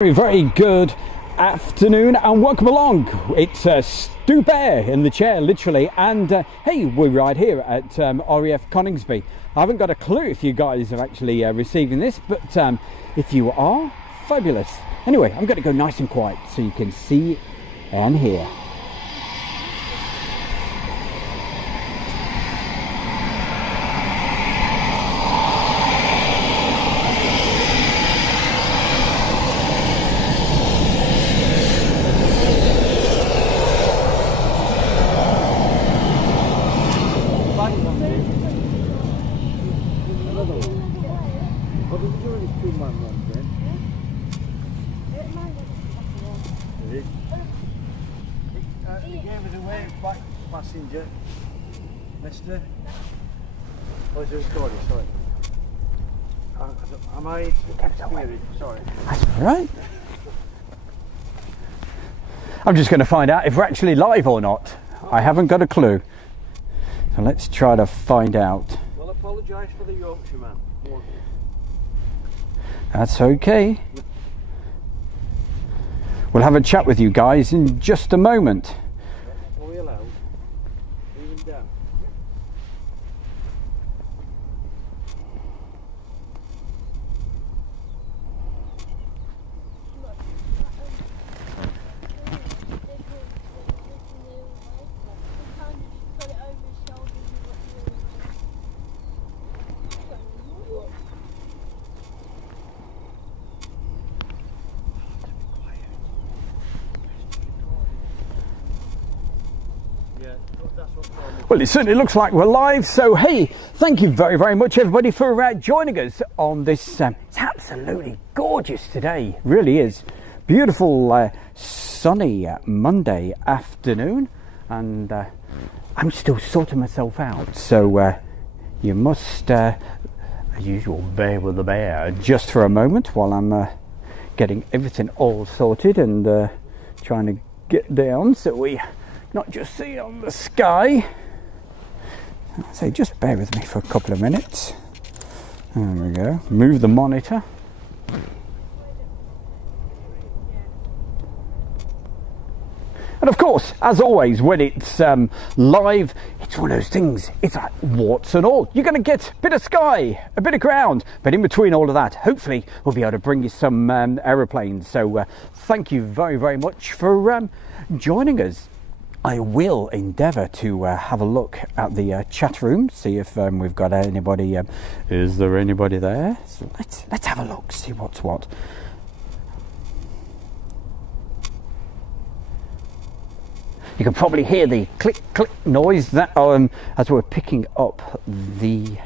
Very good afternoon and welcome along. It's Stu Bear in the chair, literally, and hey, we're right here at RAF Coningsby. I haven't got a clue if you guys are actually receiving this, but if you are, fabulous. Anyway, I'm going to go nice and quiet so you can see and hear. Passenger, Mister. Oh, is it recording? Sorry. Am I sorry? That's all right. I'm just going to find out if we're actually live or not. I haven't got a clue. So let's try to find out. Well, apologise for the Yorkshireman. That's okay. We'll have a chat with you guys in just a moment. Are we allowed? Even down. Well, it certainly looks like we're live, so hey, thank you very, very much everybody for joining us on this, it's absolutely gorgeous today, really is. Beautiful sunny Monday afternoon, and I'm still sorting myself out, so you must, as usual, bear with the bear just for a moment while I'm getting everything all sorted and trying to get down so we not just see on the sky. So just bear with me for a couple of minutes. There we go. Move the monitor. And of course, as always, when it's live, it's one of those things, it's like warts and all. You're going to get a bit of sky, a bit of ground, but in between all of that, hopefully we'll be able to bring you some aeroplanes. So thank you very, very much for joining us. I will endeavour to have a look at the chat room, see if we've got anybody. Is there anybody there? So let's have a look, see what's what. You can probably hear the click click noise that as we're picking up the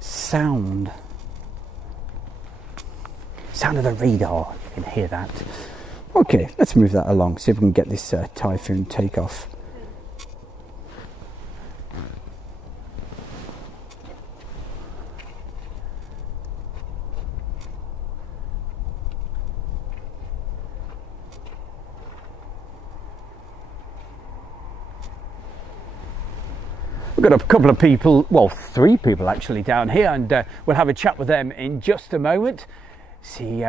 sound of the radar. You can hear that. Okay, let's move that along, see if we can get this Typhoon takeoff. We've got a couple of people, well, 3 people actually down here, and we'll have a chat with them in just a moment. See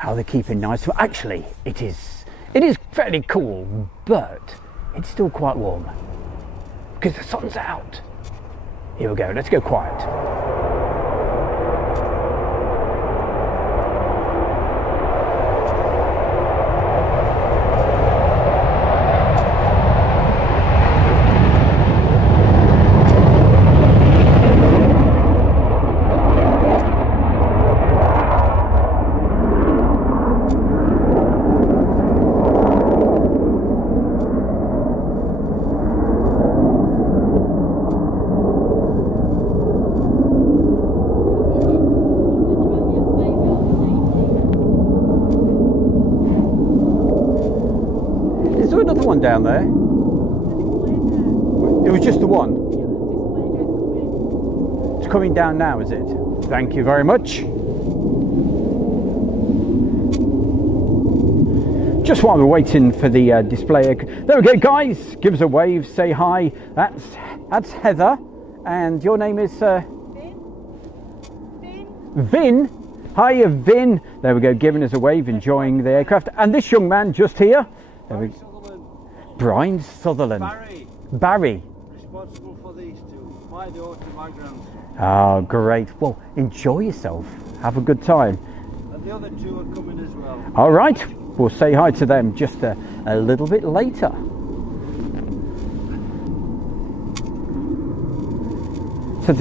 how they're keeping nice. Well, actually, it is fairly cool, but it's still quite warm because the sun's out. Here we go. Let's go quiet. Another one down there. It was just the one. It's coming down now, is it? Thank you very much. Just while we're waiting for the display, there we go, guys. Give us a wave, say hi. That's Heather, and your name is Vin. Vin. Hiya, Vin. There we go, giving us a wave, enjoying the aircraft. And this young man just here. There we Brian Sutherland. Barry. Responsible for these two. My daughter, my grandson. Oh, great. Well, enjoy yourself. Have a good time. And the other two are coming as well. All right. We'll say hi to them just a little bit later. So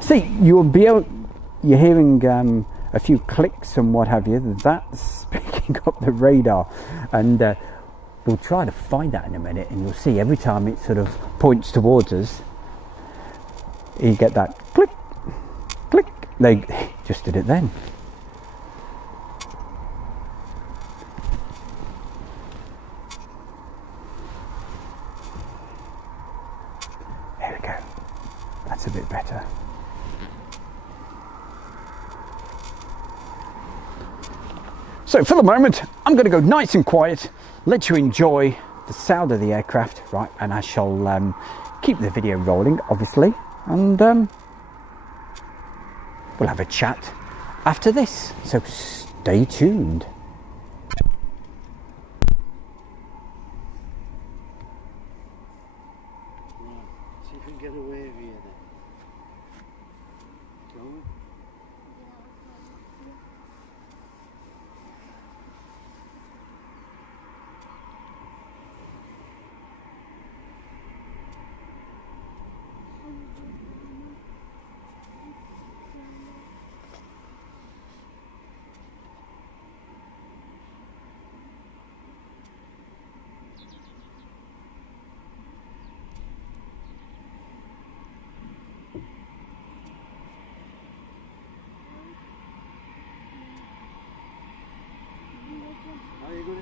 see, you'll be able. You're hearing a few clicks and what have you. That's picking up the radar, and we'll try to find that in a minute. And you'll see every time it sort of points towards us, you get that click, click. They just did it then. There we go. That's a bit better. So for the moment, I'm going to go nice and quiet, let you enjoy the sound of the aircraft, right? And I shall keep the video rolling, obviously, and we'll have a chat after this. So stay tuned. See if we can get away with here then. Shall we?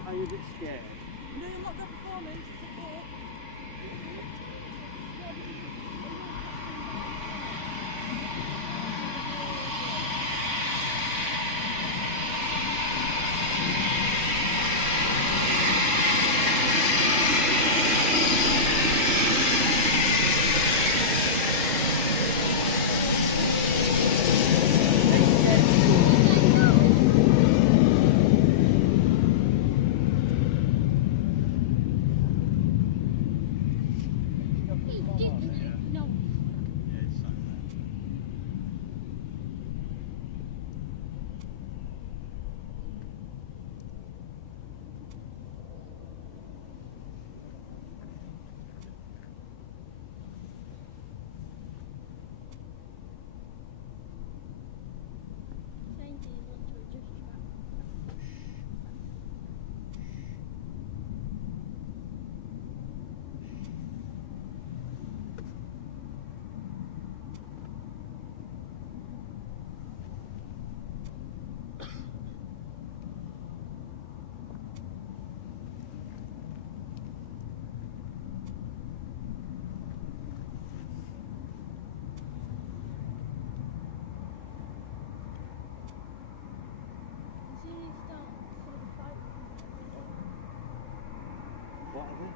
Are you a bit scared? No, you're not the performance, it's okay. No. What are they?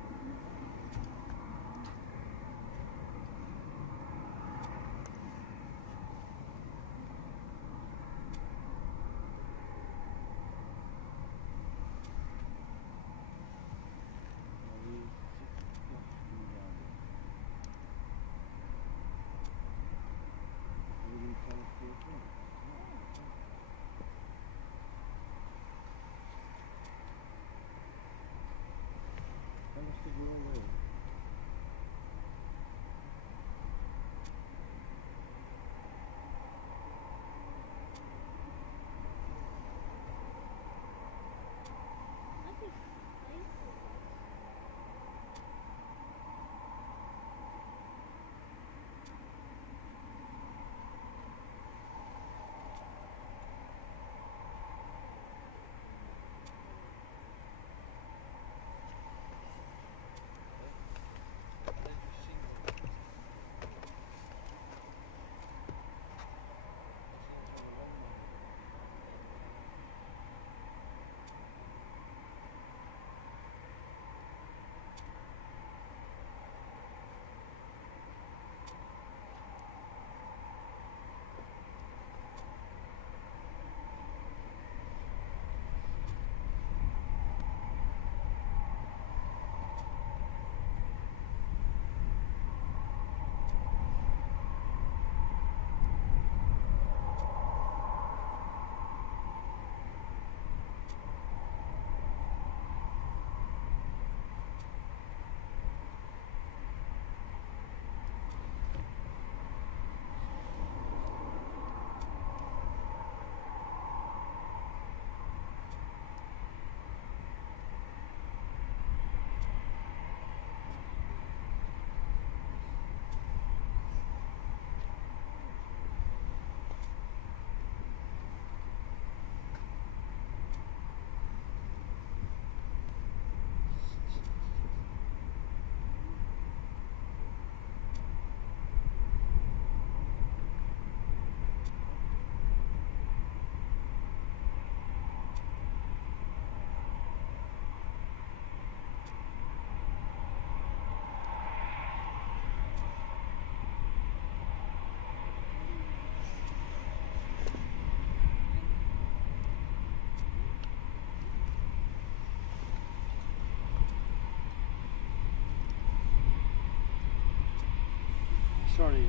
sorry.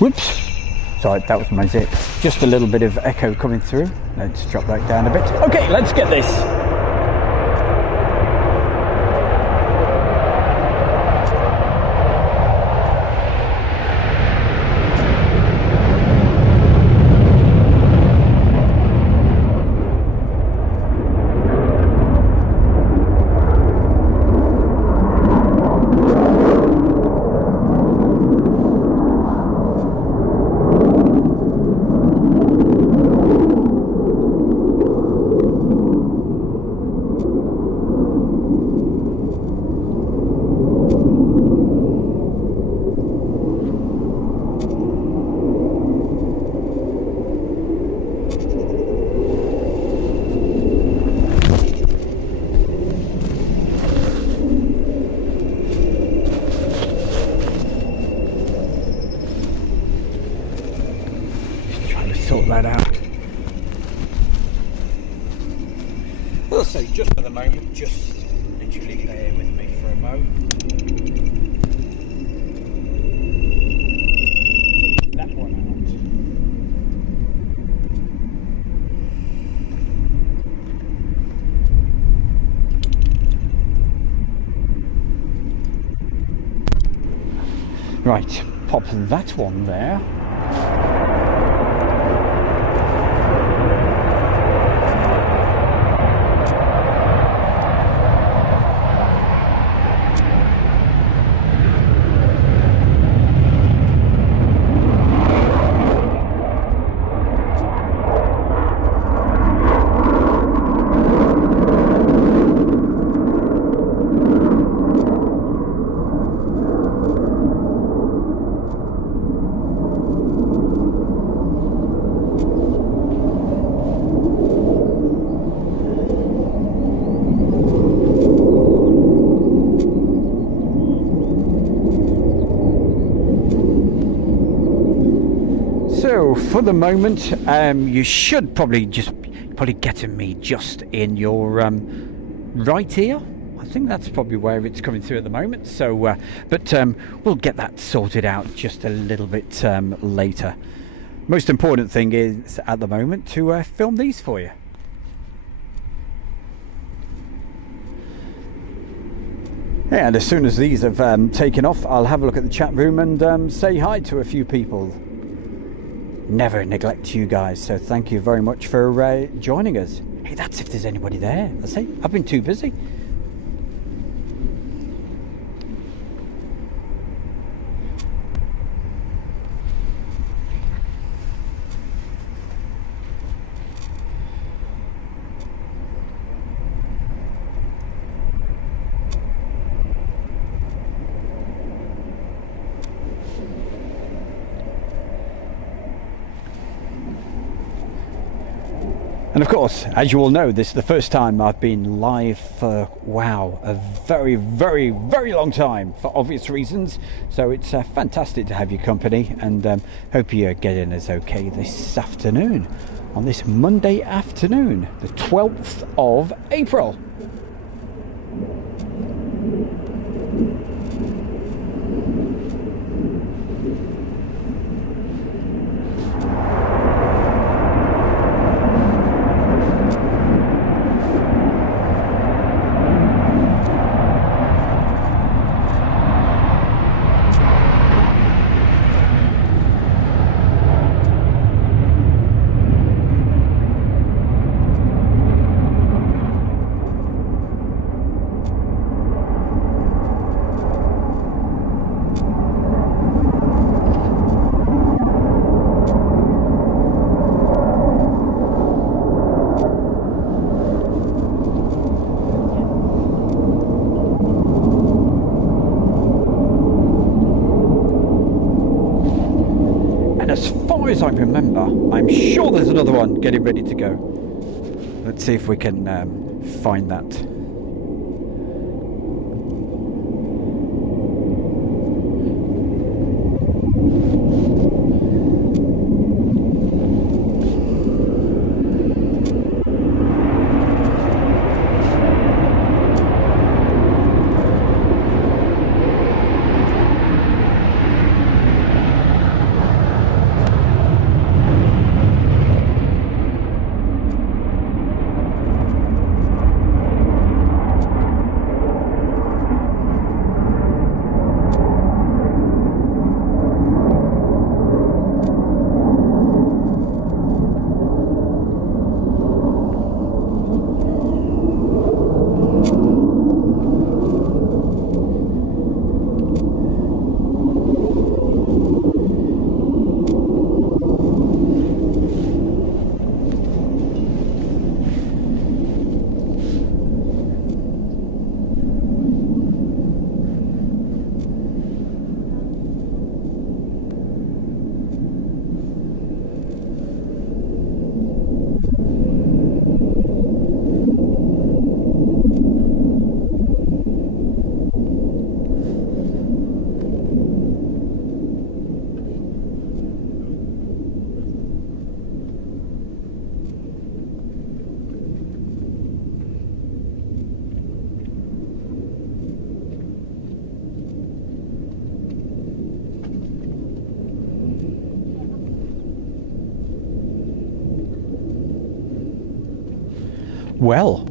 Whoops. Sorry, that was my zip. Just a little bit of echo coming through. Let's drop that down a bit. Okay, let's get this. Sort that out. Also, just for the moment, just literally bear with me for a moment. Take that one out. Right, pop that one there. So for the moment, you should probably getting me just in your right ear. I think that's probably where it's coming through at the moment. So, but we'll get that sorted out just a little bit later. Most important thing is at the moment to film these for you. Yeah, and as soon as these have taken off, I'll have a look at the chat room and say hi to a few people. Never neglect you guys, so thank you very much for joining us. Hey, that's if there's anybody there. I say, I've been too busy. And of course, as you all know, this is the first time I've been live for, wow, a very, very, very long time for obvious reasons. So it's fantastic to have your company, and hope you're getting us okay this afternoon, on this Monday afternoon, the 12th of April. As I remember, I'm sure there's another one getting ready to go. Let's see if we can find that. Well,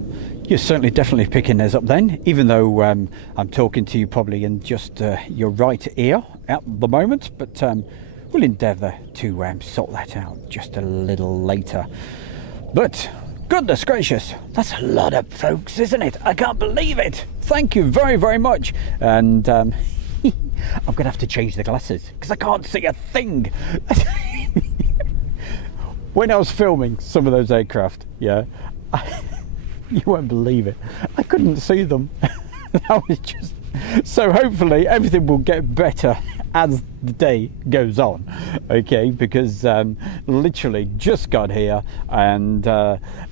you're certainly definitely picking those up then, even though I'm talking to you probably in just your right ear at the moment, but we'll endeavour to sort that out just a little later. But goodness gracious, that's a lot of folks, isn't it? I can't believe it. Thank you very, very much. And I'm going to have to change the glasses because I can't see a thing. When I was filming some of those aircraft, yeah, you won't believe it, I couldn't see them. That was just so. Hopefully everything will get better as the day goes on, okay, because literally just got here and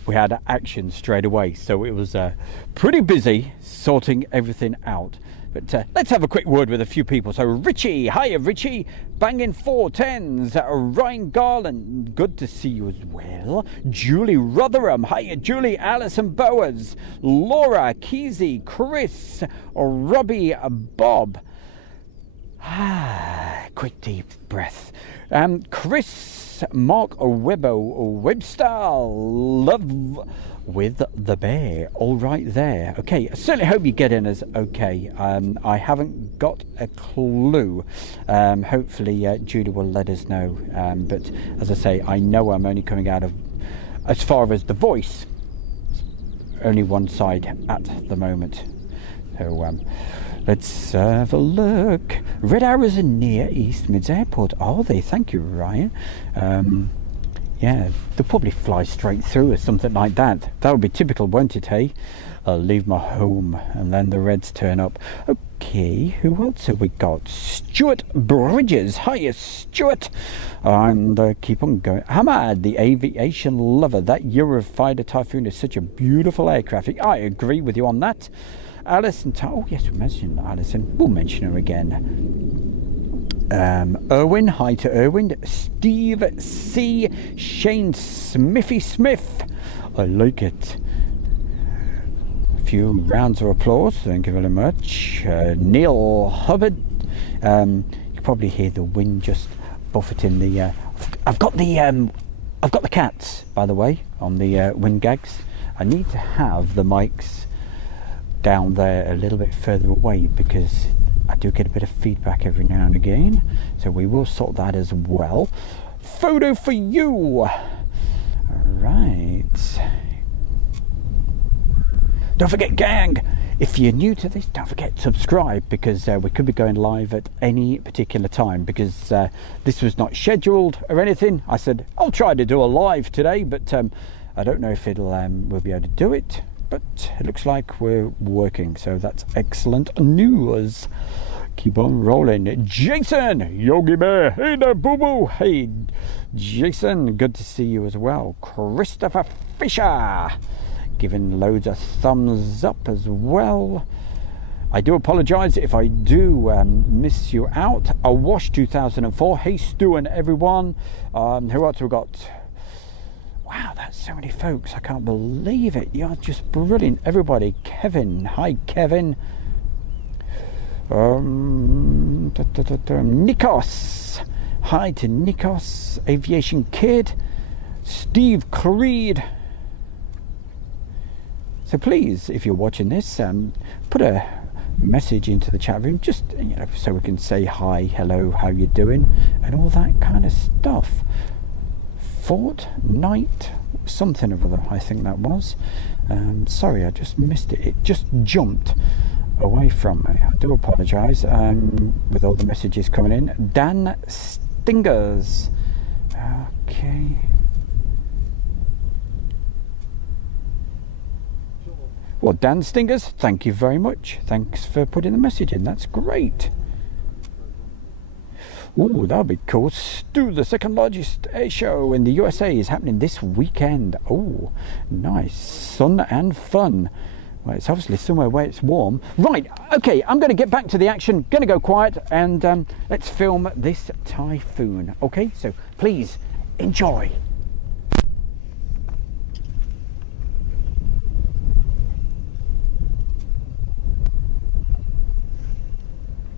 we had action straight away, so it was pretty busy sorting everything out. But let's have a quick word with a few people. So Richie, hiya Richie, banging 410s. Ryan Garland, good to see you as well. Julie Rotherham, hiya Julie. Alison Bowers, Laura Keesey, Chris, Robbie, Bob. Quick deep breath. Chris, Mark Webster, love with the bear, all right there. Okay, I certainly hope you get in as okay. I haven't got a clue. Hopefully Judy will let us know, but as I say, I know I'm only coming out of, as far as the voice, only one side at the moment. So let's have a look. Red Arrows are near East Mids Airport, are they? Thank you, Ryan. Yeah, they'll probably fly straight through or something like that. That would be typical, won't it, hey? I'll leave my home and then the Reds turn up. Okay, who else have we got? Stuart Bridges. Hiya, Stuart. And keep on going. Hamad, the aviation lover. That Eurofighter Typhoon is such a beautiful aircraft. I agree with you on that. Alison, oh yes, we mentioned Alison. We'll mention her again. Erwin, hi to Erwin. Steve C. Shane Smithy Smith. I like it. Few rounds of applause, thank you very much. Neil Hubbard, you can probably hear the wind just buffeting the. I've got the cats, by the way, on the wind gags. I need to have the mics down there a little bit further away because I do get a bit of feedback every now and again. So we will sort that as well. Photo for you. All right. Don't forget, gang, if you're new to this, don't forget to subscribe because we could be going live at any particular time because this was not scheduled or anything. I said, I'll try to do a live today, but I don't know if we'll be able to do it, but it looks like we're working, so that's excellent news. Keep on rolling. Jason, Yogi Bear, hey there, boo-boo. Hey, Jason, good to see you as well. Christopher Fisher, giving loads of thumbs up as well. I do apologise if I do miss you out. A Wash 2004. Hey Stu and everyone. Who else we got? Wow, that's so many folks. I can't believe it. You're just brilliant, everybody. Kevin, hi Kevin. Nikos, hi to Nikos. Aviation Kid. Steve Creed. So please, if you're watching this, put a message into the chat room, just so we can say hi, hello, how you doing, and all that kind of stuff. Fortnite, something or other, I think that was. Sorry, I just missed it. It just jumped away from me. I do apologise with all the messages coming in. Dan Stingers. Okay. Well, Dan Stingers, thank you very much. Thanks for putting the message in. That's great. Ooh, that'll be cool. Stu, the second largest air show in the USA, is happening this weekend. Oh, nice. Sun and fun. Well, it's obviously somewhere where it's warm. Right, okay, I'm going to get back to the action. Going to go quiet and let's film this typhoon. Okay, so please enjoy.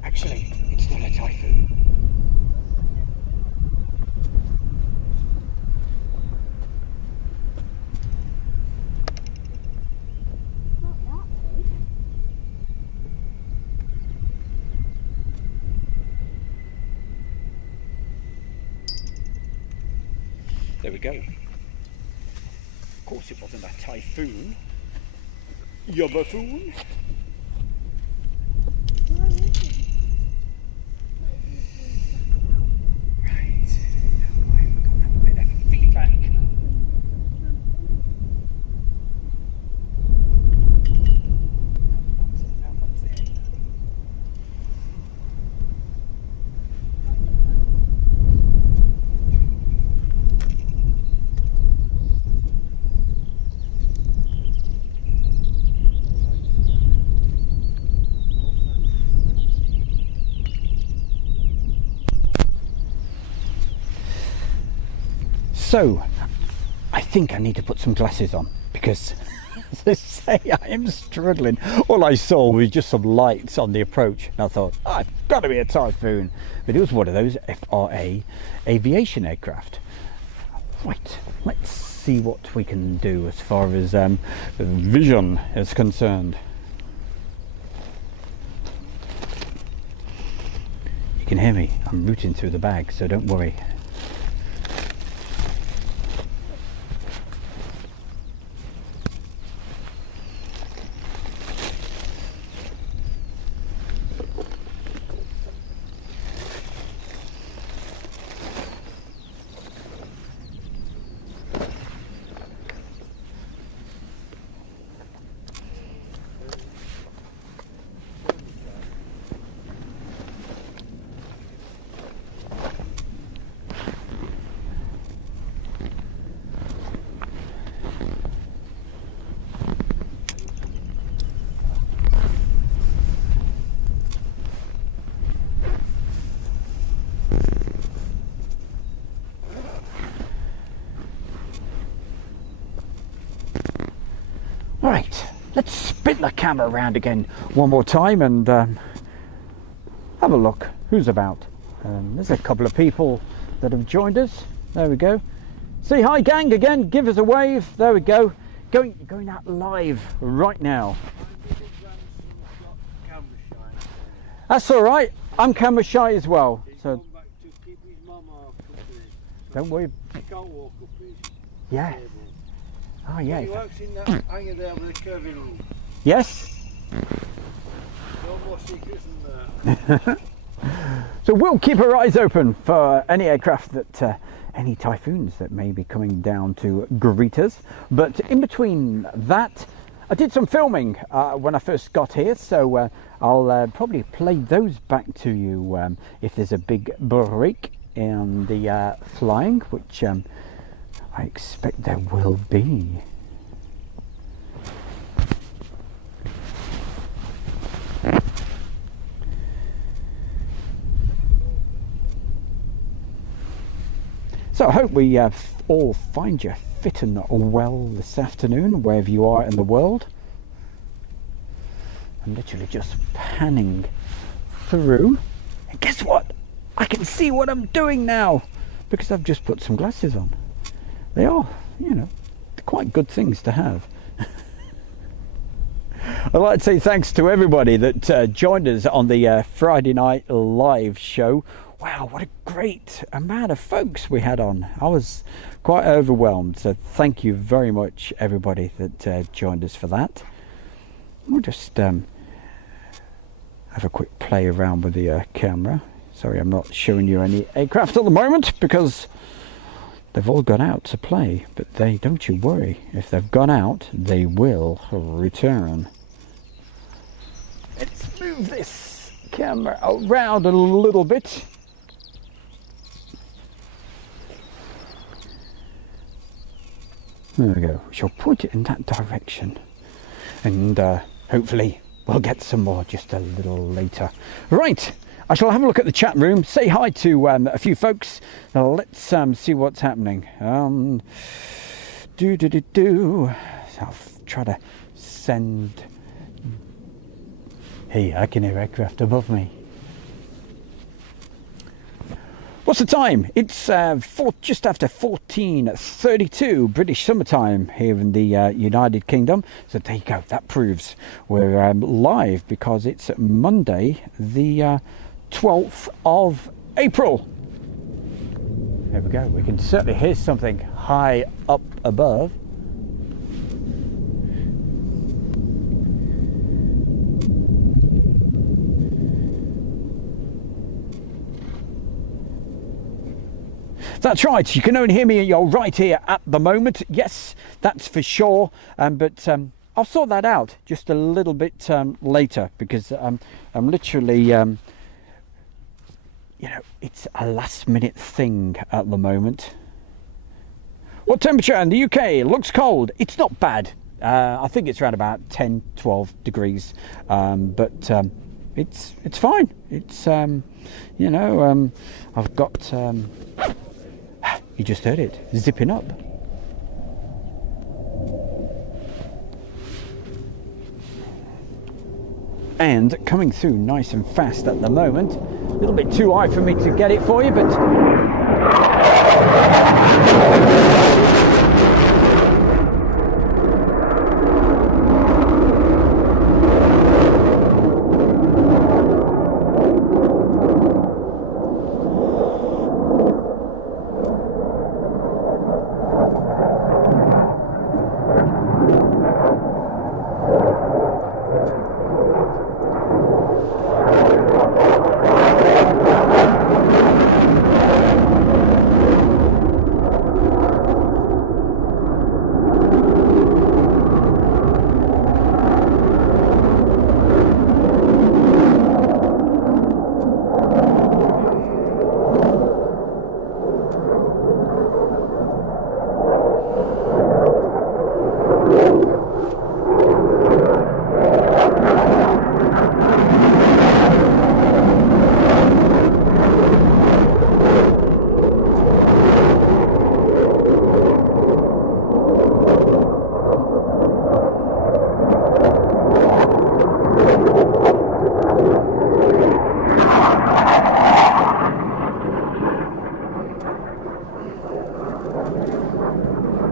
Actually, it's not a typhoon. There we go. Of course it wasn't a typhoon. You buffoon. So, I think I need to put some glasses on because, as I say, I am struggling. All I saw was just some lights on the approach, and I thought, oh, it's got to be a typhoon. But it was one of those FRA aviation aircraft. Right, let's see what we can do as far as vision is concerned. You can hear me. I'm rooting through the bag, so don't worry. Right, let's spin the camera around again one more time and have a look who's about. There's a couple of people that have joined us. There we go. Say hi, gang, again. Give us a wave. There we go. Going out live right now. That's all right. I'm camera shy as well. So don't worry. Yeah. Oh yeah. He works in that hangar there with the curvy room. Yes. No more secrets than that. So we'll keep our eyes open for any aircraft that, any typhoons that may be coming down to greet us. But in between that, I did some filming when I first got here, so I'll probably play those back to you if there's a big break in the flying, which I expect there will be. So I hope we all find you fit and well this afternoon, wherever you are in the world. I'm literally just panning through. And guess what? I can see what I'm doing now because I've just put some glasses on. They are, you know, quite good things to have. I'd like to say thanks to everybody that joined us on the Friday night live show. Wow, what a great amount of folks we had on. I was quite overwhelmed, so thank you very much everybody that joined us for that. We'll just have a quick play around with the camera. Sorry, I'm not showing you any aircraft at the moment because they've all gone out to play, but don't you worry, if they've gone out they will return. Let's move this camera around a little bit. There we go. We shall point it in that direction, and hopefully we'll get some more just a little later. Right, I shall have a look at the chat room, say hi to a few folks. Let's see what's happening. I'll try to send. Hey, I can hear aircraft above me. What's the time? It's just after 14:32 British summertime here in the United Kingdom. So there you go. That proves we're live because it's Monday, the 12th of April. There we go. We can certainly hear something high up above. That's right, you can only hear me, you're right here at the moment. Yes, that's for sure. But I'll sort that out just a little bit later because I'm literally, you know, it's a last minute thing at the moment. What temperature in the UK? It looks cold. It's not bad. I think it's around about 10, 12 degrees. But it's fine. It's, you know, I've got... you just heard it, zipping up. And coming through nice and fast at the moment. A little bit too high for me to get it for you, but...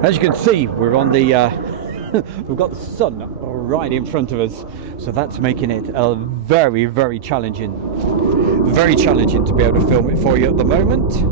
As you can see, we're on the we've got the sun right in front of us, so that's making it a very challenging to be able to film it for you at the moment.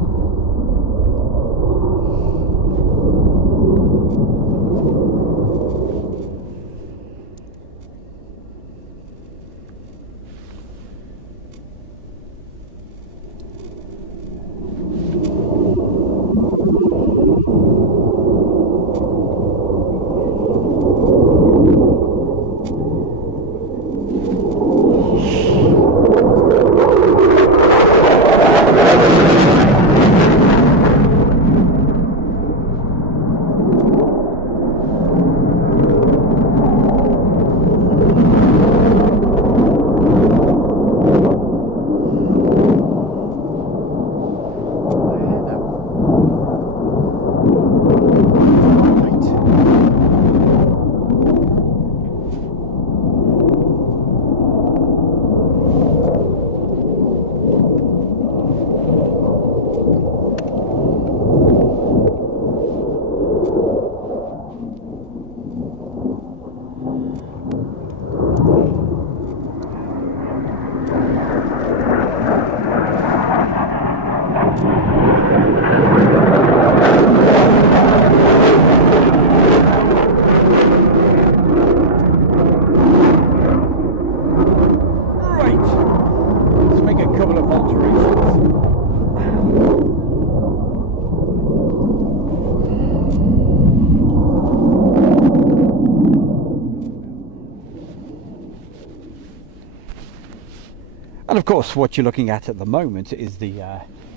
And of course what you're looking at the moment is the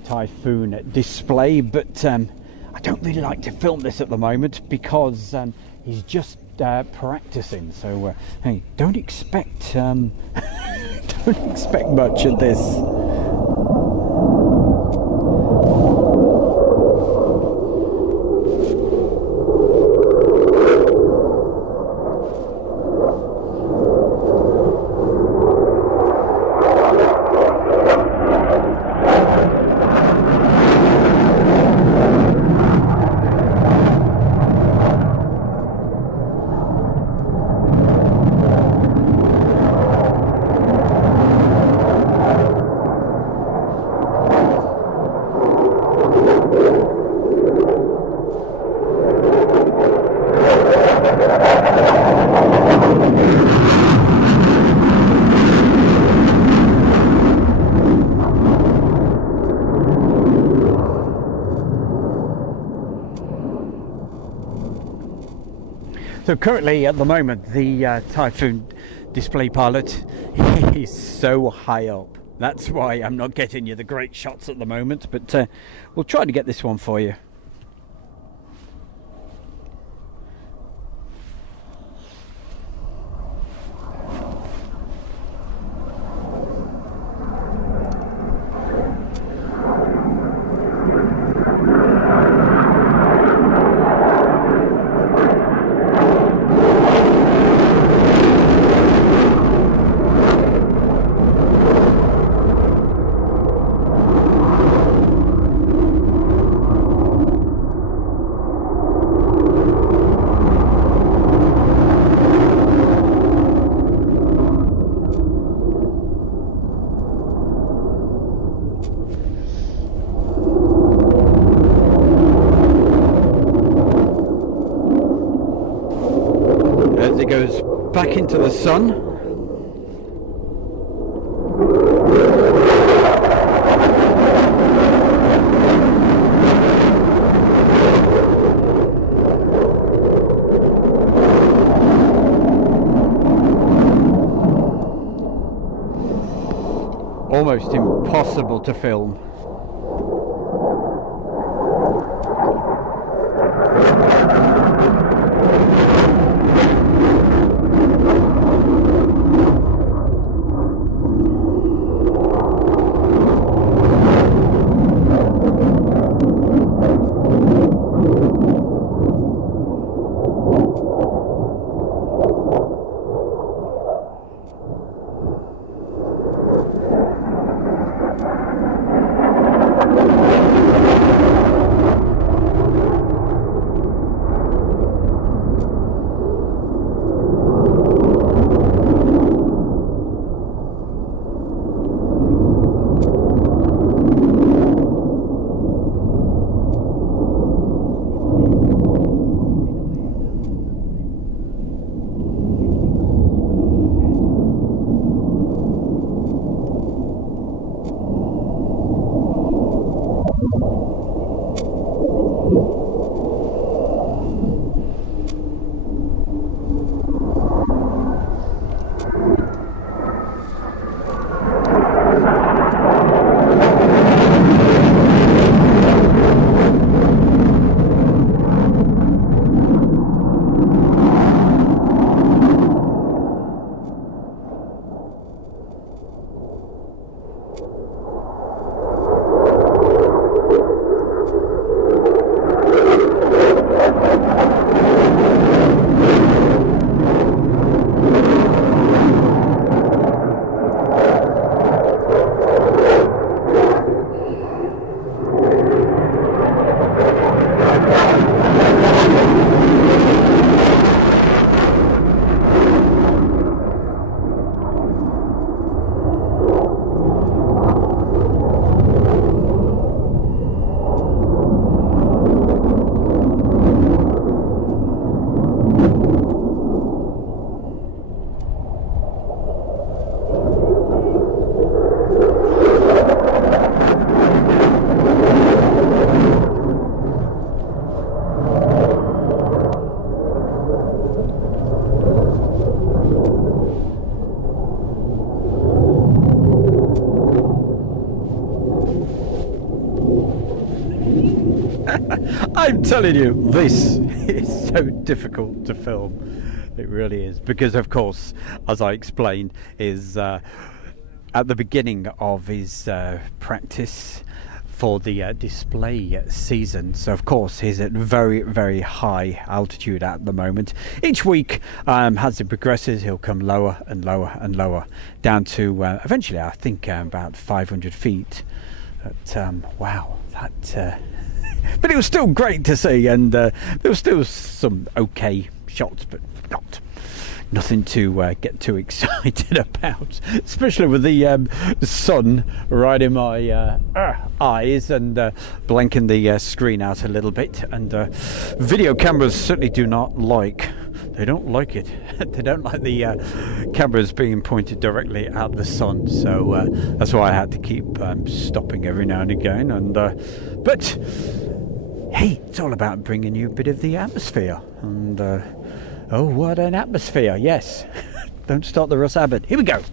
Typhoon display, but I don't really like to film this at the moment because he's just practicing, so hey, don't expect don't expect much of this. So currently at the moment the Typhoon display pilot is so high up. That's why I'm not getting you the great shots at the moment, but we'll try to get this one for you. As it goes back into the sun. Almost impossible to film. I'm telling you, this is so difficult to film. It really is, because of course, as I explained, is at the beginning of his practice for the display season. So of course he's at very high altitude at the moment. Each week, as it progresses, he'll come lower and lower and lower, down to eventually I think about 500 feet. But wow, that but it was still great to see, and there was still some okay shots, but nothing to get too excited about, especially with the sun right in my eyes and blanking the screen out a little bit. And video cameras certainly do not like, they don't like it. They don't like the cameras being pointed directly at the sun, so that's why I had to keep stopping every now and again. And but hey, it's all about bringing you a bit of the atmosphere. And oh, what an atmosphere, yes. Don't start the Russ Abbott. Here we go.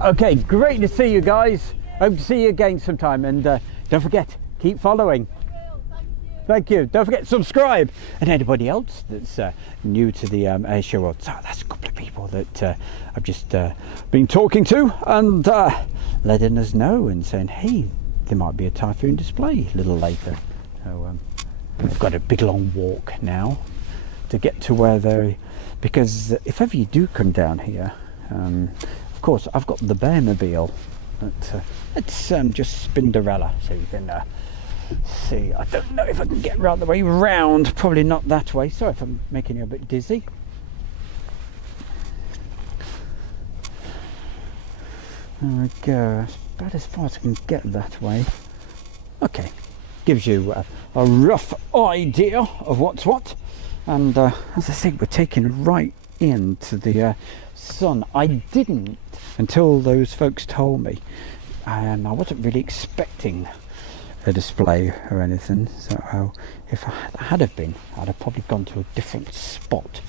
Okay, great to see you guys. Hope to see you again sometime, and don't forget, keep following. Thank you. Don't forget, subscribe. And anybody else that's new to the air show world. So that's a couple of people that I've just been talking to and letting us know and saying, hey, there might be a typhoon display a little later. So I've got a big long walk now to get to where they, because if ever you do come down here, of course I've got the Bearmobile. It's just Spinderella, so you can see. I don't know if I can get right the way round. Probably not that way. Sorry if I'm making you a bit dizzy. There we go. It's about as far as I can get that way. Okay, gives you a rough idea of what's what. And as I say, we're taking right into the sun. I didn't, until those folks told me, and I wasn't really expecting a display or anything. So if I had have been, I'd have probably gone to a different spot.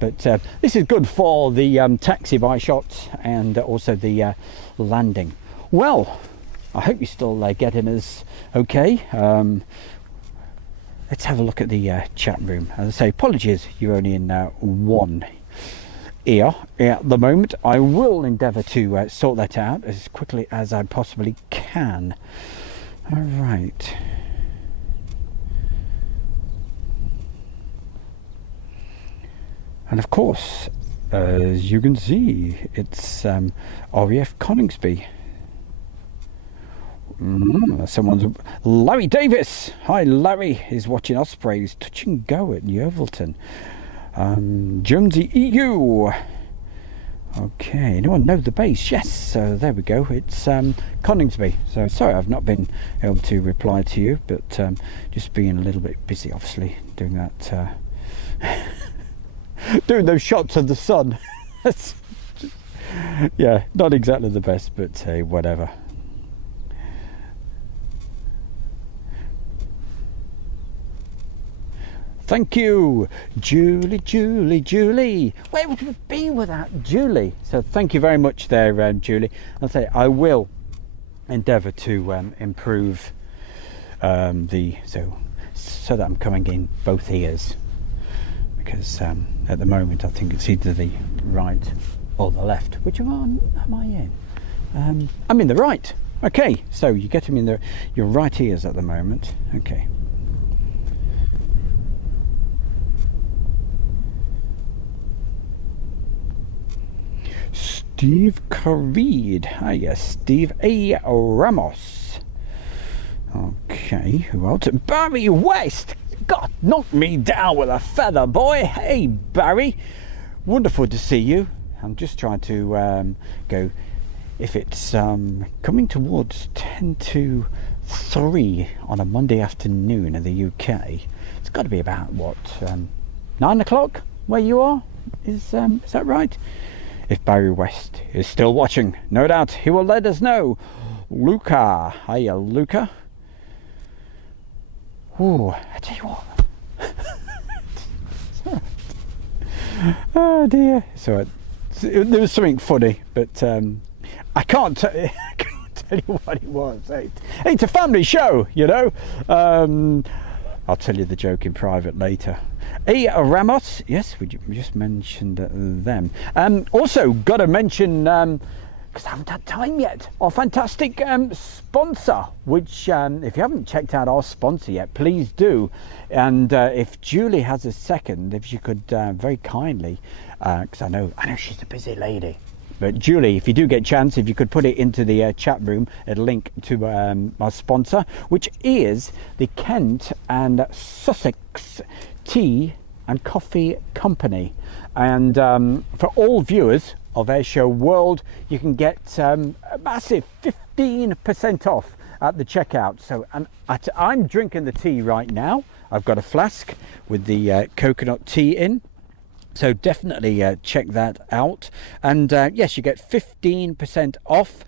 But this is good for the taxi by shots and also the landing. Well, I hope you're still getting us okay. Let's have a look at the chat room. As I say, apologies, you're only in one ear at the moment. I will endeavour to sort that out as quickly as I possibly can. All right. And of course, as you can see, it's RAF Coningsby. Someone's Larry Davis. Hi, Larry is watching Ospreys touch and go at Yeovilton. Jonesy EU. Okay, anyone know the base? Yes, so there we go. It's Coningsby. So sorry I've not been able to reply to you, but just being a little bit busy, obviously, doing that. Doing those shots of the sun. Yeah, not exactly the best, but hey, whatever. Thank you, Julie, Julie, Julie. Where would we be without Julie? So thank you very much there, Julie. I'll say I will endeavour to improve so that I'm coming in both ears. Because at the moment I think it's either the right or the left. Which one am I in? I'm in the right. Okay, so you get them in your right ears at the moment. Okay. Steve Careed. Ah, yes, Steve A. Ramos. Okay, who else? Barry West. God, knock me down with a feather, boy. Hey, Barry. Wonderful to see you. I'm just trying to go. If it's coming towards 10 to 3 on a Monday afternoon in the UK, it's got to be about, what, 9 o'clock where you are? Is that right? If Barry West is still watching, no doubt he will let us know. Luca. Hiya, Luca. Oh, I tell you what. Oh dear. So there was something funny, but I can't tell you what it was. It's a family show, you know. I'll tell you the joke in private later. Hey, Ramos. Yes, we just mentioned them. Also, got to mention, because I haven't had time yet, our fantastic sponsor, which if you haven't checked out our sponsor yet, please do. And if Julie has a second, if she could very kindly, because I know she's a busy lady. But Julie, if you do get a chance, if you could put it into the chat room, a link to our sponsor, which is the Kent and Sussex Tea and Coffee Company. And for all viewers of Airshow World, you can get a massive 15% off at the checkout. So I'm drinking the tea right now. I've got a flask with the coconut tea in. So definitely check that out. And yes, you get 15% off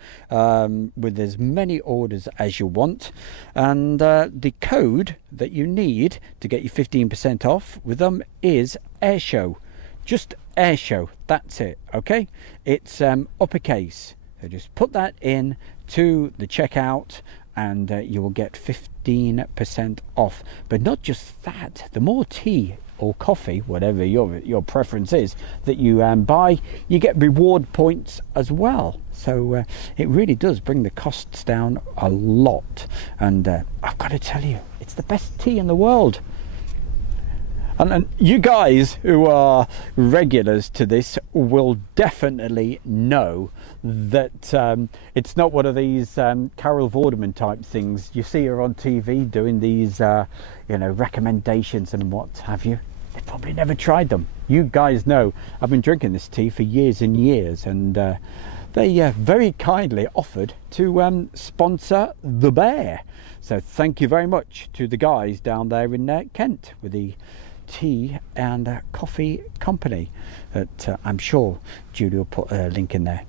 with as many orders as you want. And the code that you need to get your 15% off with them is Airshow. Just Airshow. That's it. Okay. It's uppercase. So just put that in to the checkout and you will get 15% off. But not just that. The more tea or coffee, whatever your preference is, that you buy, you get reward points as well. So it really does bring the costs down a lot. And I've got to tell you, it's the best tea in the world. And you guys who are regulars to this will definitely know that it's not one of these Carol Vorderman type things. You see her on TV doing these, recommendations and what have you. They've probably never tried them. You guys know I've been drinking this tea for years and years, and they very kindly offered to sponsor the Bear. So thank you very much to the guys down there in Kent with the tea and coffee company that I'm sure Julie will put a link in there.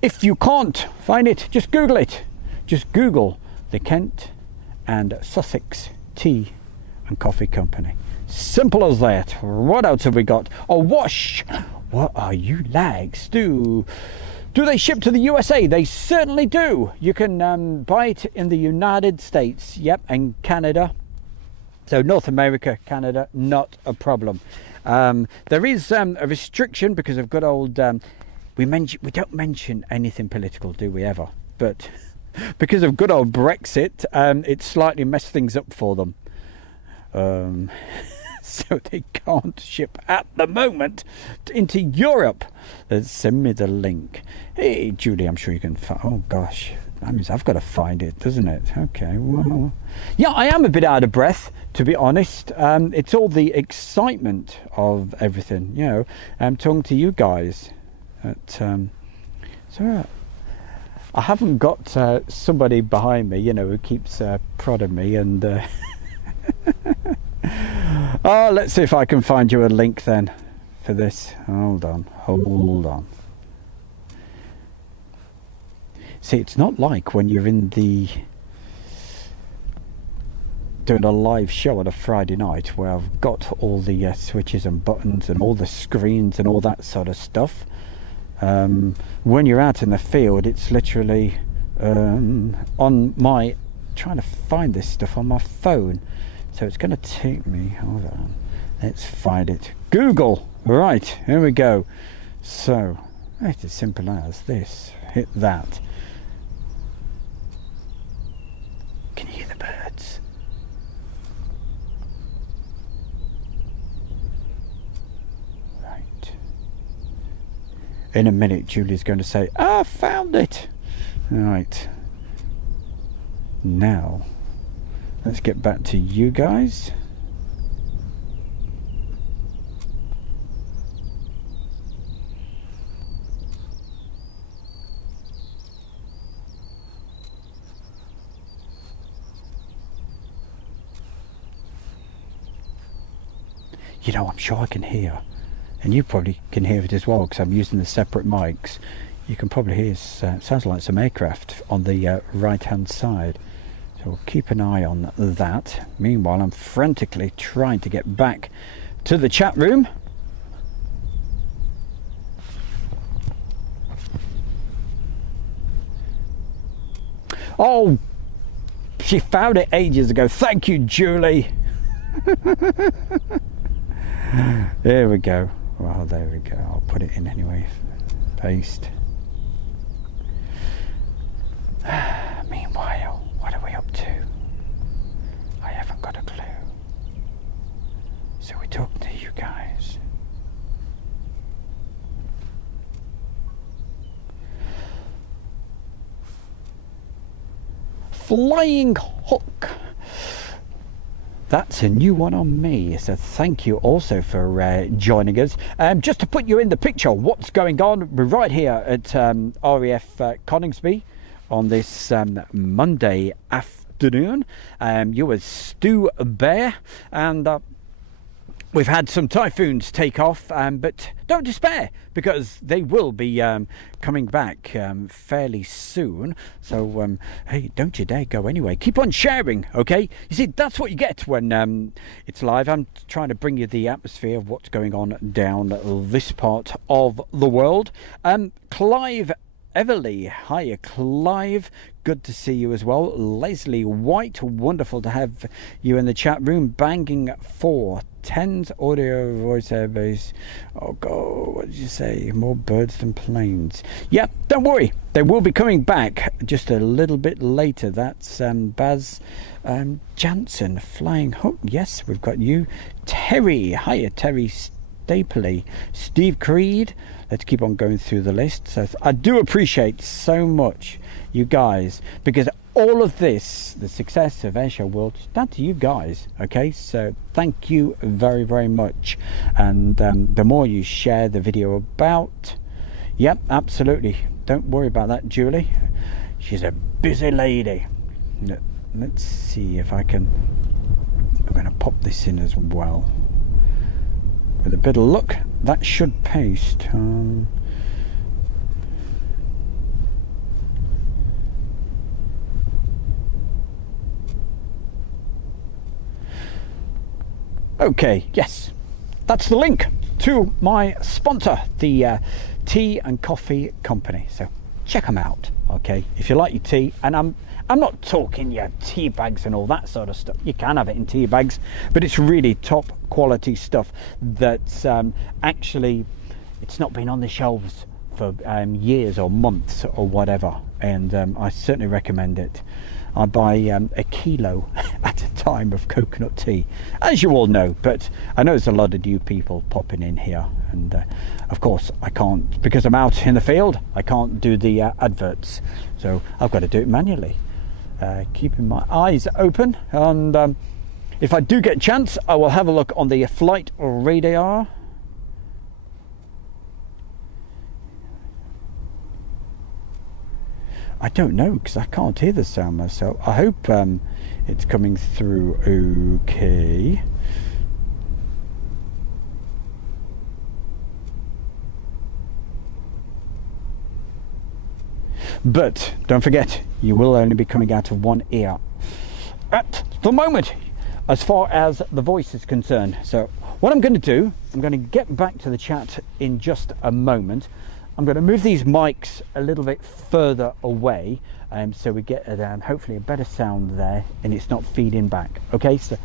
If you can't find it, just Google it. Just Google the Kent and Sussex Tea and Coffee Company. Simple as that. What else have we got? Oh, wash. What are you lags? Do they ship to the USA? They certainly do. You can buy it in the United States, yep, and Canada. So North America, Canada, not a problem. There is a restriction because of good old. We don't mention anything political, do we ever? But because of good old Brexit, it slightly messed things up for them. So they can't ship at the moment into Europe. Send me the link. Hey, Julie, I'm sure you can find. Oh gosh. That means I've got to find it, doesn't it? Okay, well, yeah, I am a bit out of breath, to be honest. It's all the excitement of everything, I'm talking to you guys. So I haven't got somebody behind me, who keeps prodding me. And oh, let's see if I can find you a link then for this. Hold on. See, it's not like when you're in doing a live show on a Friday night where I've got all the switches and buttons and all the screens and all that sort of stuff. When you're out in the field, it's literally on my trying to find this stuff on my phone. So it's going to take me. Hold on, let's find it. Google. Right, here we go. So it's as simple as this. Hit that. Can you hear the birds? Right. In a minute, Julie's going to say, I found it. Right. Now, let's get back to you guys. I'm sure I can hear, and you probably can hear it as well because I'm using the separate mics. You can probably hear sounds like some aircraft on the right hand side, so we'll keep an eye on that. Meanwhile, I'm frantically trying to get back to the chat room. Oh, she found it ages ago. Thank you, Julie. There we go. Well, there we go. I'll put it in anyway. Paste. Meanwhile, what are we up to? I haven't got a clue. So we're talking to you guys. Flying Hook. That's a new one on me, so thank you also for joining us. Just to put you in the picture, what's going on? We're right here at RAF Coningsby on this Monday afternoon. You were Stu Bear, and we've had some typhoons take off, but don't despair because they will be coming back fairly soon. So, hey, don't you dare go anyway. Keep on sharing, okay? You see, that's what you get when it's live. I'm trying to bring you the atmosphere of what's going on down this part of the world. Clive Everly. Hiya, Clive. Good to see you as well. Leslie White. Wonderful to have you in the chat room. Banging 410s audio voice airbase. Oh God, what did you say? More birds than planes. Yeah, don't worry. They will be coming back just a little bit later. That's Baz Jansen. Flying Hook. Yes, we've got you. Terry. Hiya, Terry Stapley. Steve Creed. Let's keep on going through the list. So I do appreciate so much you guys, because all of this, the success of Airshow World, is down to you guys. Okay, so thank you very, very much. And the more you share the video about, yep, absolutely. Don't worry about that, Julie. She's a busy lady. Let's see if I can. I'm going to pop this in as well. With a bit of luck, that should paste. Okay, yes, that's the link to my sponsor, the tea and coffee company. So check them out, okay? If you like your tea, and I'm not talking your tea bags and all that sort of stuff. You can have it in tea bags, but it's really top quality stuff that's actually, it's not been on the shelves for years or months or whatever, and I certainly recommend it. I buy a kilo at a time of coconut tea, as you all know, but I know there's a lot of new people popping in here, and of course I can't, because I'm out in the field, I can't do the adverts, so I've got to do it manually. Keeping my eyes open, and if I do get a chance, I will have a look on the flight radar. I don't know, because I can't hear the sound myself. I hope it's coming through okay. But don't forget, you will only be coming out of one ear at the moment, as far as the voice is concerned. So what I'm going to do, I'm going to get back to the chat in just a moment. I'm going to move these mics a little bit further away, so we get hopefully a better sound there, and it's not feeding back. Okay, so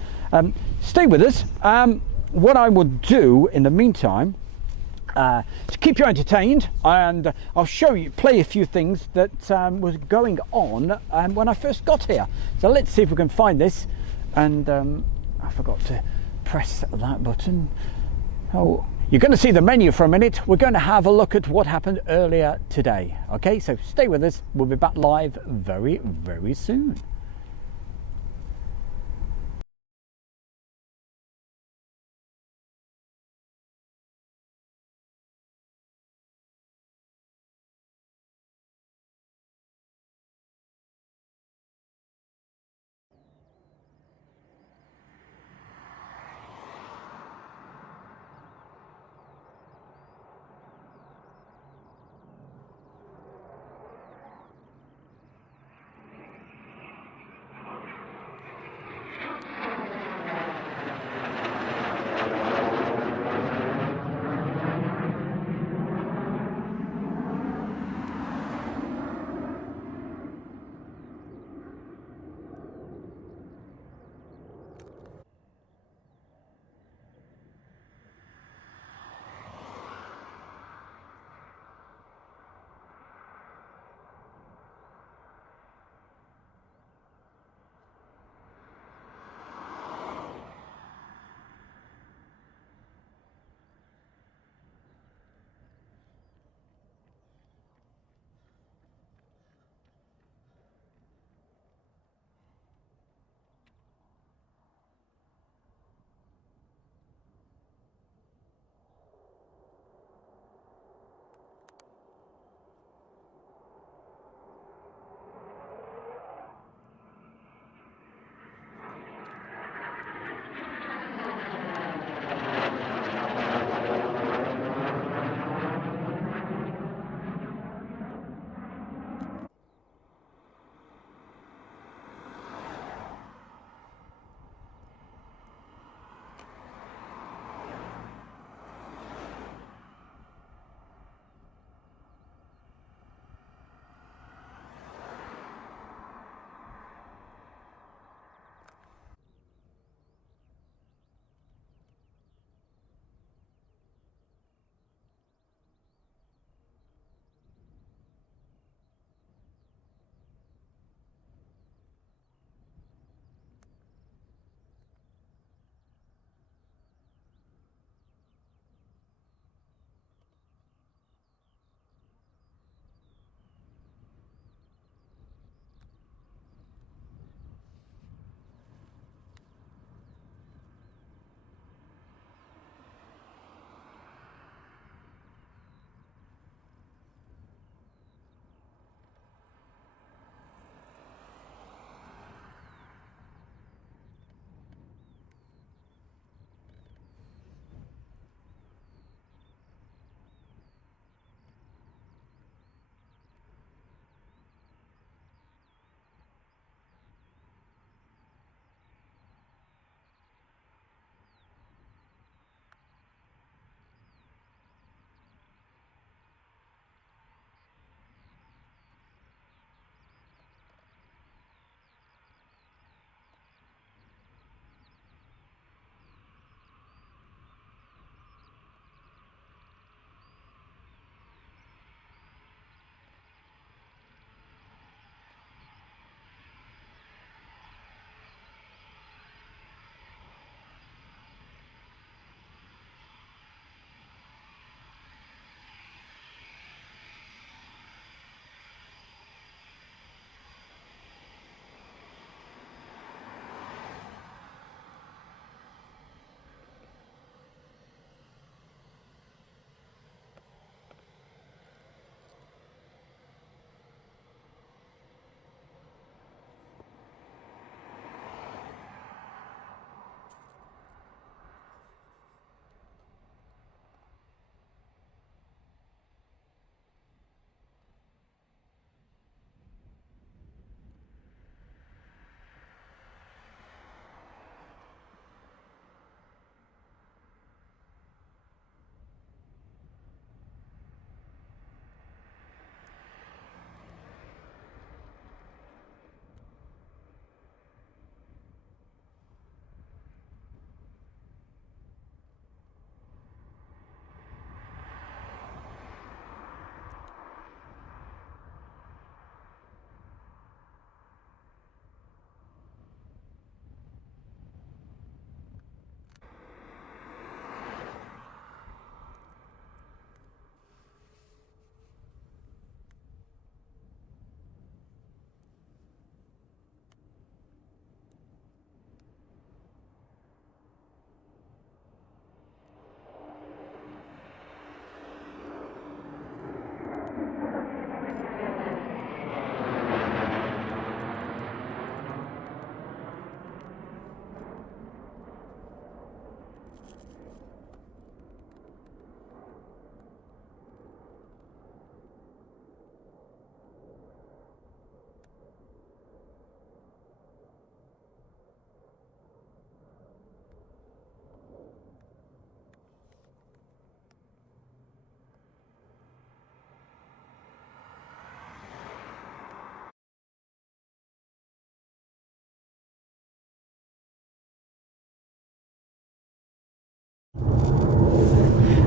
stay with us. What I will do in the meantime, to keep you entertained, and I'll show you, play a few things that was going on when I first got here. So let's see if we can find this. And I forgot to press that button. Oh, you're going to see the menu for a minute. We're going to have a look at what happened earlier today. Okay, so stay with us. We'll be back live very, very soon.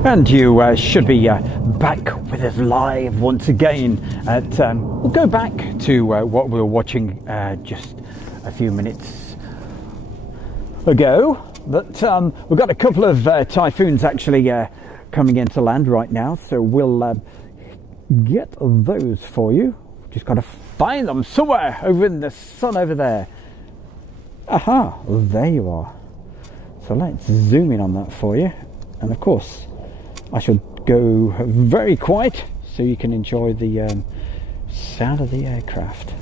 And you should be back with us live once again. We'll go back to what we were watching just a few minutes ago. But we've got a couple of typhoons actually coming into land right now, so we'll get those for you. Just got to find them somewhere over in the sun over there. Aha, there you are. So let's zoom in on that for you. And of course, I shall go very quiet so you can enjoy the sound of the aircraft.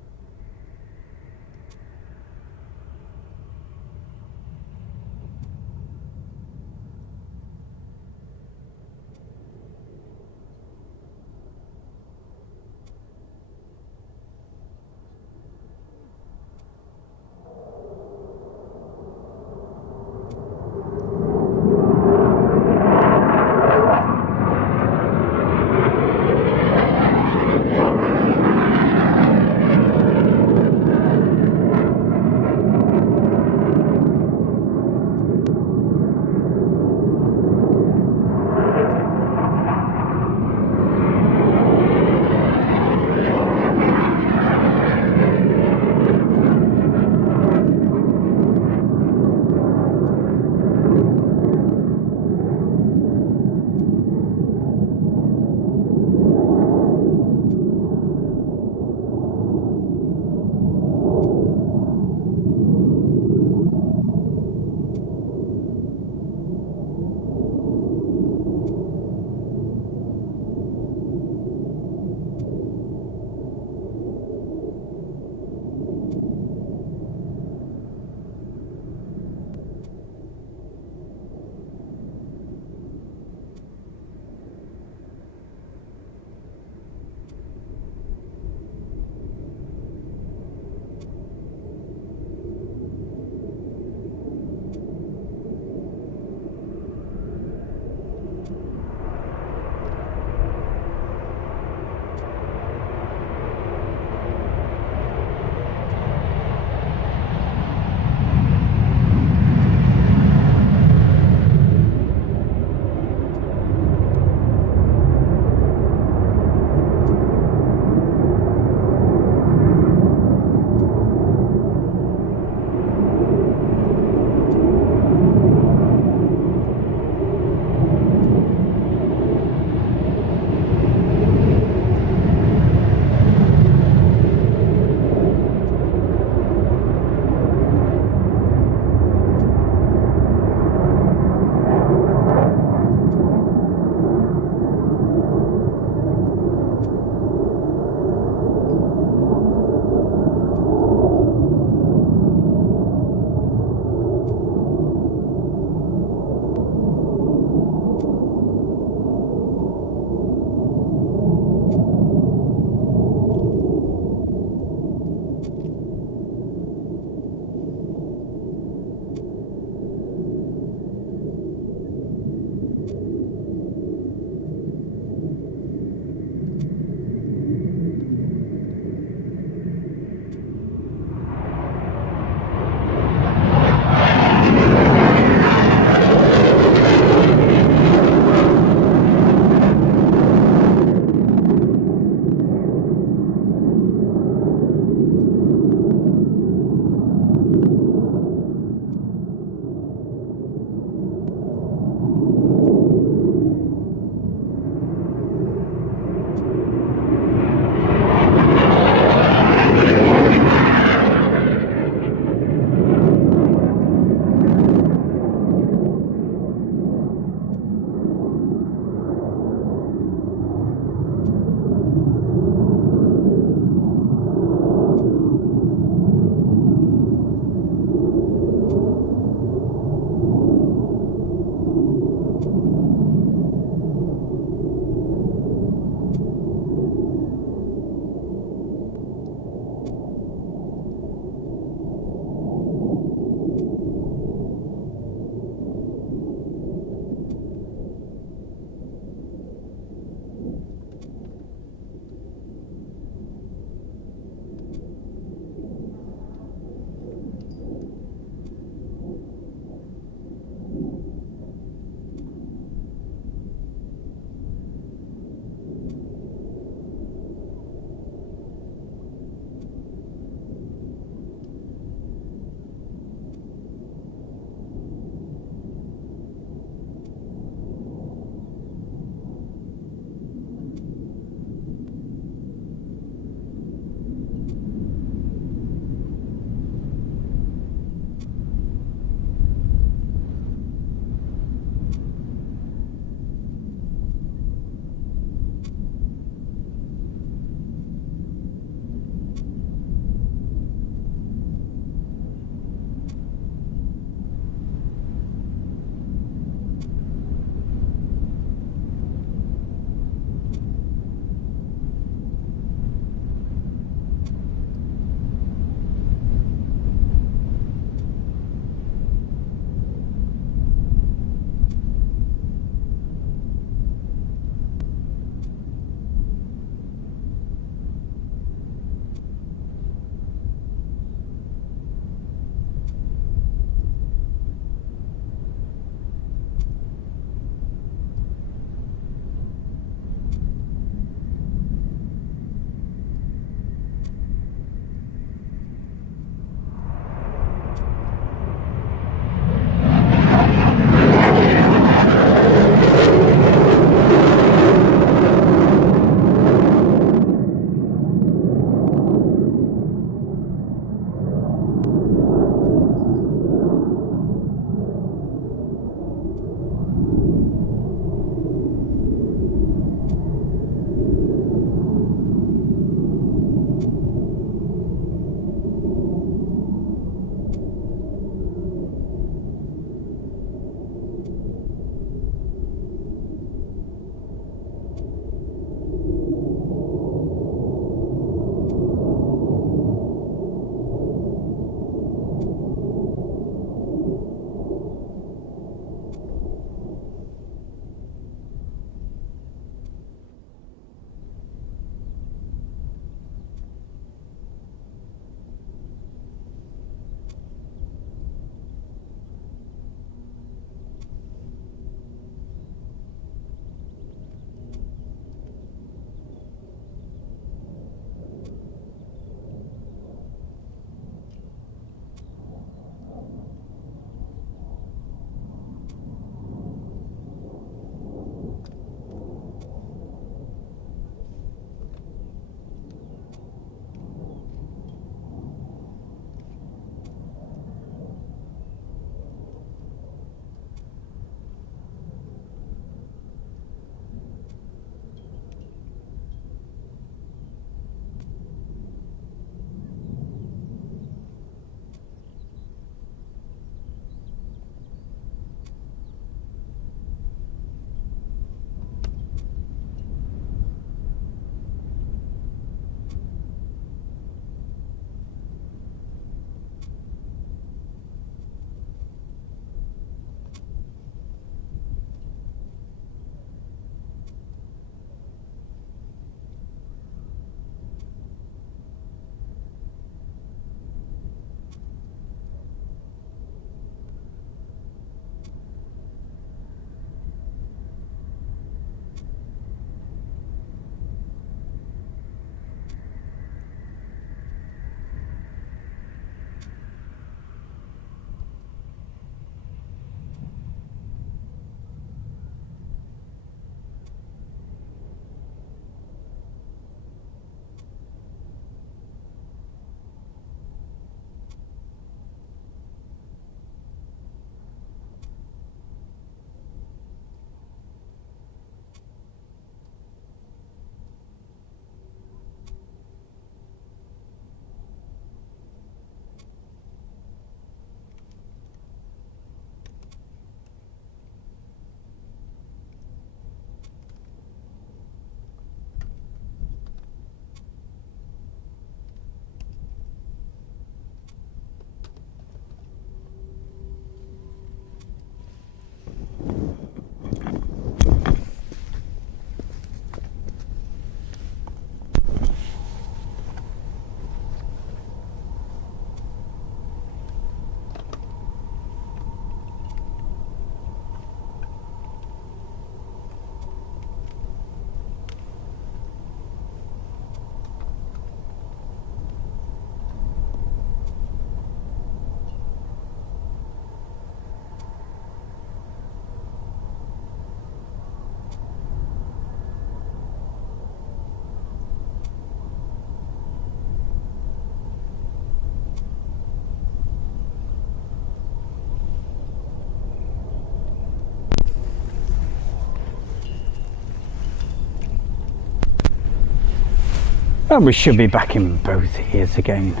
And we should be back in both ears again.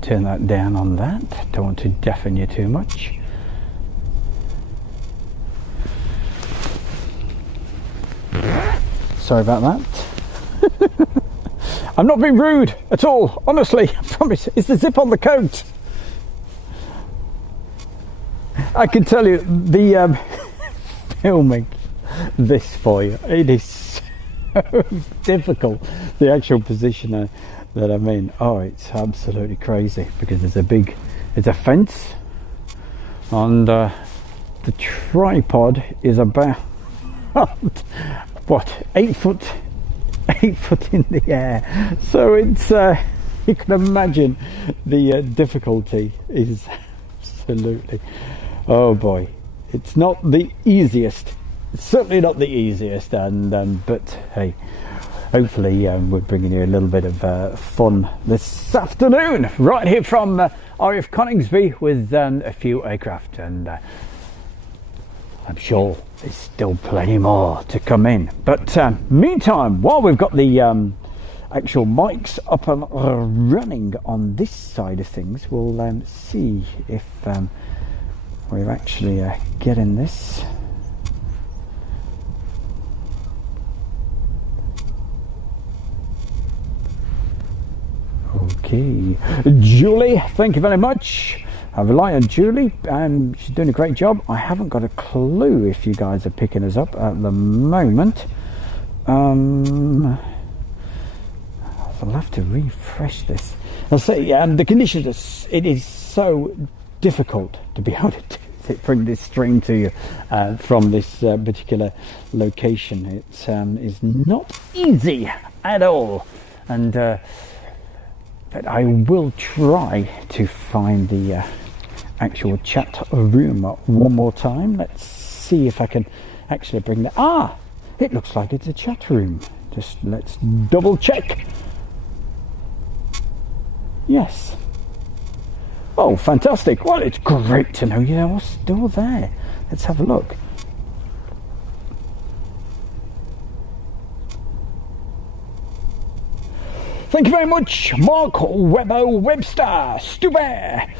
Turn that down on that. Don't want to deafen you too much. Sorry about that. I'm not being rude at all, honestly, I promise. It's the zip on the coat. I can tell you, the filming this for you, it is so difficult, the actual position that I'm in. Oh, it's absolutely crazy, because there's a fence, and the tripod is about what, 8 foot in the air. So it's you can imagine the difficulty is absolutely, oh boy, it's not the easiest. It's certainly not the easiest, and but hey, hopefully we're bringing you a little bit of fun this afternoon, right here from RAF Coningsby, with a few aircraft, and I'm sure there's still plenty more to come in. But meantime, while we've got the actual mics up and running on this side of things, we'll see if we're actually getting this. Okay, Julie, thank you very much. I rely on Julie, and she's doing a great job. I haven't got a clue if you guys are picking us up at the moment. I'll have to refresh this. I'll say the conditions it is so difficult to be able to bring this stream to you from this particular location. It is not easy at all, and but I will try to find the actual chat room one more time. Let's see if I can actually bring that. It looks like it's a chat room. Just let's double check. Yes. Oh, fantastic. Well, it's great to know you're still there. Let's have a look. Thank you very much, Mark Webster, Stu Bear.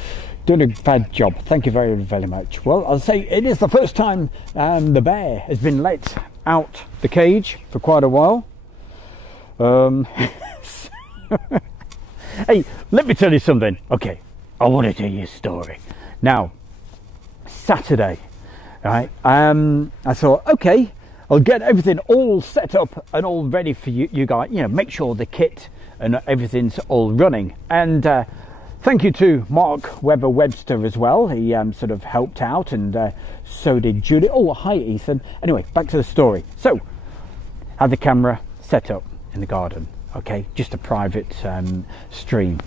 Doing a bad job. Thank you very, very much. Well, I'll say it is the first time the bear has been let out the cage for quite a while. Hey, let me tell you something. Okay, I want to tell you a story. Now, Saturday, right? I thought, okay, I'll get everything all set up and all ready for you guys. You know, make sure the kit and everything's all running. And thank you to Mark Webster as well. He sort of helped out, and so did Julie. Oh, hi, Ethan. Anyway, back to the story. So, had the camera set up in the garden. Okay, just a private stream,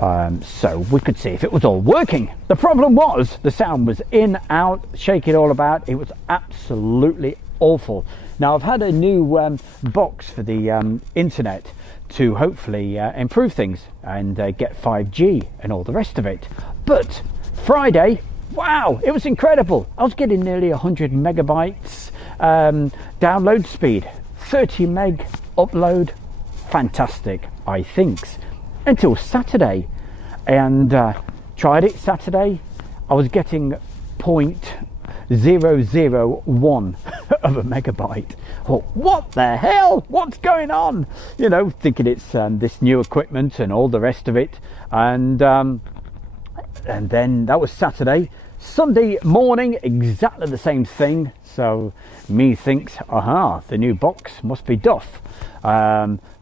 so we could see if it was all working. The problem was the sound was in, out, shaking all about. It was absolutely awful. Now, I've had a new box for the internet to hopefully improve things and get 5G and all the rest of it. But Friday, wow, it was incredible. I was getting nearly 100 megabytes download speed, 30 meg upload. Fantastic, I think, until Saturday, and tried it Saturday. I was getting 0.001 of a megabyte. Well, what the hell? What's going on? You know, thinking it's this new equipment and all the rest of it, and then that was Saturday. Sunday morning, exactly the same thing. So me thinks, the new box must be duff.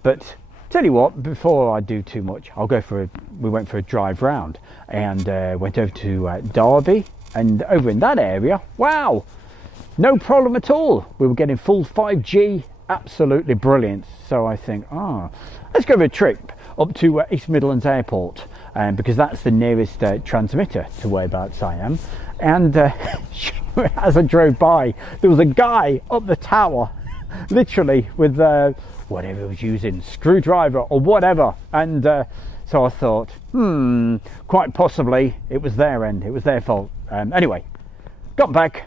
But tell you what, before I do too much, we went for a drive round, and went over to Derby, and over in that area, wow, no problem at all. We were getting full 5G, absolutely brilliant. So I think, let's go for a trip up to East Midlands Airport, because that's the nearest transmitter to whereabouts I am. And as I drove by, there was a guy up the tower, literally with whatever he was using, screwdriver or whatever. And so I thought, quite possibly it was their end, it was their fault. Anyway, got back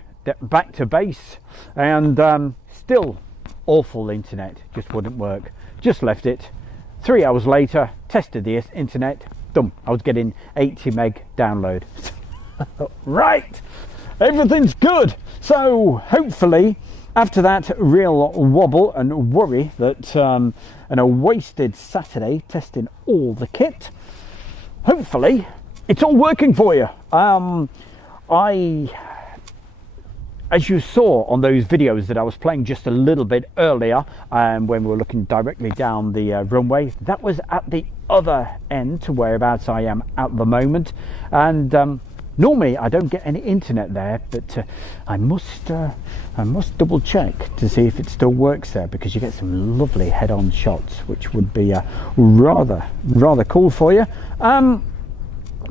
to base, and Still awful internet, just wouldn't work. Just left it. 3 hours later, tested the internet, done. I was getting 80 meg download. Right, everything's good. So hopefully after that real wobble and worry that and a wasted Saturday testing all the kit, hopefully it's all working for you. As you saw on those videos that I was playing just a little bit earlier, when we were looking directly down the runway, that was at the other end to whereabouts I am at the moment. And normally I don't get any internet there, but I must double check to see if it still works there, because you get some lovely head-on shots, which would be rather cool for you.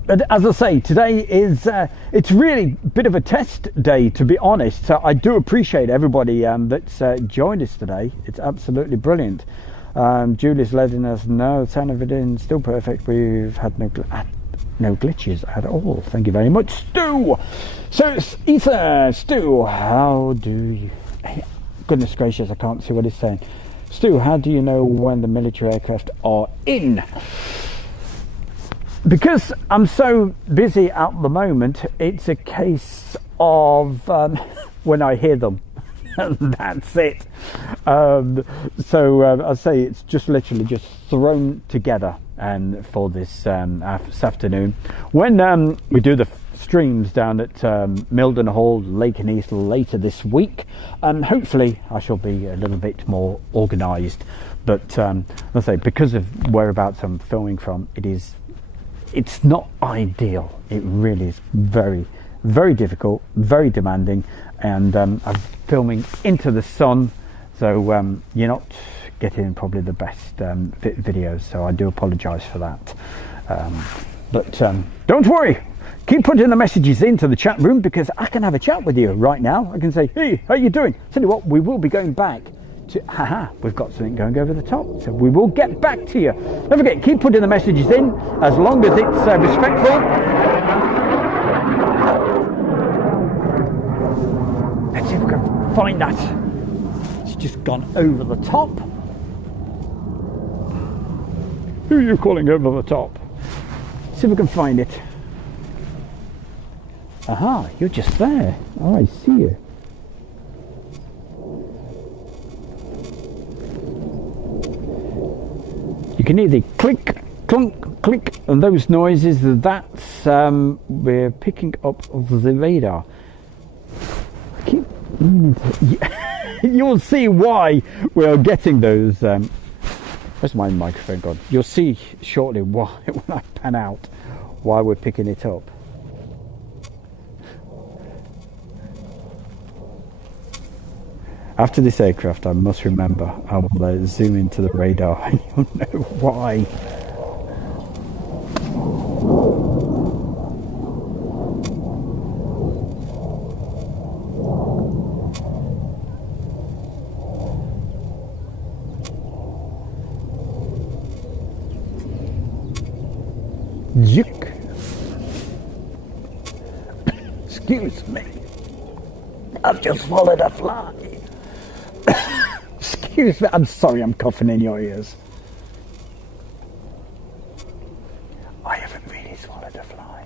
But as I say, today is it's really a bit of a test day, to be honest. So I do appreciate everybody that's joined us today. It's absolutely brilliant. Julie's letting us know the sound of it is still perfect. We've had no glitches at all. Thank you very much, Stu. So Ethan, Stu, how do you? Goodness gracious, I can't see what it's saying. Stu, how do you know when the military aircraft are in? Because I'm so busy at the moment, it's a case of when I hear them. That's it. So I say it's just literally just thrown together for this afternoon. When we do the streams down at Mildenhall, Lake and East later this week, hopefully I shall be a little bit more organised. But I say, because of whereabouts I'm filming from, it's not ideal. It really is very, very difficult, very demanding, and I'm filming into the sun, so you're not getting probably the best videos, so I do apologise for that. But don't worry, keep putting the messages into the chat room, because I can have a chat with you right now. I can say, hey, how you doing? Tell you what, we will be going back to, we've got something going over the top, so we will get back to you. Don't forget, keep putting the messages in, as long as it's respectful. Let's see if we can find that. It's just gone over the top. Who are you calling over the top? See if we can find it. Aha, you're just there. Oh, I see you. You can hear the click, clunk, click, and those noises. That's we're picking up the radar. I keep meaning to, you'll see why we are getting those. Where's my microphone gone? You'll see shortly why, when I pan out, why we're picking it up. After this aircraft, I must remember, I will zoom into the radar and you'll know why. Yuck. Excuse me. I've just swallowed a fly. Excuse me, I'm sorry I'm coughing in your ears. I haven't really swallowed a fly.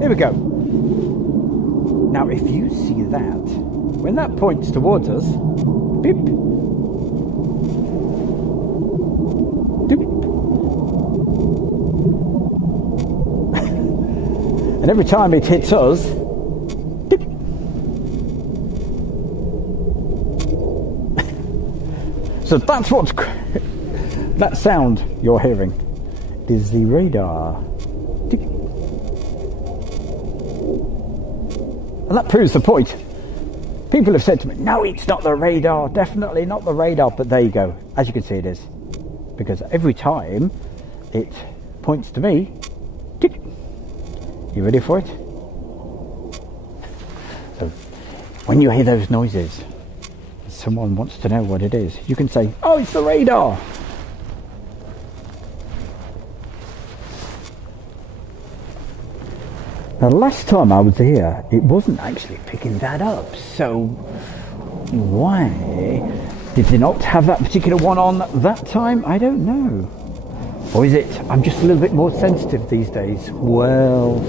Here we go. Now, if you see that, when that points towards us, beep, doop, And every time it hits us, dip. So that's what's that sound you're hearing is the radar. Dip. And that proves the point. People have said to me, no, it's not the radar, definitely not the radar, but there you go. As you can see, it is. Because every time it points to me, tick. You ready for it? So when you hear those noises, someone wants to know what it is, you can say, oh, it's the radar. Now, last time I was here, it wasn't actually picking that up. So why did they not have that particular one on that time? I don't know. Or is it I'm just a little bit more sensitive these days? Well,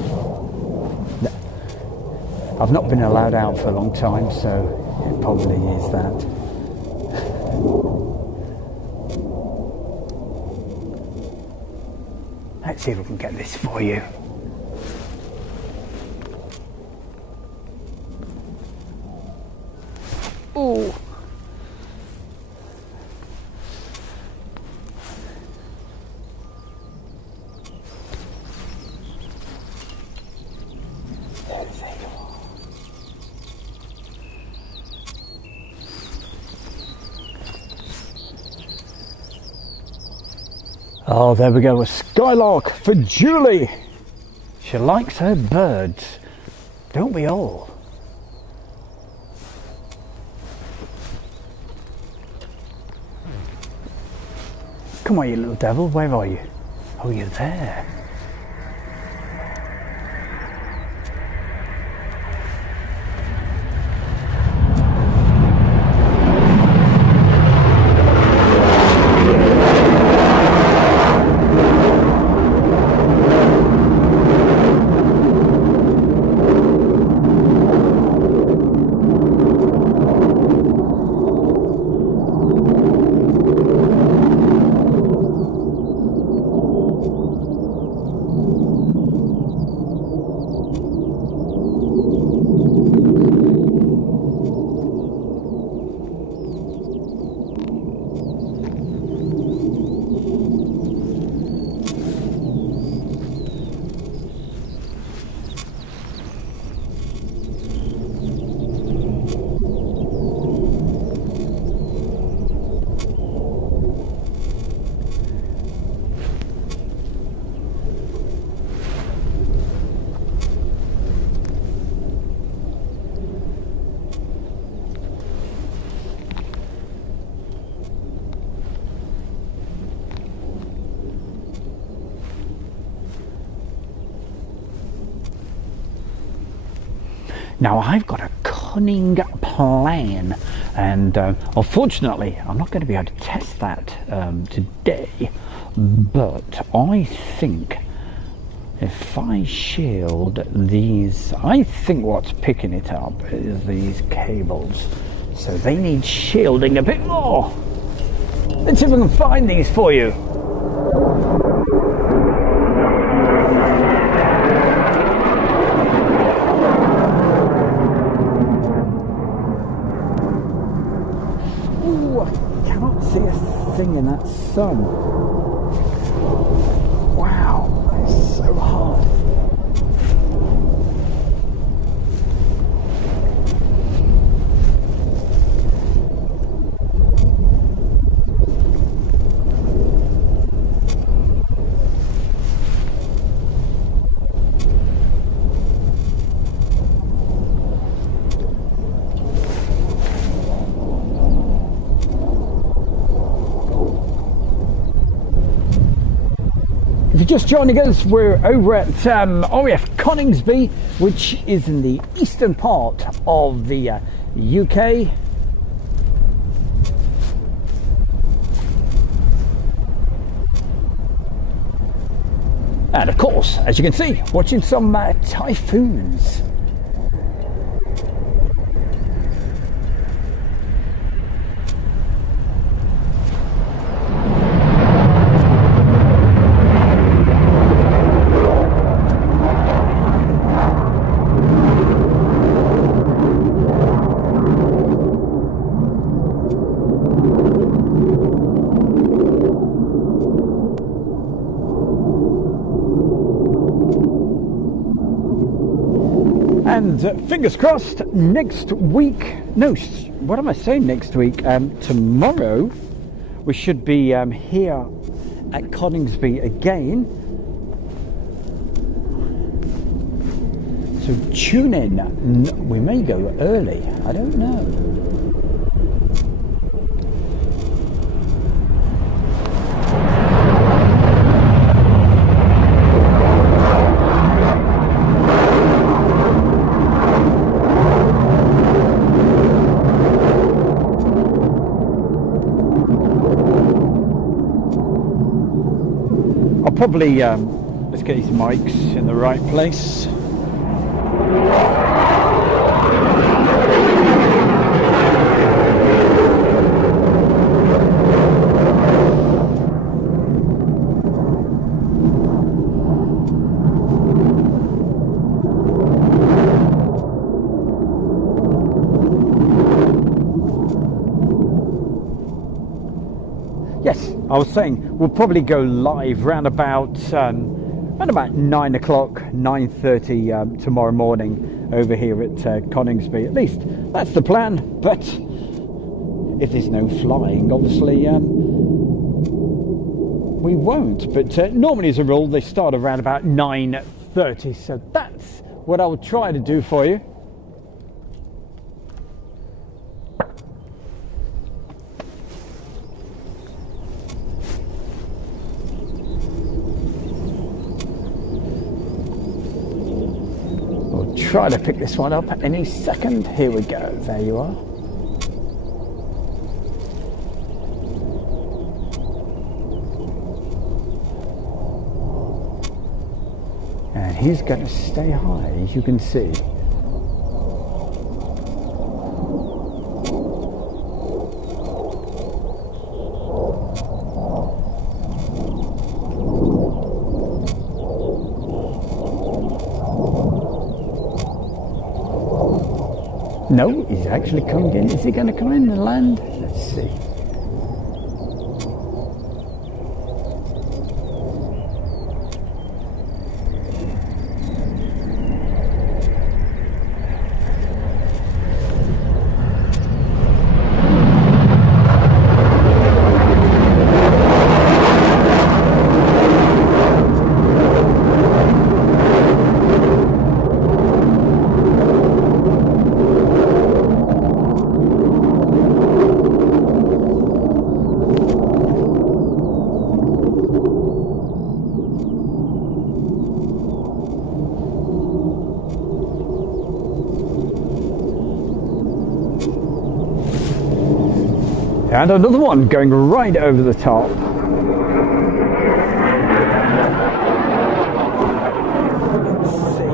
I've not been allowed out for a long time, so it probably is that. Let's see if we can get this for you. Oh. Oh, there we go, a skylark for Julie. She likes her birds, don't we all? Come on, you little devil, where are you? Oh, you're there. Now I've got a cunning plan, and unfortunately I'm not going to be able to test that today, but I think if I shield these, I think what's picking it up is these cables, so they need shielding a bit more. Let's see if we can find these for you. See a thing in that sun. Wow, it's so hard. If you're just joining us, we're over at RAF Coningsby, which is in the eastern part of the UK. And of course, as you can see, watching some typhoons. And fingers crossed, next week, no, what am I saying next week? Tomorrow we should be here at Coningsby again. So tune in. We may go early, I don't know. Probably, let's get these mics in the right place. Yes, I was saying we'll probably go live round about 9 o'clock, 9:30 tomorrow morning over here at Coningsby. At least that's the plan. But if there's no flying, obviously we won't. But normally, as a rule, they start around about 9:30. So that's what I will try to do for you. Try to pick this one up any second. Here we go. There you are. And he's going to stay high, as you can see. No, he's actually coming in. Is he going to come in and land? Let's see. And another one going right over the top. Let's see.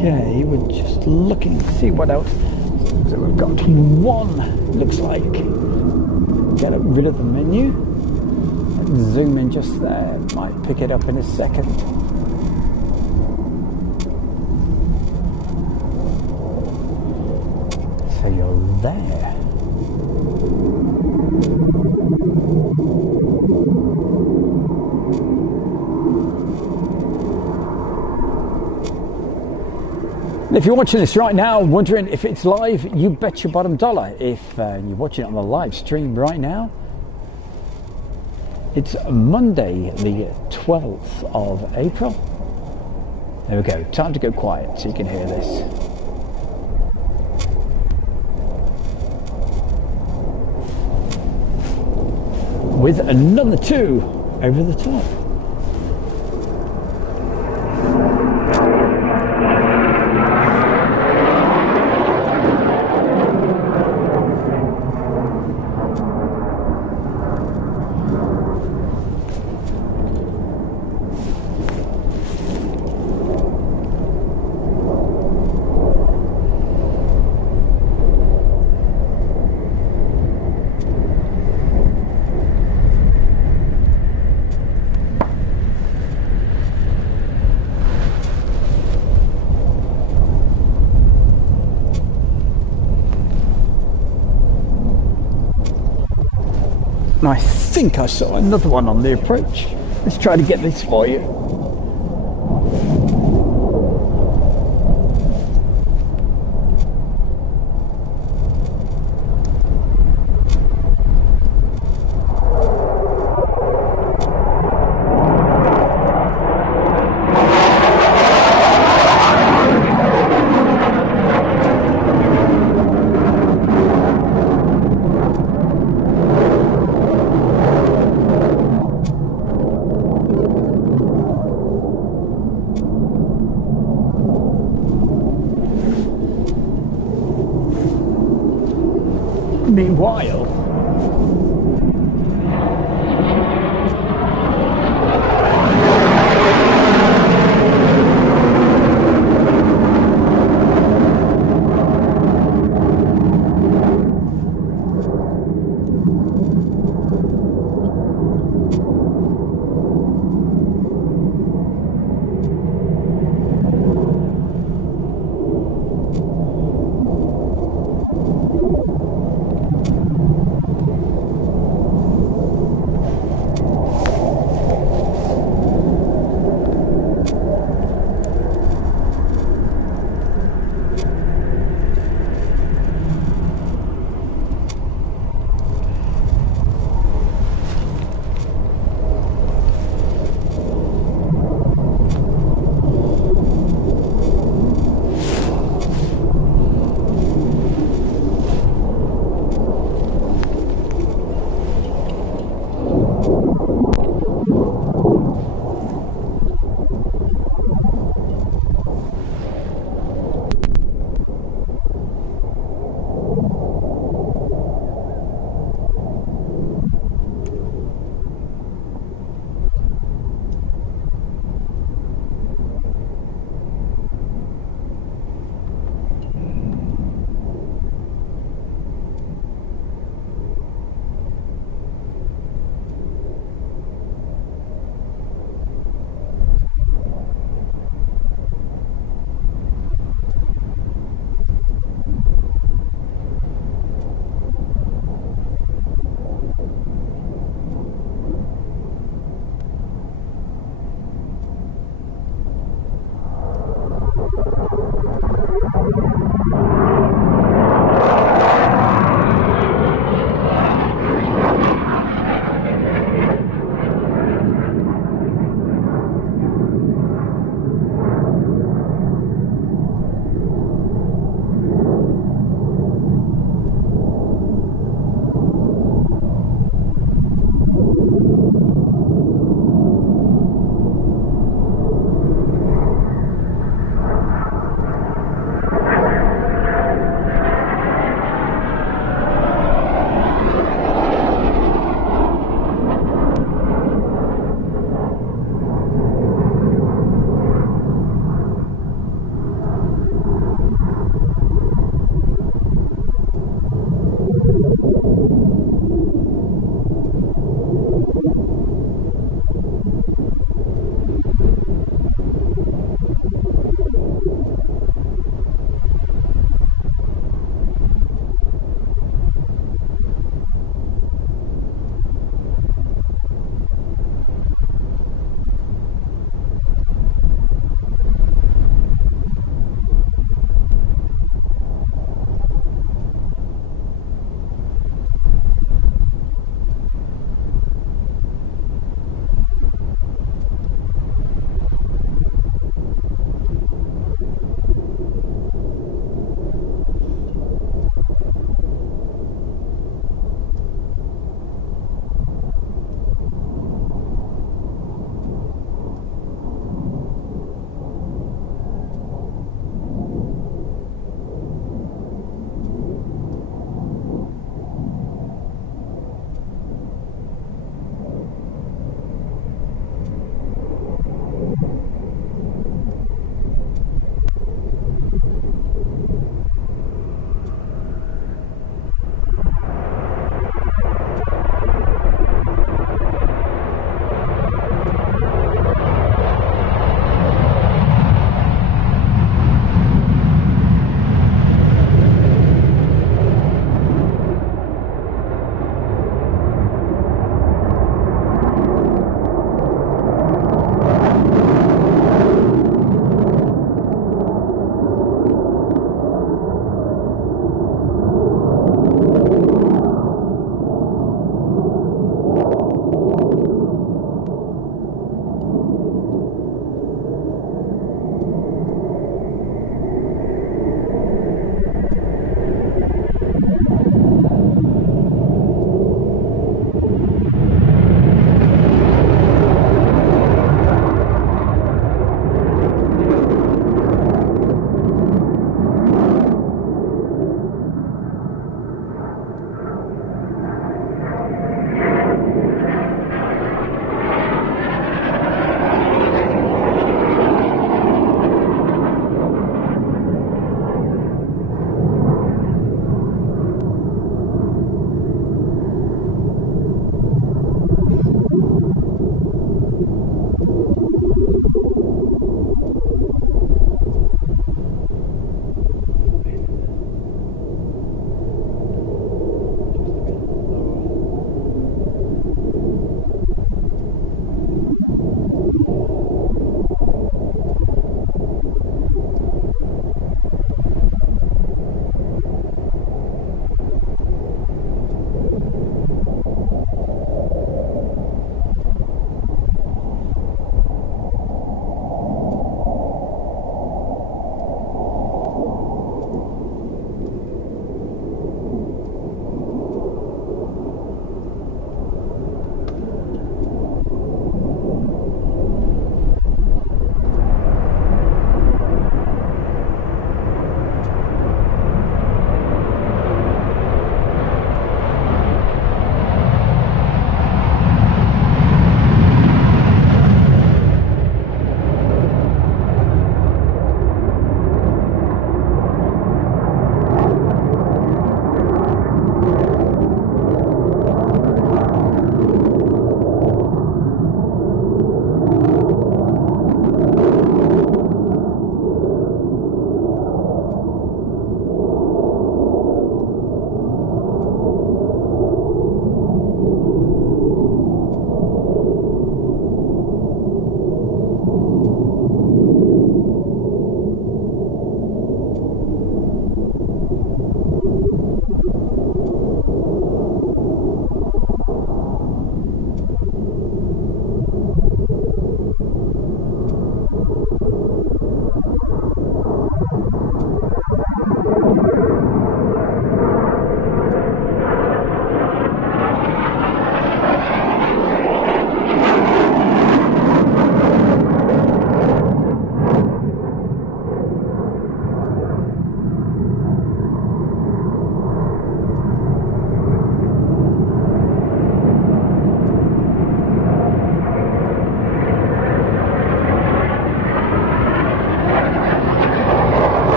Okay, we're just looking to see what else. So we've got one, looks like. Get rid of the menu. Zoom in just there. Might pick it up in a second. So you're there. If you're watching this right now, wondering if it's live, you bet your bottom dollar. If you're watching it on the live stream right now, it's Monday, the 12th of April. There we go. Time to go quiet so you can hear this. With another two over the top. And I think I saw another one on the approach. Let's try to get this for you. Meanwhile,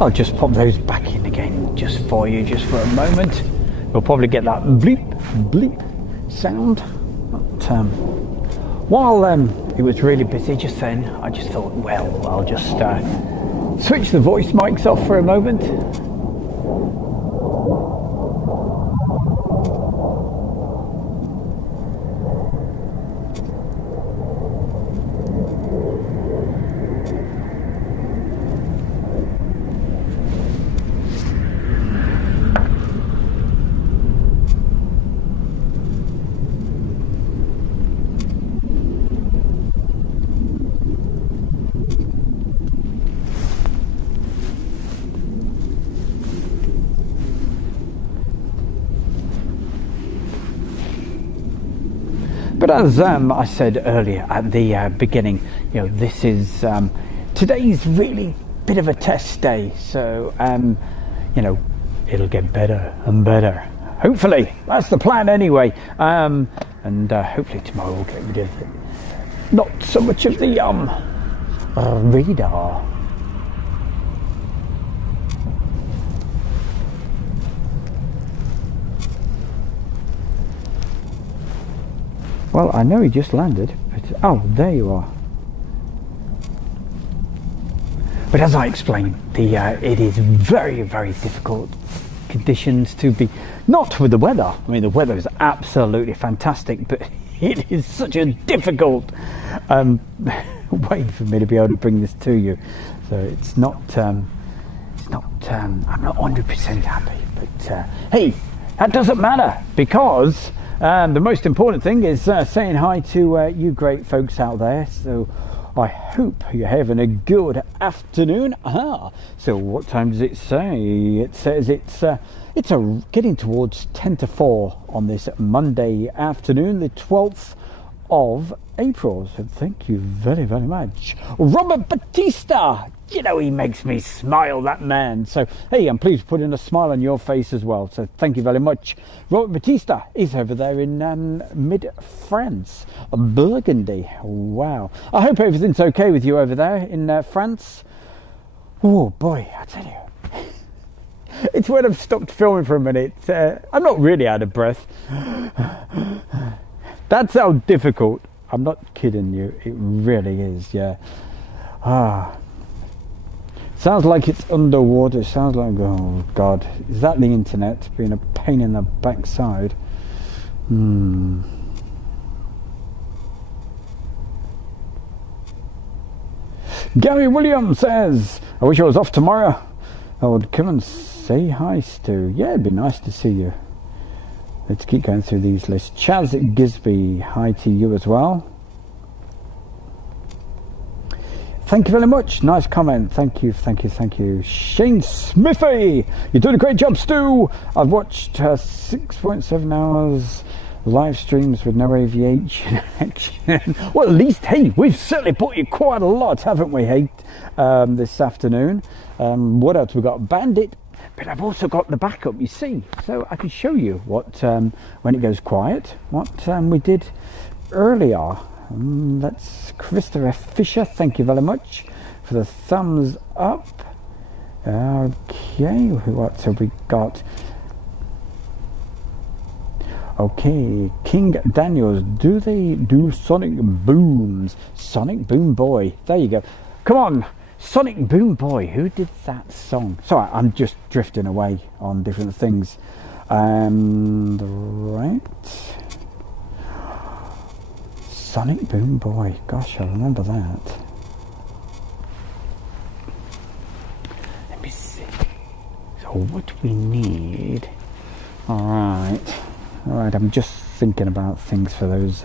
I'll just pop those back in again just for you, just for a moment. We'll probably get that bleep, bleep sound. But, while it was really busy just then, I just thought, well, I'll just switch the voice mics off for a moment. But as I said earlier at the beginning, you know, this is today's really bit of a test day. So you know, it'll get better and better. Hopefully, that's the plan anyway. And hopefully tomorrow we'll get rid of it. Not so much of the radar. Well, I know he just landed, but oh, there you are. But as I explained, it is very, very difficult conditions to be, not with the weather. I mean, the weather is absolutely fantastic, but it is such a difficult way for me to be able to bring this to you. So it's not, I'm not 100% happy, but hey, that doesn't matter, because the most important thing is saying hi to you great folks out there. So I hope you're having a good afternoon. So what time does it say? It says it's getting towards 10 to 4 on this Monday afternoon, the 12th of April. So thank you very, very much, Robert Batista. You know, he makes me smile, that man. So hey, I'm pleased putting a smile on your face as well. So thank you very much. Robert Batista is over there in mid-France, Burgundy. Wow. I hope everything's okay with you over there in France. Oh boy, I tell you, it's when I've stopped filming for a minute. I'm not really out of breath. That's how difficult. I'm not kidding you. It really is. Yeah. Sounds like it's underwater. It sounds like, oh God, is that the internet being a pain in the backside? Gary Williams says, I wish I was off tomorrow. I would come and say hi, Stu. Yeah, it'd be nice to see you. Let's keep going through these lists. Chaz Gisby, hi to you as well. Thank you very much. Nice comment. Thank you, thank you, thank you. Shane Smithy, you're doing a great job, Stu. I've watched 6.7 hours live streams with no aviation action. Well, at least, hey, we've certainly put you quite a lot, haven't we, hey, this afternoon. What else? We've got Bandit, but I've also got the backup, you see. So I can show you what, when it goes quiet, what we did earlier. That's Christopher Fisher, thank you very much for the thumbs up. Okay, what have we got? Okay, King Daniels, do they do Sonic Booms? Sonic Boom Boy, there you go. Come on, Sonic Boom Boy, who did that song? Sorry, I'm just drifting away on different things. Right. Sonic Boom Boy, gosh, I remember that. Let me see. So what do we need? Alright, I'm just thinking about things for those,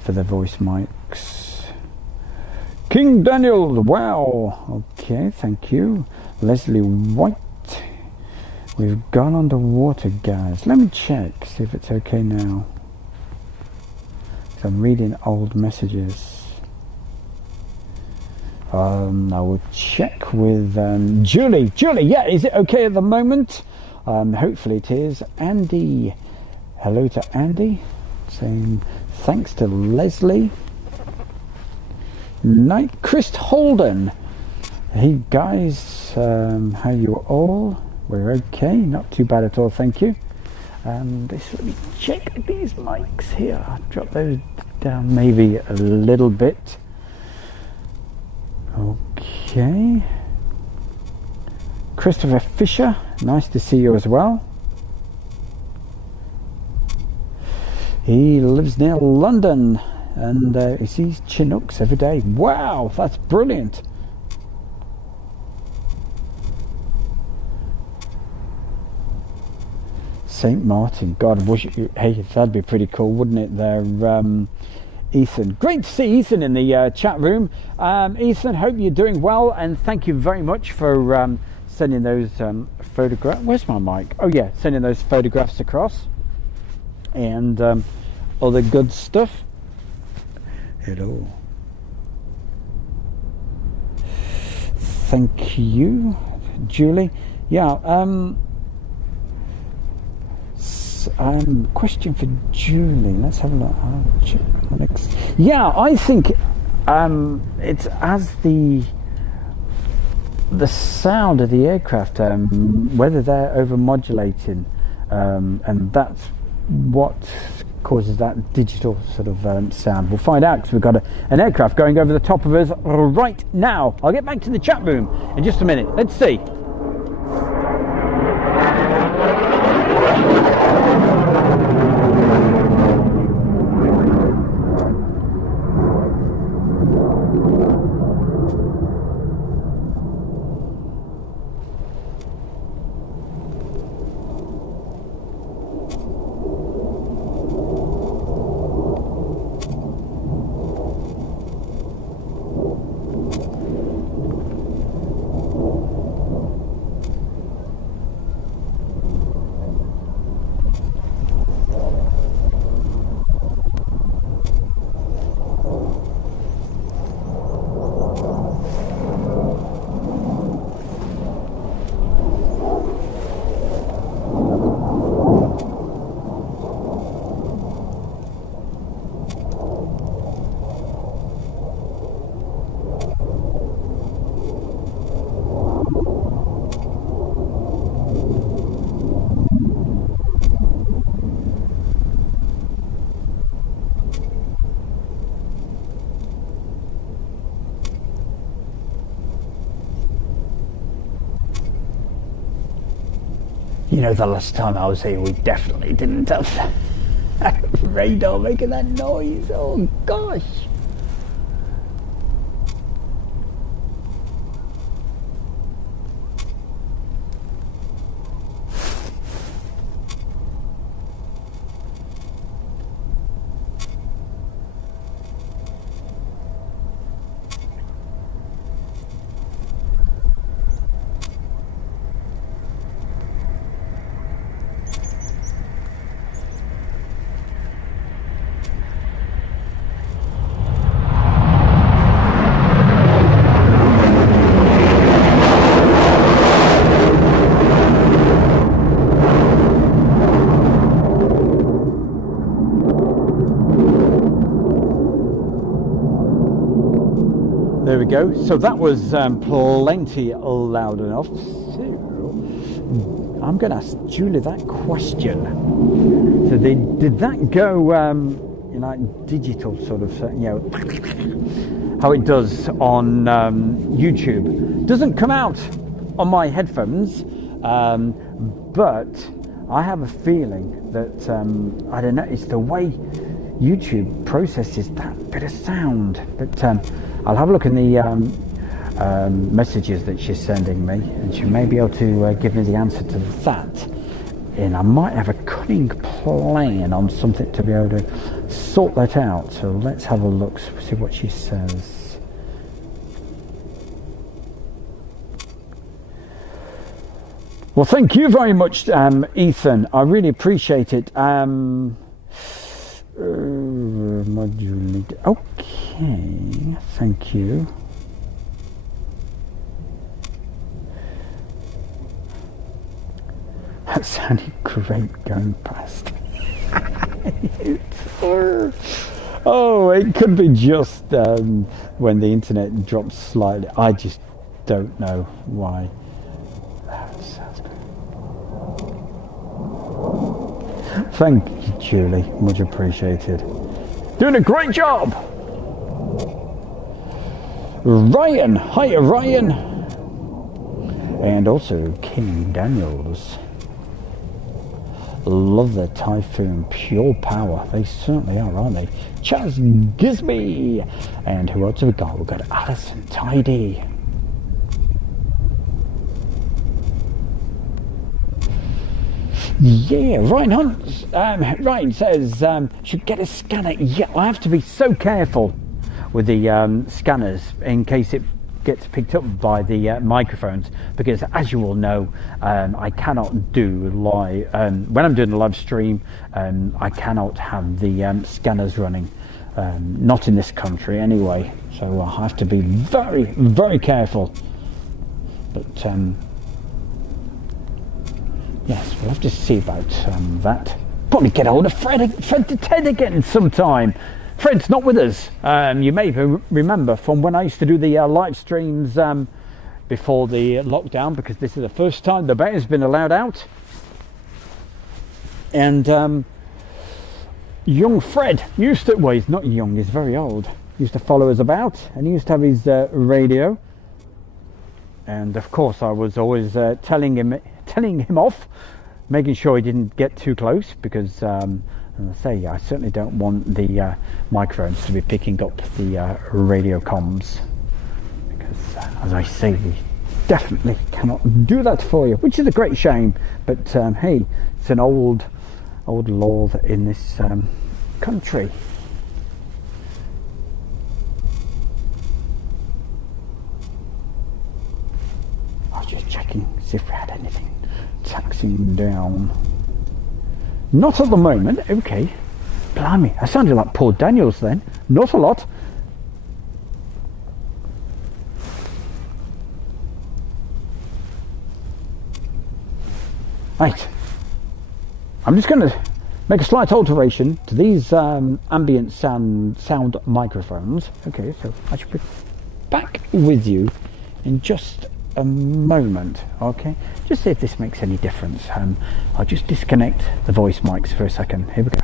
for the voice mics. King Daniel, wow, okay, thank you. Leslie White, we've gone underwater, guys. Let me check, see if it's okay now. So I'm reading old messages. I will check with Julie. Julie, yeah, is it okay at the moment? Hopefully it is. Andy, hello to Andy, saying thanks to Leslie. Night, Chris Holden. Hey guys, how you all? We're okay, not too bad at all, thank you. Let me check these mics here. I'll drop those down maybe a little bit. Okay. Christopher Fisher, nice to see you as well. He lives near London and he sees Chinooks every day. Wow, that's brilliant. St. Martin, God, hey, that'd be pretty cool, wouldn't it? There, Ethan, great to see Ethan in the chat room. Ethan, hope you're doing well, and thank you very much for sending those photographs. Where's my mic? Oh yeah, sending those photographs across, and all the good stuff. Hello. Thank you, Julie. Yeah. Question for Julie. Let's have a look. Yeah, I think it's as the sound of the aircraft, whether they're over modulating, and that's what causes that digital sort of sound. We'll find out because we've got an aircraft going over the top of us right now. I'll get back to the chat room in just a minute. Let's see. You know, the last time I was here, we definitely didn't have radar making that noise. Oh gosh. There we go. So that was plenty loud enough. So I'm going to ask Julie that question. So did that go, like digital sort of, how it does on YouTube? Doesn't come out on my headphones, but I have a feeling that I don't know. It's the way YouTube processes that bit of sound, but. I'll have a look in the messages that she's sending me, and she may be able to give me the answer to that. And I might have a cunning plan on something to be able to sort that out. So let's have a look, see what she says. Well, thank you very much, Ethan. I really appreciate it. modulate. Okay, thank you. That sounded great going past. Oh, it could be just when the internet drops slightly. I just don't know why. Sounds good. Thank you, Julie. Much appreciated. Doing a great job. Ryan. Hiya, Ryan. And also King Daniels. Love the Typhoon, pure power. They certainly are, aren't they? Chaz Gizby. And who else have we got? We've got Alison Tidy. Yeah, Ryan Hunt. Ryan says should get a scanner. Yeah, I have to be so careful with the scanners in case it gets picked up by the microphones, because as you all know, I cannot do live when I'm doing a live stream. I cannot have the scanners running, not in this country anyway, so I have to be very, very careful. But yes, we'll have to see about that. Probably get hold of Fred to Ted again sometime. Fred's not with us. You may remember from when I used to do the live streams before the lockdown, because this is the first time the bear's been allowed out. And young Fred used to, well, he's not young, he's very old. He used to follow us about, and he used to have his radio. And of course, I was always telling him off, making sure he didn't get too close, because and I say, I certainly don't want the microphones to be picking up the radio comms, because as I say, we definitely cannot do that for you, which is a great shame. But hey, it's an old law in this country. I was just checking, see if we had anything taxing down. Not at the moment. Okay. Blimey, I sounded like Paul Daniels then. Not a lot. Right. I'm just going to make a slight alteration to these ambient sound microphones. Okay, so I should be back with you in just a moment. Okay, just see if this makes any difference. I'll just disconnect the voice mics for a second. Here we go.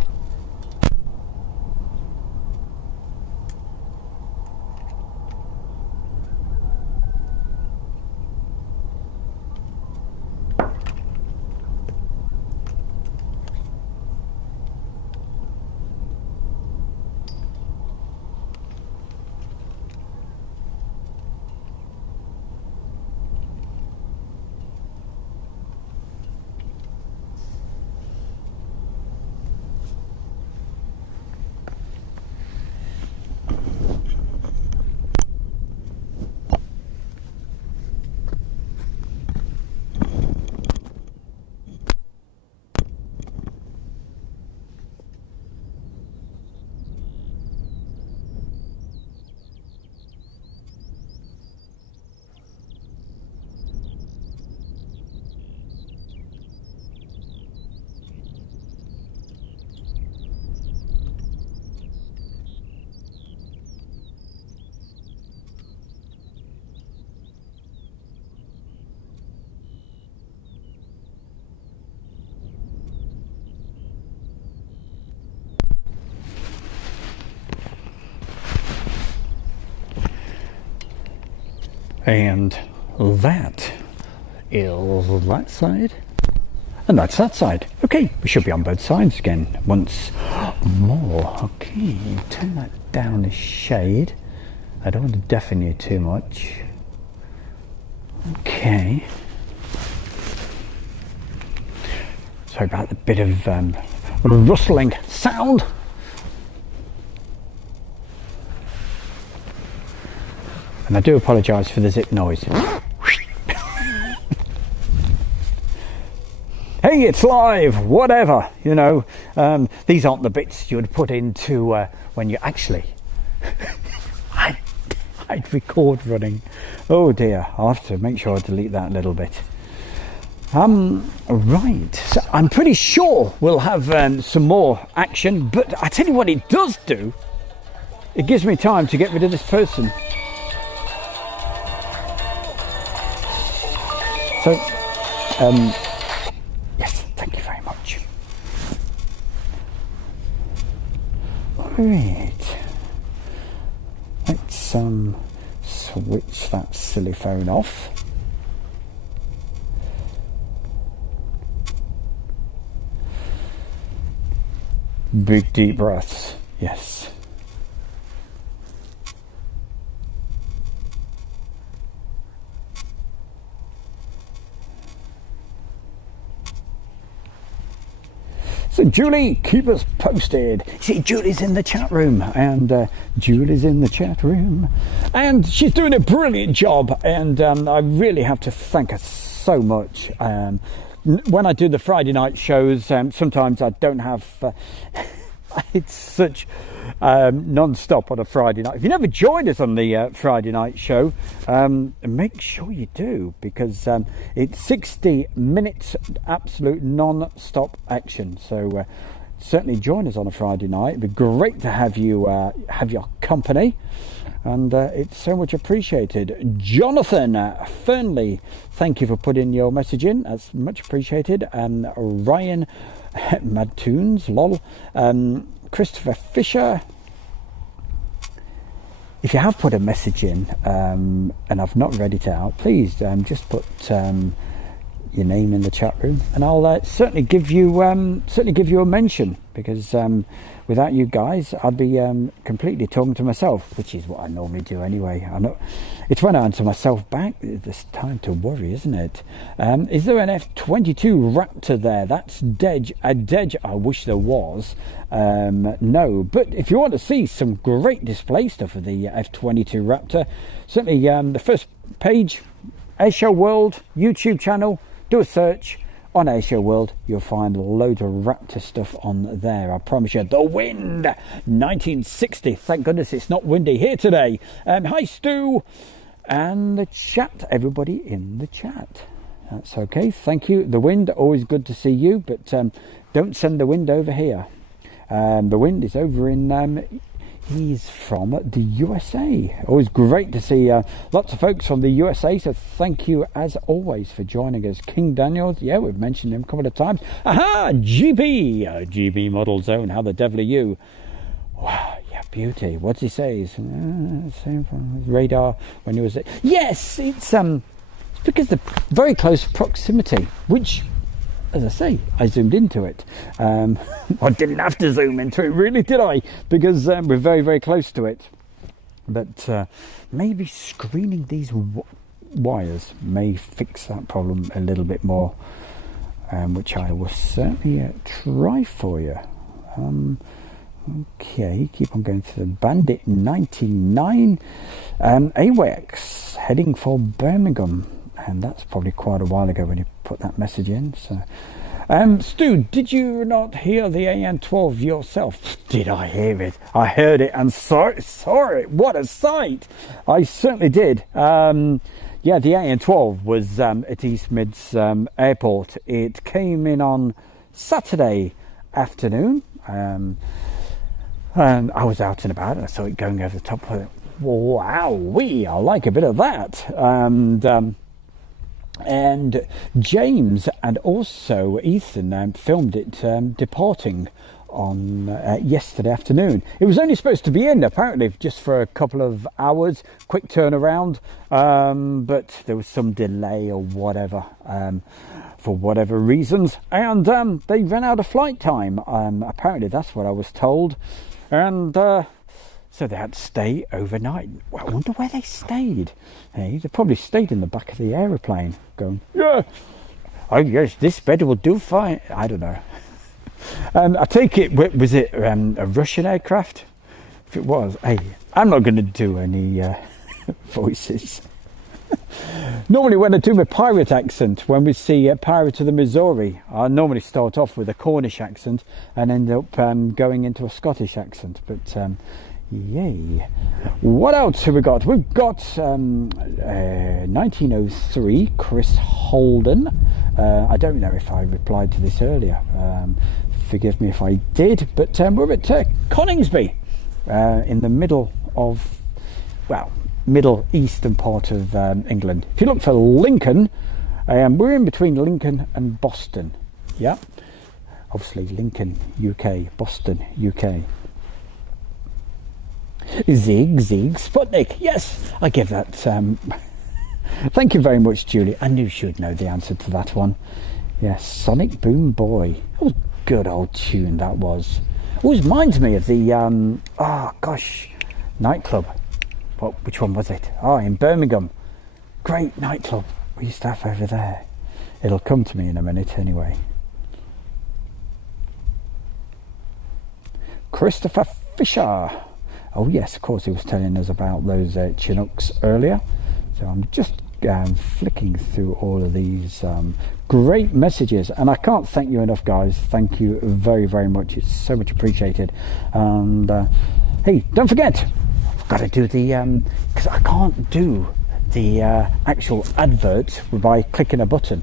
And that is that side, and that's that side. Okay, we should be on both sides again once more. Okay, turn that down a shade. I don't want to deafen you too much. Okay. Sorry about the bit of rustling sound. And I do apologise for the zip noise. Hey hey, it's live, whatever, you know. These aren't the bits you would put into when you actually I'd record running. Oh dear, I'll have to make sure I delete that little bit. Right, so I'm pretty sure we'll have some more action, but I tell you what it does do, it gives me time to get rid of this person. So, yes, thank you very much. Right, let's switch that silly phone off. Big deep breaths, yes. So Julie, keep us posted. See, Julie's in the chat room, and Julie's in the chat room, and she's doing a brilliant job, and I really have to thank her so much. When I do the Friday night shows, sometimes I don't have it's such non-stop on a Friday night. If you never joined us on the Friday night show, make sure you do, because it's 60 minutes absolute non-stop action. So certainly join us on a Friday night. It'd be great to have you have your company, and it's so much appreciated. Jonathan Fernley, thank you for putting your message in, that's much appreciated. And Ryan Madtoons, lol. Christopher Fisher, if you have put a message in and I've not read it out, please just put your name in the chat room, and I'll certainly give you a mention, because without you guys I'd be completely talking to myself, which is what I normally do anyway. I know it's when I answer myself back, it's time to worry, isn't it? Is there an F-22 Raptor there? That's Dej. I wish there was. No, but if you want to see some great display stuff of the F-22 Raptor, certainly the first page, Airshow World YouTube channel, do a search on Airshow World, you'll find loads of Raptor stuff on there, I promise you. The wind, 1960, thank goodness it's not windy here today. Hi Stu, and the chat, everybody in the chat, that's okay, thank you. The wind, always good to see you, but don't send the wind over here. The wind is over in he's from the USA. Always great to see lots of folks from the USA, so thank you as always for joining us. King Daniels, yeah, we've mentioned him a couple of times. Aha, GB Model Zone, how the devil are you? Wow, yeah, beauty. What's he say? Same from radar when he was there. Yes, it's because the very close proximity, which, as I say, I zoomed into it. I didn't have to zoom into it, really, did I? Because we're very, very close to it. But maybe screening these wires may fix that problem a little bit more, which I will certainly try for you. Okay, keep on going to the Bandit 99. AWACS heading for Birmingham. And that's probably quite a while ago when you put that message in. So, Stu, did you not hear the AN12 yourself? Did I hear it? I heard it and saw it. What a sight! I certainly did. Yeah, the AN12 was at East Mids Airport. It came in on Saturday afternoon, and I was out and about, and I saw it going over the top of it. Wow, I like a bit of that. And James and also Ethan filmed it departing on yesterday afternoon. It was only supposed to be in apparently just for a couple of hours, quick turnaround, but there was some delay or whatever, for whatever reasons, and they ran out of flight time. Apparently that's what I was told, and so they had to stay overnight. Well, I wonder where they stayed. Hey, they probably stayed in the back of the aeroplane, going, yeah, oh yes, this bed will do fine. I don't know. I take it, was it a Russian aircraft? If it was, hey, I'm not going to do any voices. Normally when I do my pirate accent, when we see Pirate of the Missouri, I normally start off with a Cornish accent and end up going into a Scottish accent. But yay. What else have we got? We've got 1903, Chris Holden. I don't know if I replied to this earlier. Forgive me if I did. But we're at Coningsby, in the middle of, well, middle eastern part of England. If you look for Lincoln, we're in between Lincoln and Boston. Yeah, obviously Lincoln, UK, Boston, UK. Zig Sputnik. Yes, I give that. Thank you very much, Julie. I knew she would know the answer to that one. Yes, Sonic Boom Boy. That was a good old tune. That was. Always reminds me of the nightclub. Which one was it? Oh, in Birmingham. Great nightclub we used to have over there. It'll come to me in a minute anyway. Christopher Fisher. Oh yes, of course he was telling us about those Chinooks earlier. So I'm just flicking through all of these great messages, and I can't thank you enough, guys. Thank you very, very much. It's so much appreciated. And hey, don't forget, got to do the because I can't do the actual advert by clicking a button.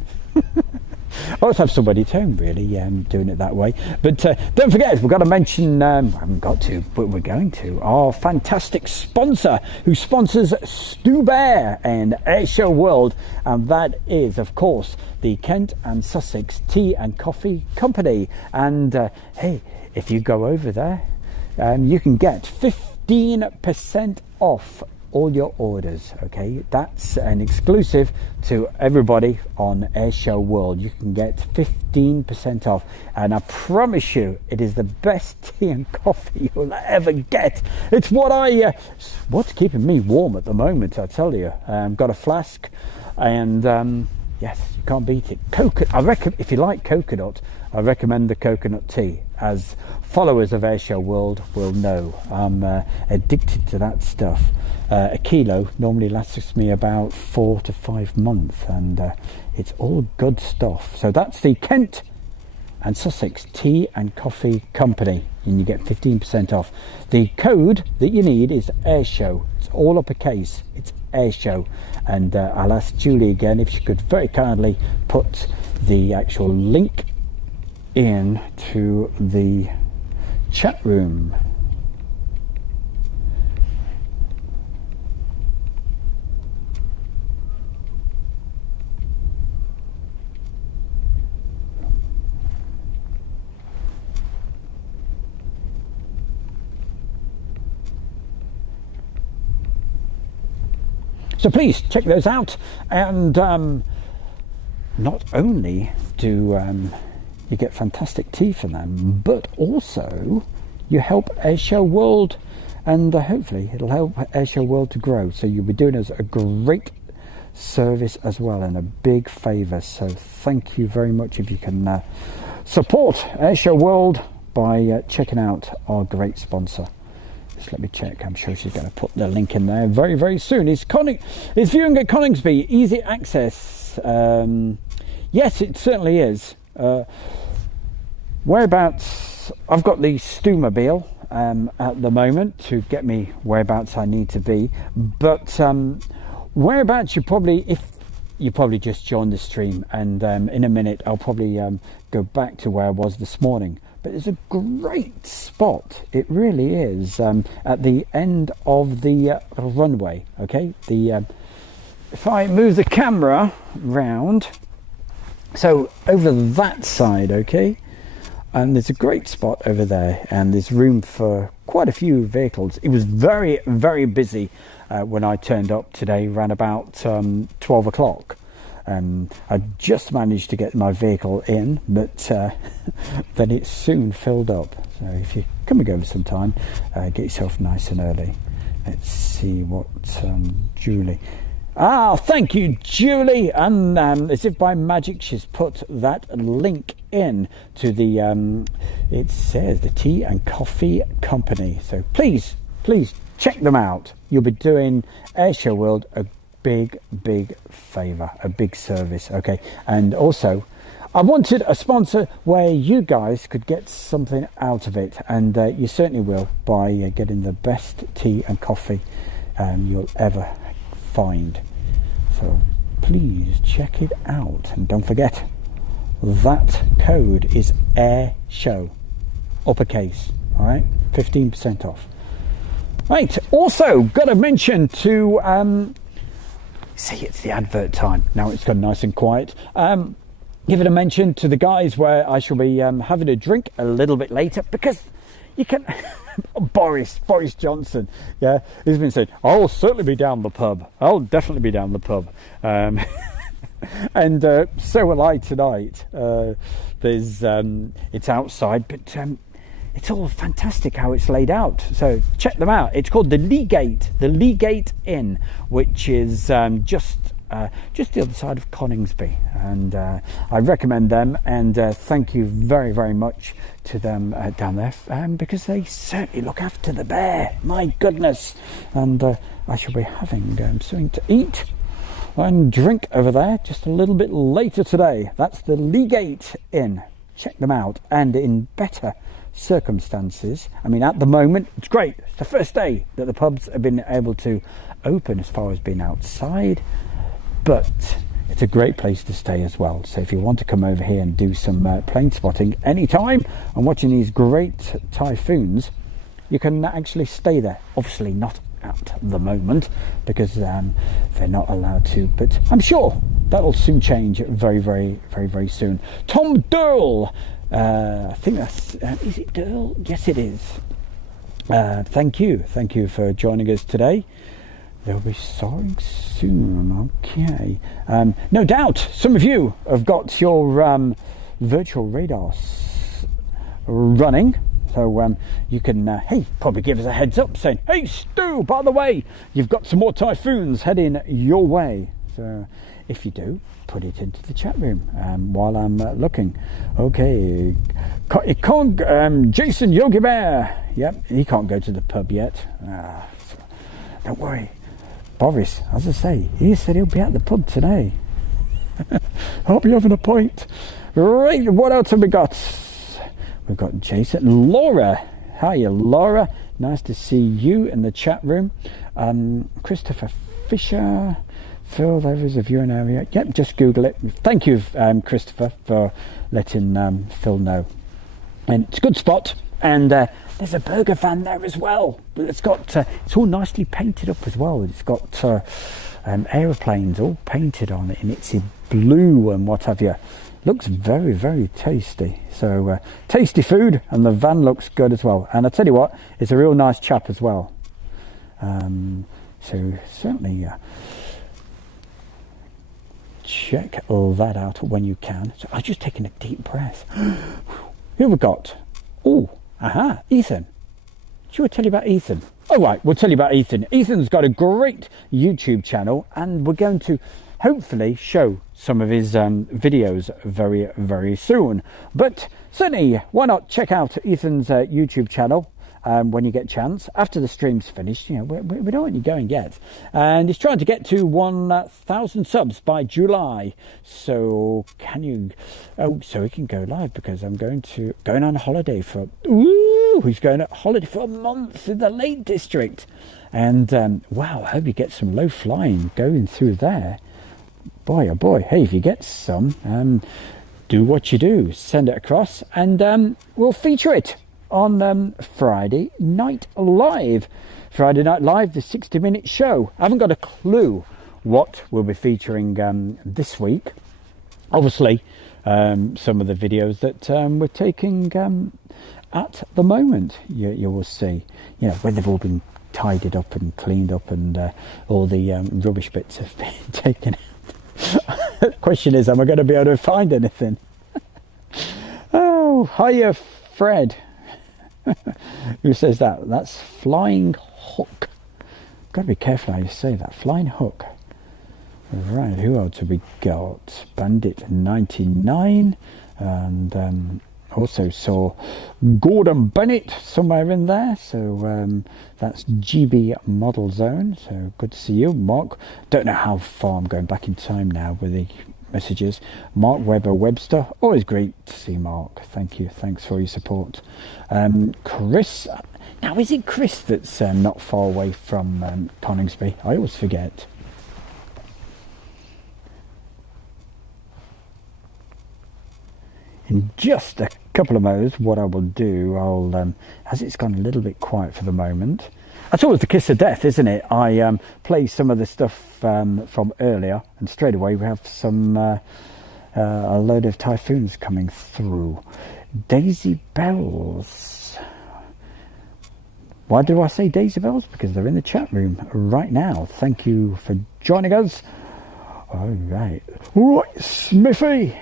I always have somebody at home really doing it that way. But don't forget, we've got to mention, I haven't got to, but we're going to, our fantastic sponsor who sponsors Stu Bear and Airshow World, and that is of course the Kent and Sussex Tea and Coffee Company. And hey, if you go over there, you can get 15% off all your orders. Okay, that's an exclusive to everybody on Airshow World. You can get 15% off, and I promise you it is the best tea and coffee you'll ever get. It's what's keeping me warm at the moment, I tell you. Got a flask, and yes, you can't beat it. I reckon if you like coconut, I recommend the coconut tea. As followers of Airshow World will know, I'm addicted to that stuff. A kilo normally lasts me about 4 to 5 months, and it's all good stuff. So that's the Kent and Sussex Tea and Coffee Company, and you get 15% off. The code that you need is Airshow. It's all uppercase. It's Airshow. And I'll ask Julie again if she could very kindly put the actual link in to the chat room. So please check those out, and not only do you get fantastic tea for them, but also you help Airshow World, and hopefully it'll help Airshow World to grow. So you'll be doing us a great service as well, and a big favour. So thank you very much if you can support Airshow World by checking out our great sponsor. Just let me check. I'm sure she's going to put the link in there very, very soon. It's viewing at Coningsby, easy access. Yes, it certainly is. Whereabouts? I've got the Stu-mobile at the moment to get me whereabouts I need to be. But whereabouts you probably just joined the stream, and in a minute I'll probably go back to where I was this morning. But it's a great spot, it really is, at the end of the runway. Okay, if I move the camera round, so over that side, okay, and there's a great spot over there, and there's room for quite a few vehicles. It was very, very busy when I turned up today, around about 12 o'clock. I just managed to get my vehicle in, but then it soon filled up. So if you're coming over sometime, get yourself nice and early. Let's see what Julie. Thank you, Julie. And as if by magic, she's put that link in to the. It says the Tea and Coffee Company. So please check them out. You'll be doing Airshow World a big favour, a big service, okay? And also, I wanted a sponsor where you guys could get something out of it, and you certainly will by getting the best tea and coffee you'll ever find. So please check it out, and don't forget that code is AIRSHOW, uppercase, all right, 15% off. Right, also got to mention to see, it's the advert time now. It's gone nice and quiet. Give it a mention to the guys where I shall be having a drink a little bit later, because you can Boris Johnson, yeah, he's been saying, I'll certainly be down the pub, I'll definitely be down the pub, and so will I tonight. There's it's outside, but it's all fantastic how it's laid out, so check them out. It's called the Lee Gate Inn, which is just the other side of Coningsby, and I recommend them, and thank you very much to them down there, because they certainly look after the bear, my goodness. And I shall be having something to eat and drink over there just a little bit later today. That's the Lee Gate Inn. Check them out, and in better circumstances. I mean, at the moment it's great. It's the first day that the pubs have been able to open as far as being outside, but it's a great place to stay as well. So if you want to come over here and do some plane spotting anytime and watching these great typhoons, you can actually stay there. Obviously not at the moment, because they're not allowed to, but I'm sure that'll soon change very soon. Tom Durrell, I think that's is it Durrell? Yes, it is. Thank you for joining us today. They'll be starting soon. Okay. No doubt some of you have got your virtual radars running, so you can hey, probably give us a heads up saying, hey Stu, by the way, you've got some more typhoons heading your way. So if you do, put it into the chat room while I'm looking. Okay, Jason Yogi Bear, yep, he can't go to the pub yet. Don't worry, Boris, as I say, he said he'll be at the pub today. I'll be having a pint. Right, what else have we got? We've got Jason. Laura, hiya Laura, nice to see you in the chat room. Christopher Fisher, Phil, there is a viewing area. Yep, just Google it. Thank you, Christopher, for letting Phil know. And it's a good spot, and there's a burger van there as well, but it's got it's all nicely painted up as well. It's got aeroplanes all painted on it, and it's in blue and what have you. Looks very tasty. So tasty food, and the van looks good as well. And I tell you what, it's a real nice chap as well. So certainly check all that out when you can. So I'm just taking a deep breath. Who have we got? Oh, Ethan. Should we tell you about Ethan? All right, we'll tell you about Ethan. Ethan's got a great YouTube channel, and we're going to hopefully show some of his videos very soon. But certainly, why not check out Ethan's YouTube channel when you get a chance after the stream's finished. You know, we don't want you going yet, and he's trying to get to 1,000 subs by July. So can you? Oh, so he can go live, because I'm going on holiday for. Ooh, he's going on holiday for a month in the Lake District, and wow, I hope you get some low flying going through there. Boy, oh boy, hey, if you get some, do what you do, send it across, and we'll feature it on Friday Night Live. Friday Night Live, the 60-minute show. I haven't got a clue what we'll be featuring this week. Obviously, some of the videos that we're taking at the moment, you will see, you know, when they've all been tidied up and cleaned up, and all the rubbish bits have been taken out. The question is, am I going to be able to find anything? Oh, hiya, Fred. Who says that? That's Flying Hook. Got to be careful how you say that. Flying Hook. Right, who else have we got? Bandit 99, and also saw Gordon Bennett somewhere in there, so that's GB Model Zone, so good to see you. Mark, don't know how far I'm going back in time now with the messages. Mark Webster, always great to see Mark, thank you, thanks for your support. Chris, now is it Chris that's not far away from Coningsby? I always forget. In just a couple of moments, what I will do, I'll as it's gone a little bit quiet for the moment, that's always the kiss of death, isn't it? I play some of the stuff from earlier, and straight away we have some a load of typhoons coming through. Daisy Bells. Why do I say Daisy Bells? Because they're in the chat room right now. Thank you for joining us. All right, Smithy.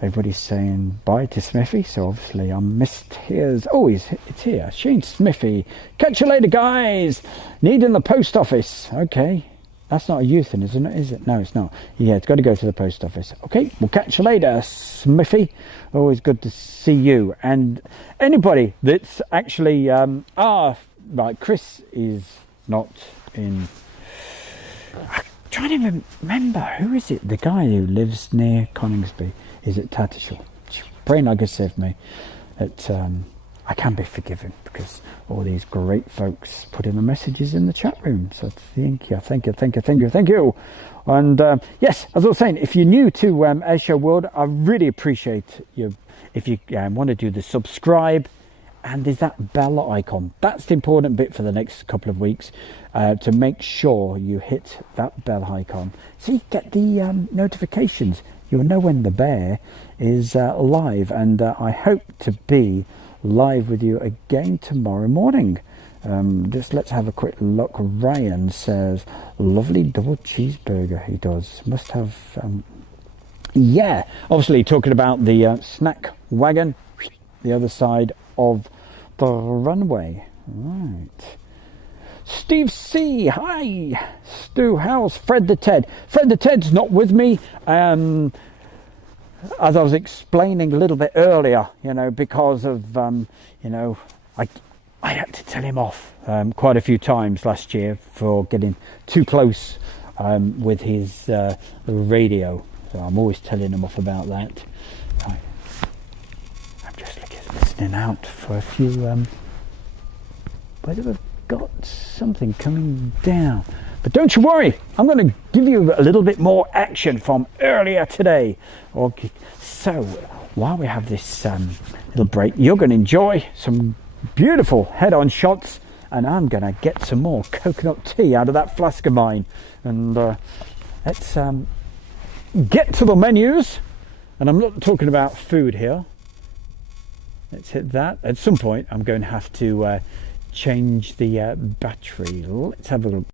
Everybody's saying bye to Smithy, so obviously I missed his. Oh, it's here. Shane Smithy. Catch you later, guys. Needing the post office. Okay. That's not a euthan, isn't it? Is it? No, it's not. Yeah, it's got to go to the post office. Okay, we'll catch you later, Smithy. Always good to see you. And anybody that's actually... right, Chris is not in... I'm trying to remember. Who is it? The guy who lives near Coningsby. Is it Tatishall? Pray not God save me. That I can be forgiven because all these great folks put in the messages in the chat room. So thank you. And yes, as I was saying, if you're new to Airshow World, I really appreciate you. If you want to do the subscribe, and there's that bell icon. That's the important bit for the next couple of weeks, to make sure you hit that bell icon so you get the notifications. You'll know when the bear is live, and I hope to be live with you again tomorrow morning. Just let's have a quick look. Ryan says lovely double cheeseburger. He does, must have yeah, obviously talking about the snack wagon, the other side of the runway. Right, Steve C, hi. Stu, how's Fred the Ted? Fred the Ted's not with me, as I was explaining a little bit earlier, you know, because of you know, I had to tell him off quite a few times last year for getting too close with his radio, so I'm always telling him off about that. Right. I'm just listening out for a few whether we've got something coming down, but don't you worry, I'm going to give you a little bit more action from earlier today. Okay, so while we have this little break, you're going to enjoy some beautiful head-on shots, and I'm going to get some more coconut tea out of that flask of mine, and let's get to the menus. And I'm not talking about food here. Let's hit that. At some point I'm going to have to change the battery. Let's have a look.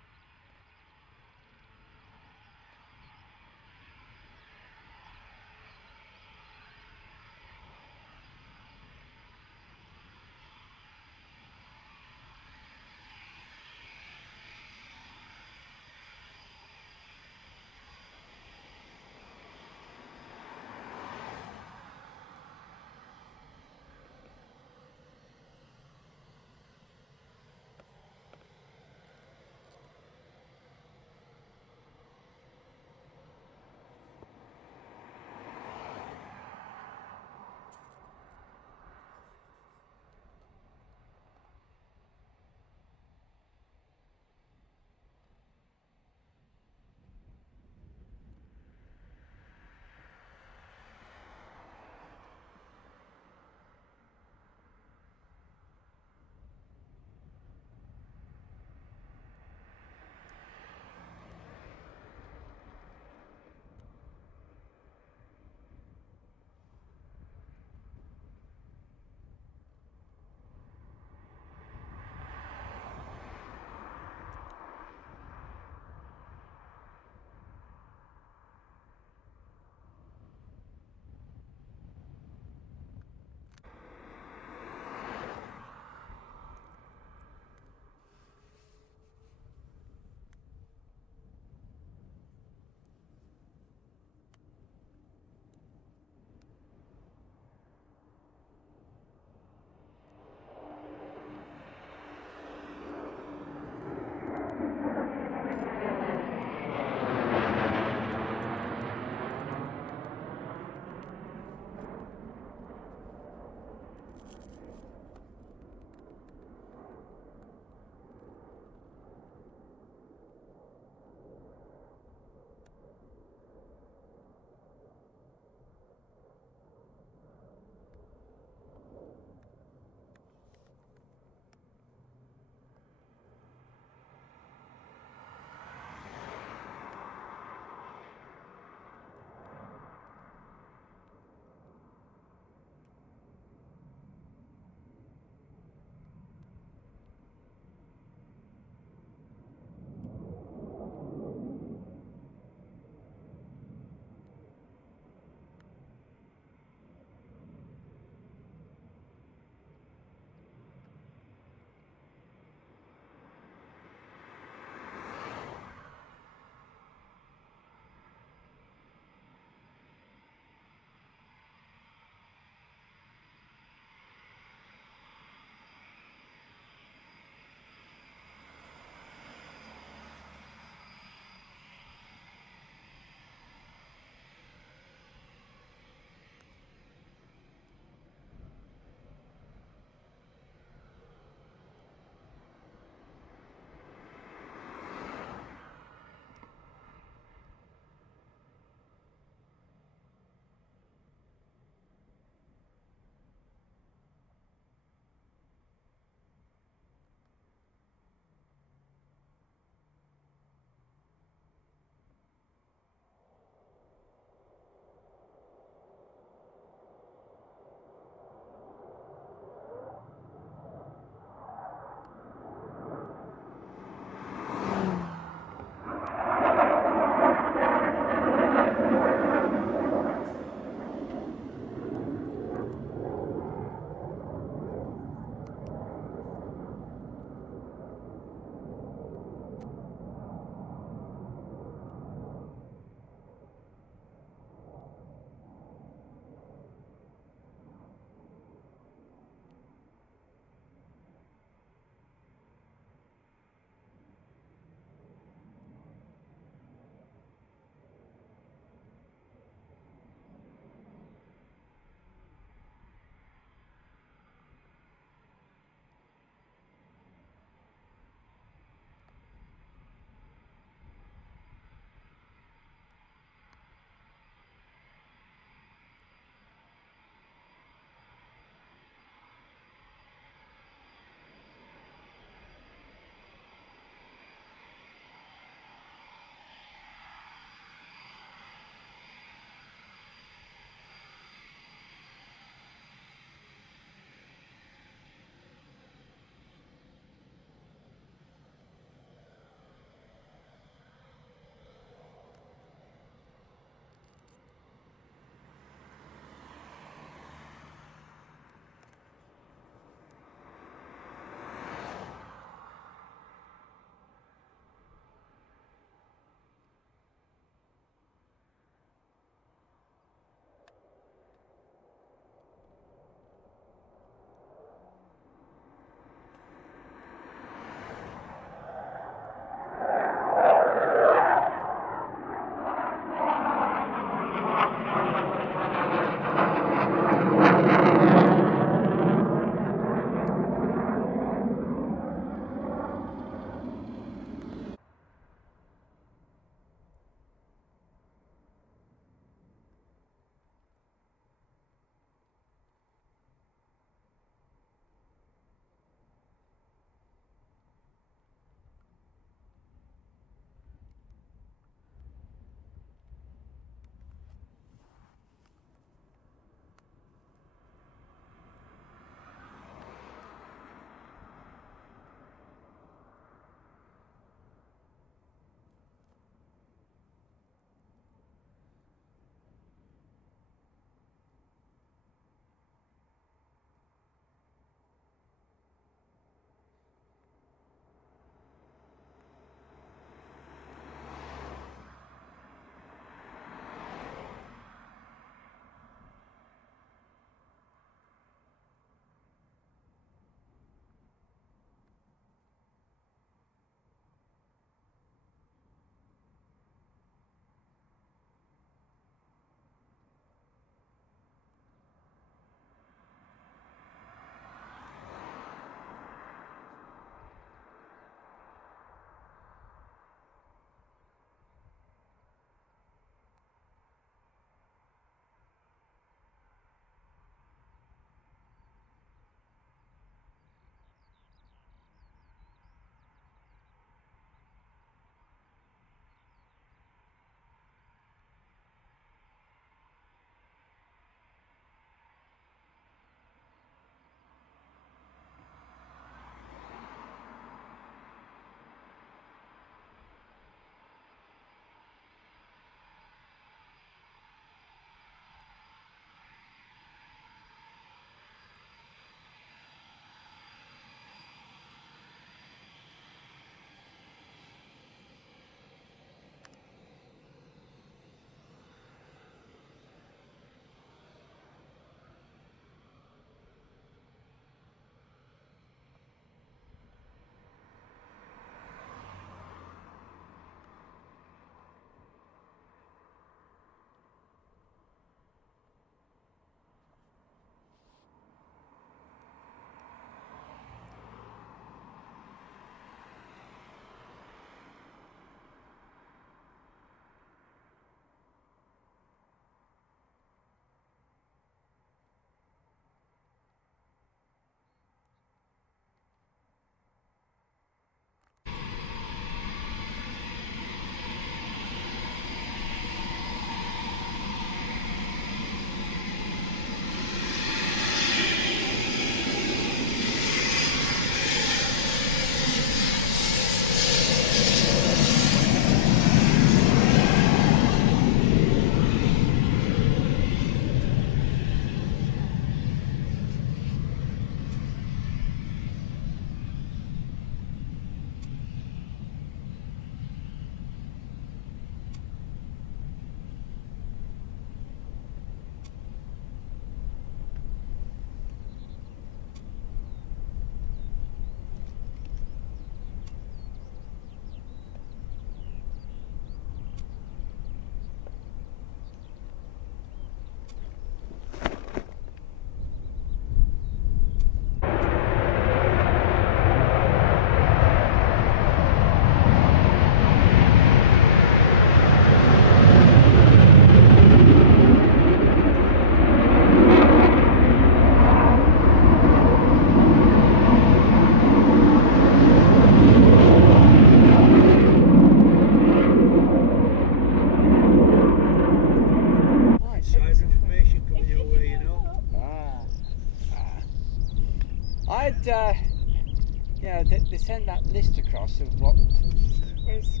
Yeah, they sent that list across of what was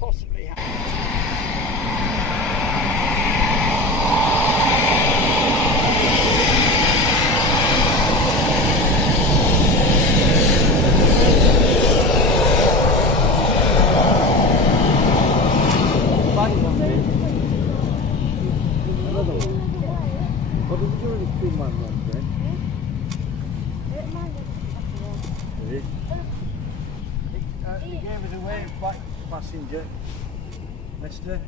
possibly happening. Another one. What did we do in the 2-man one then? He gave us away back passenger, mister.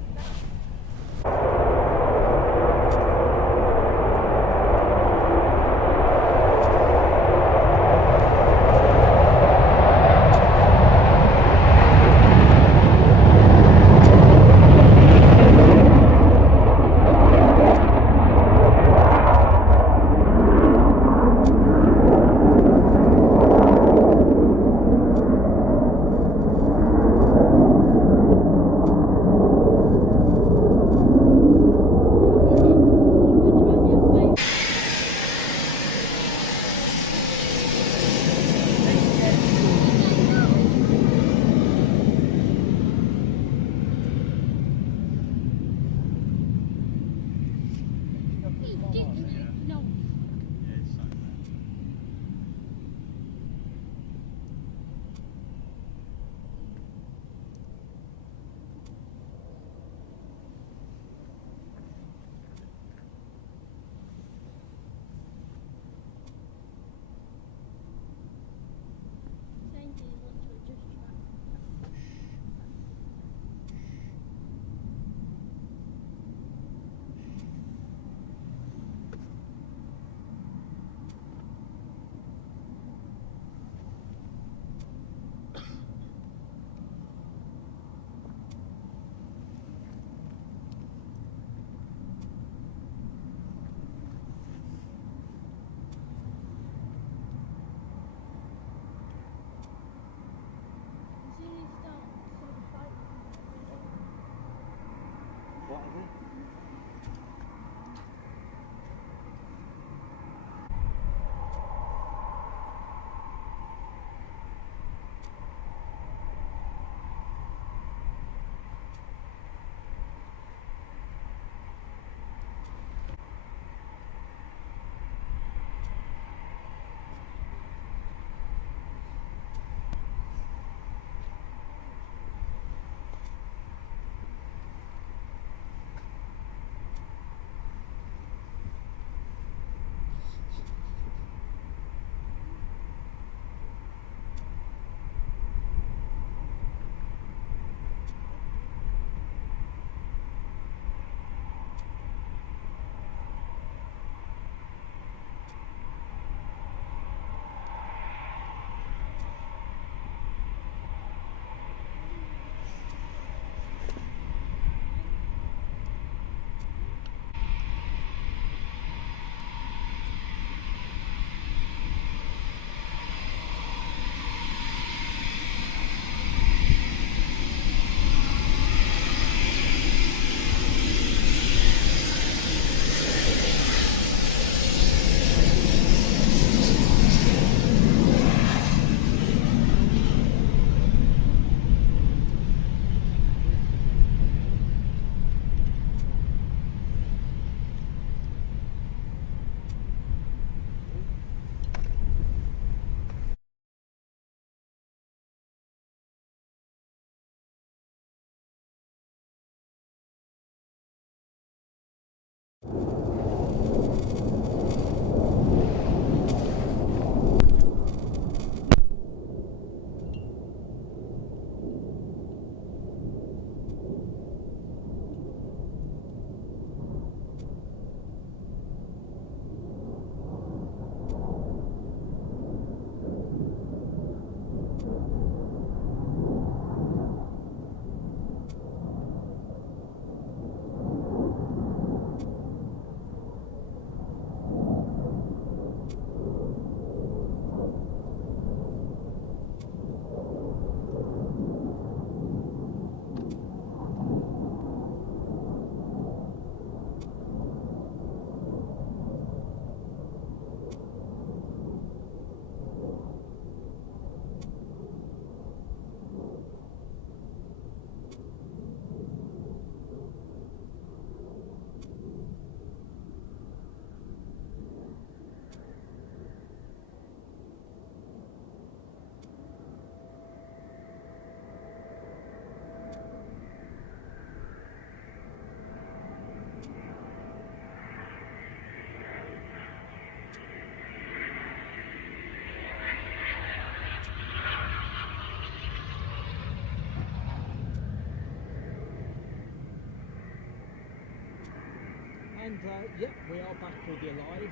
yep, we are back with you live.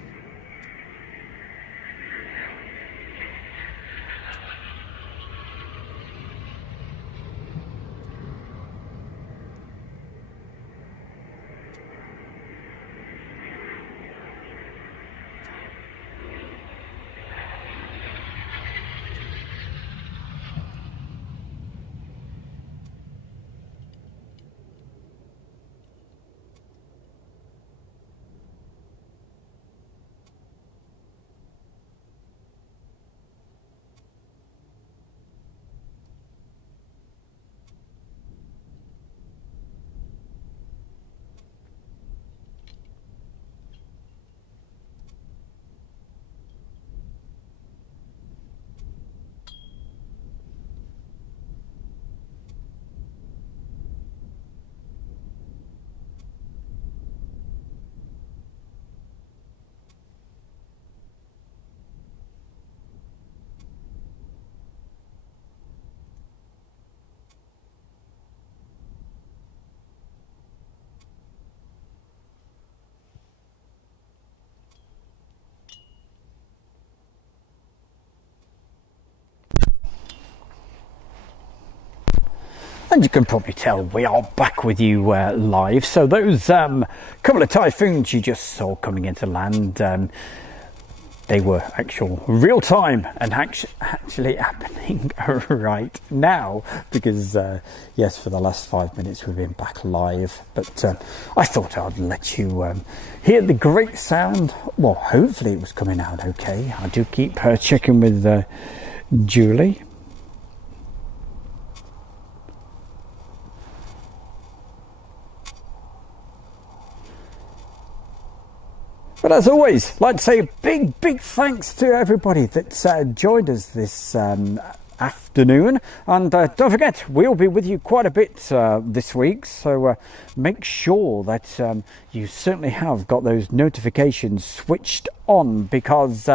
And you can probably tell we are back with you live. So those couple of typhoons you just saw coming into land, they were actual real time and actually happening right now, because yes, for the last 5 minutes we've been back live. But I thought I'd let you hear the great sound. Well, hopefully it was coming out okay. I do keep checking with Julie. But as always, I'd like to say a big thanks to everybody that's joined us this afternoon. And don't forget, we'll be with you quite a bit this week. So make sure that you certainly have got those notifications switched on, because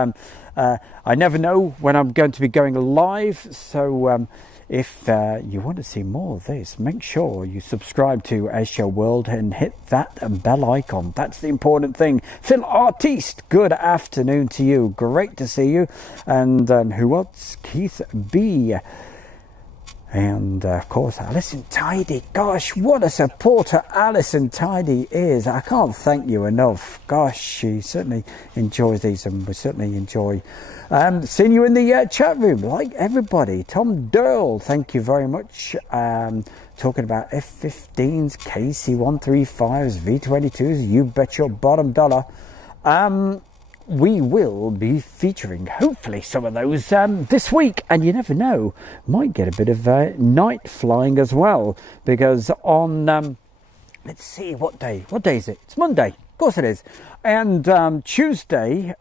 I never know when I'm going to be going live. So if you want to see more of this, make sure you subscribe to Airshow World and hit that bell icon. That's the important thing. Phil Artiste, good afternoon to you. Great to see you. And who else? Keith B. And of course, Alison Tidy. Gosh, what a supporter Alison Tidy is. I can't thank you enough. Gosh, she certainly enjoys these, and we certainly enjoy seeing you in the chat room, like everybody. Tom Durl, thank you very much. Talking about F-15s, KC-135s, V-22s, you bet your bottom dollar. We will be featuring hopefully some of those this week, and you never know, might get a bit of night flying as well, because on let's see, what day is it? It's Monday, of course it is. And Tuesday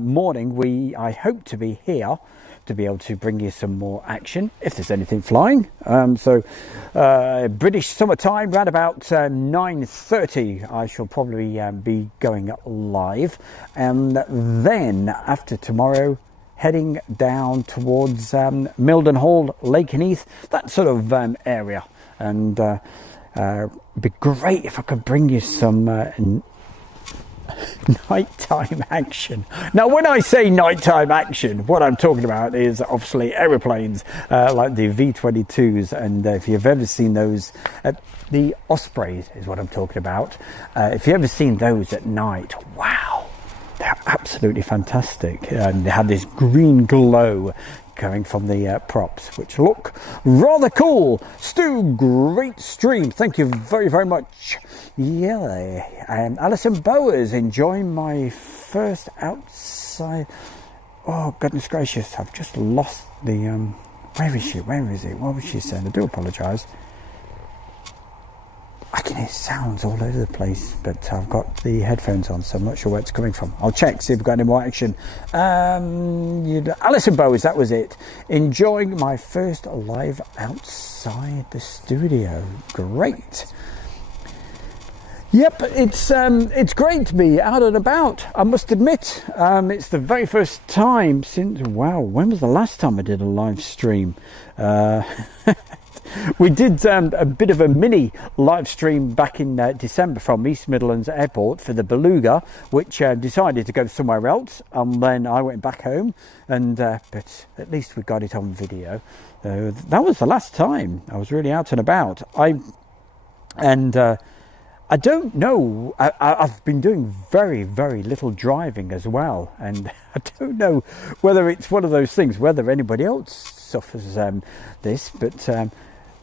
morning I hope to be here to be able to bring you some more action if there's anything flying. So British summertime, around about 9:30 I shall probably be going live, and then after tomorrow heading down towards Mildenhall, Lakenheath, that sort of area. And it'd be great if I could bring you some nighttime action. Now, when I say nighttime action, what I'm talking about is obviously aeroplanes like the V-22s, and if you've ever seen those, the Ospreys is what I'm talking about. If you've ever seen those at night, wow, they're absolutely fantastic. They have this green glow coming from the props, which look rather cool. Stu, great stream, thank you very much. Yeah, Alison Bowers, enjoying my first outside. Oh goodness gracious, I've just lost the where is it, what was she saying? I do apologise. I can hear sounds all over the place, but I've got the headphones on, so I'm not sure where it's coming from. I'll check, see if we've got any more action. Alison Bowes, that was it. Enjoying my first live outside the studio. Great. Yep, it's great to be out and about, I must admit. It's the very first time since, wow, when was the last time I did a live stream? We did a bit of a mini live stream back in December from East Midlands Airport for the Beluga, which decided to go somewhere else, and then I went back home, and but at least we got it on video. That was the last time I was really out and about. I don't know, I've been doing very, very little driving as well, and I don't know whether it's one of those things, whether anybody else suffers this, but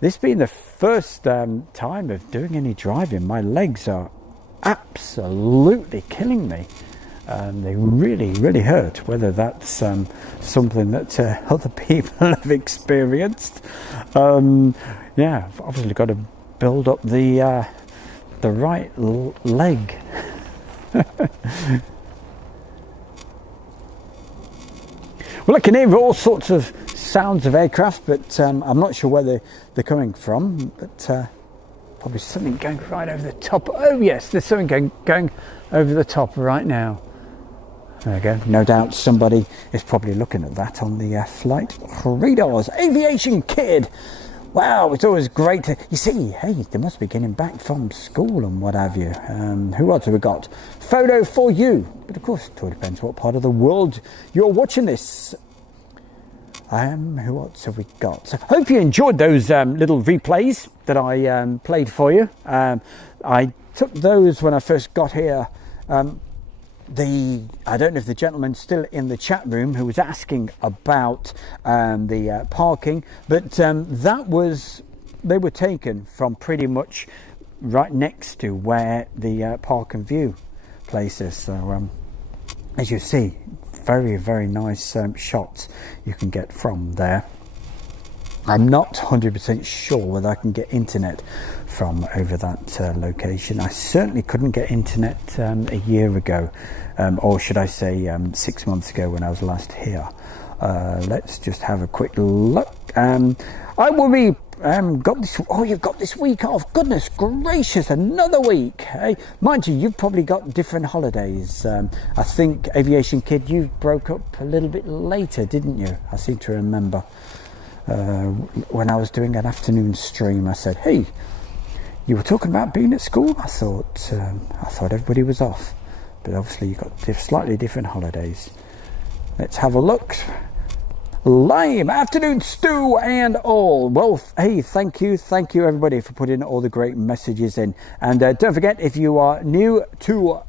this being the first time of doing any driving, my legs are absolutely killing me. They really, really hurt, whether that's something that other people have experienced. Yeah, I've obviously got to build up the right leg. Well, I can hear all sorts of sounds of aircraft, but I'm not sure where they're coming from, but probably something going right over the top. Oh yes, there's something going over the top right now. There we go. No doubt somebody is probably looking at that on the flight radars. Aviation Kid! Wow, it's always great to... You see, hey, they must be getting back from school and what have you. Who else have we got? Photo for you. But of course, it all depends what part of the world you're watching this. Who else have we got? So, hope you enjoyed those little replays that I played for you. I took those when I first got here. I don't know if the gentleman's still in the chat room who was asking about the parking, but they were taken from pretty much right next to where the park and view place is. So as you see, very, very nice shots you can get from there. I'm not 100% sure whether I can get internet from over that location. I certainly couldn't get internet a year ago, or should I say 6 months ago when I was last here. Let's just have a quick look. I will be got this. Oh, you've got this week off. Goodness gracious, another week. Hey, mind you, you've probably got different holidays. I think Aviation Kid, you broke up a little bit later, didn't you? I seem to remember. When I was doing an afternoon stream, I said, "Hey, you were talking about being at school." I thought everybody was off, but obviously you got slightly different holidays. Let's have a look. Lime afternoon stew and all. Well, hey, thank you everybody for putting all the great messages in. And don't forget, if you are new to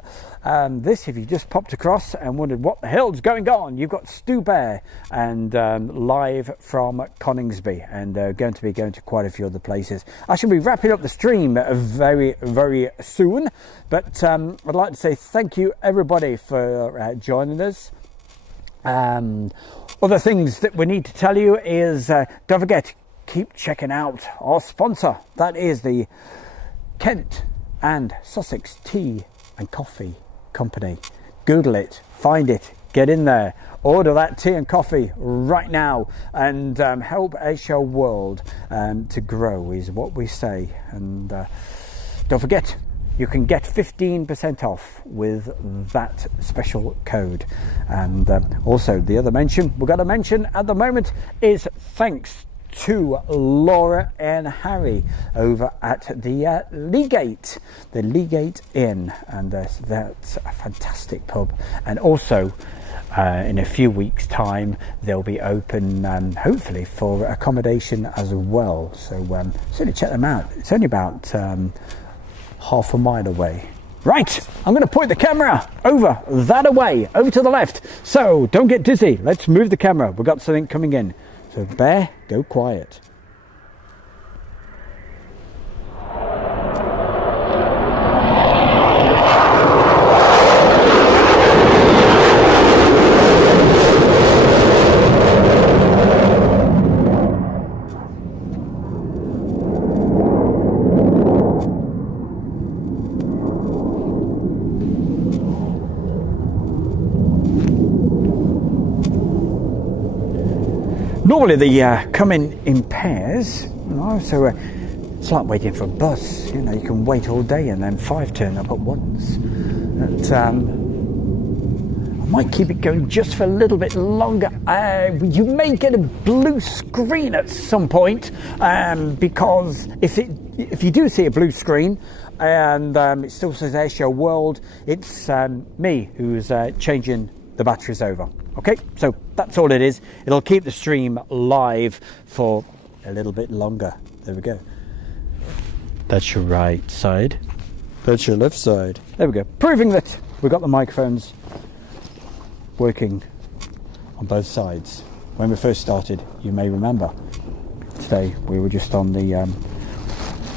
this, if you just popped across and wondered what the hell's going on, you've got Stu Bear and live from Coningsby, and going to be going to quite a few other places. I shall be wrapping up the stream very, very soon, but I'd like to say thank you everybody for joining us. Other things that we need to tell you is don't forget, keep checking out our sponsor. That is the Kent and Sussex Tea and Coffee Company. Google it, find it, get in there, order that tea and coffee right now, and help Ayrshire World to grow is what we say. And don't forget, you can get 15% off with that special code. And also the other mention we've got to mention at the moment is thanks to Laura and Harry over at the Leagate Inn, and that's a fantastic pub. And also in a few weeks time they'll be open hopefully for accommodation as well, so certainly check them out. It's only about half a mile away. Right, I'm going to point the camera over that away, over to the left, so don't get dizzy. Let's move the camera, we've got something coming in. So Bear, go quiet. Normally they come in pairs, you know, so it's like waiting for a bus. You know, you can wait all day and then 5 turn up at once. But, I Might keep it going just for a little bit longer. You may get a blue screen at some point, because if you do see a blue screen and it still says Airshow World, it's me who's changing the batteries over. Okay, so that's all it is. It'll keep the stream live for a little bit longer. There we go. That's your right side. That's your left side. There we go. Proving that we've got the microphones working on both sides. When we first started, you may remember, today we were just on the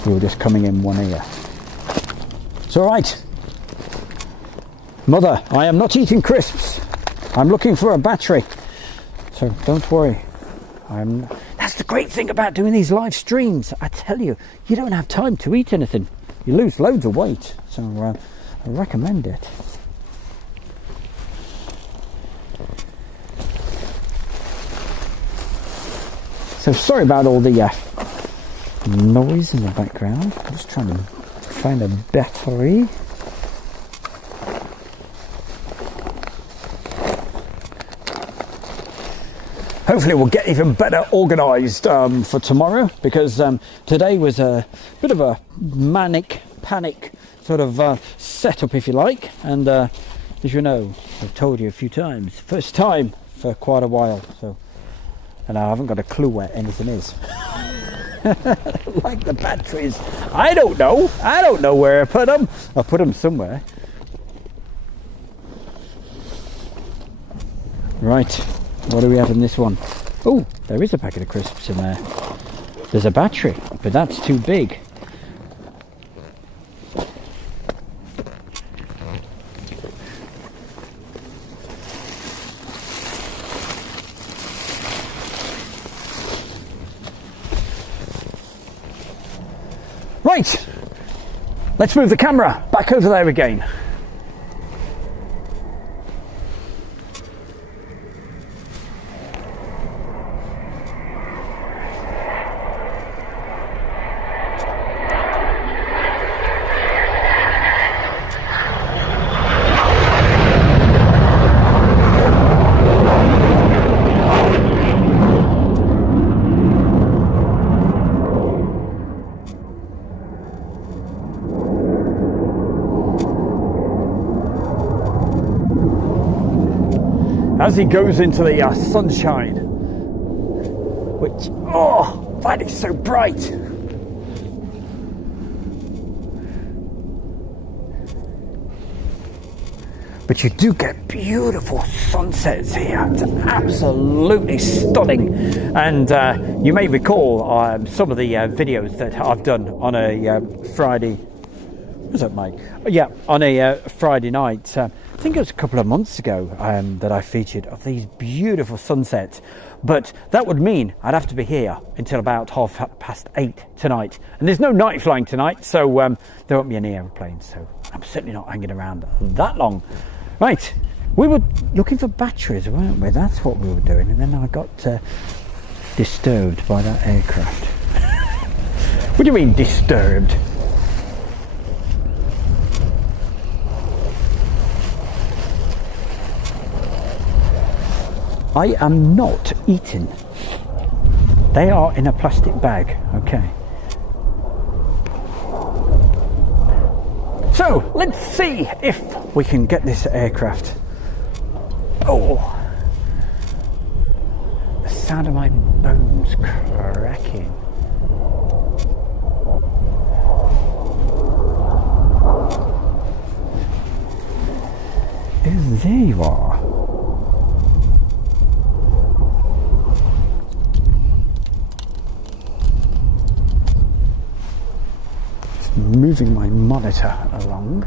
we were just coming in one ear. It's all right. Mother, I am not eating crisps. I'm looking for a battery, so don't worry. That's the great thing about doing these live streams. I tell you, you don't have time to eat anything. You lose loads of weight, so I recommend it. So sorry about all the noise in the background. I'm just trying to find a battery. Hopefully we'll get even better organised for tomorrow, because today was a bit of a manic, panic sort of setup, if you like. And as you know, I've told you a few times, first time for quite a while. So, and I haven't got a clue where anything is. Like the batteries, I don't know where I put them. I put them somewhere. Right, what do we have in this one? Oh, there is a packet of crisps in there. There's a battery, but that's too big. Right, let's move the camera back over there again. As he goes into the sunshine, which, oh, I find it so bright. But you do get beautiful sunsets here. It's absolutely stunning. And you may recall some of the videos that I've done on a Friday. Was that Mike? Yeah, on a Friday night. I think it was a couple of months ago that I featured of these beautiful sunsets. But that would mean I'd have to be here until about 8:30 tonight. And there's no night flying tonight, so there won't be any aeroplanes. So I'm certainly not hanging around that long. Right, we were looking for batteries, weren't we? That's what we were doing. And then I got disturbed by that aircraft. What do you mean disturbed? I am not eating. They are in a plastic bag, okay. So, let's see if we can get this aircraft. Oh, the sound of my bones cracking. Oh, there you are. Moving my monitor along.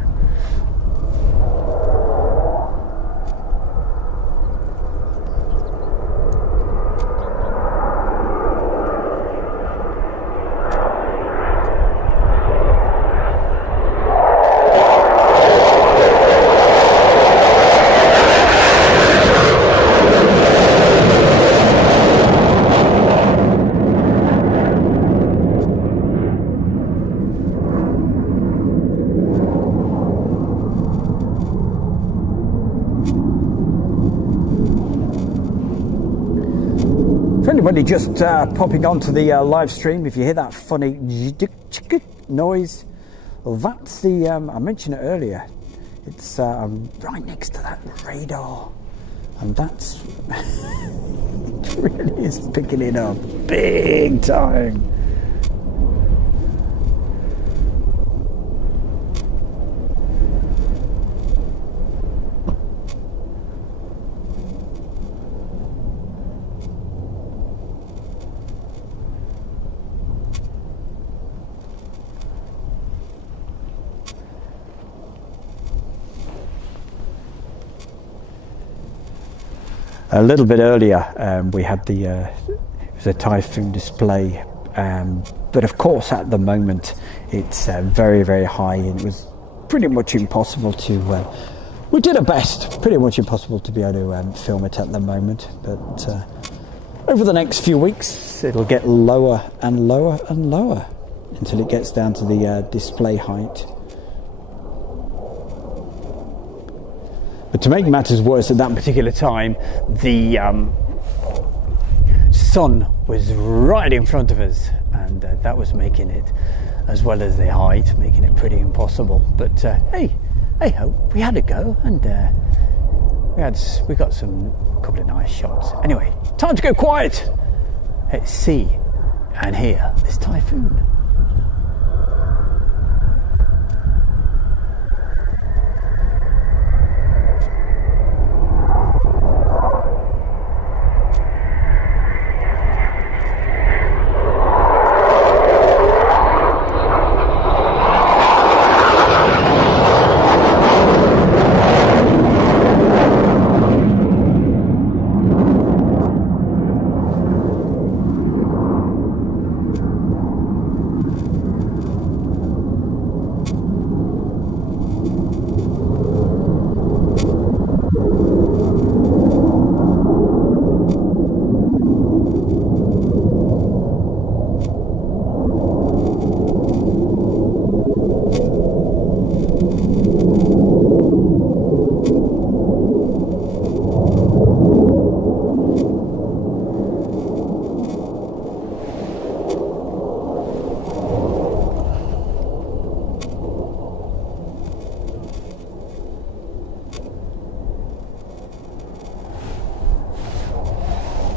anybody just popping onto the live stream, if you hear that funny noise, well, that's the, I mentioned it earlier, it's right next to that radar, and that's, it really is picking it up big time. A little bit earlier, we had the it was a typhoon display, but of course at the moment it's very, very high, and it was pretty much impossible to. We did our best, pretty much impossible to be able to film it at the moment. But over the next few weeks, it'll get lower and lower and lower until it gets down to the display height. But to make matters worse, at that particular time, the sun was right in front of us, and that was making it, as well as the height, making it pretty impossible. But hey ho, we had a go, and we got some couple of nice shots. Anyway, time to go quiet. Let's see and hear this typhoon.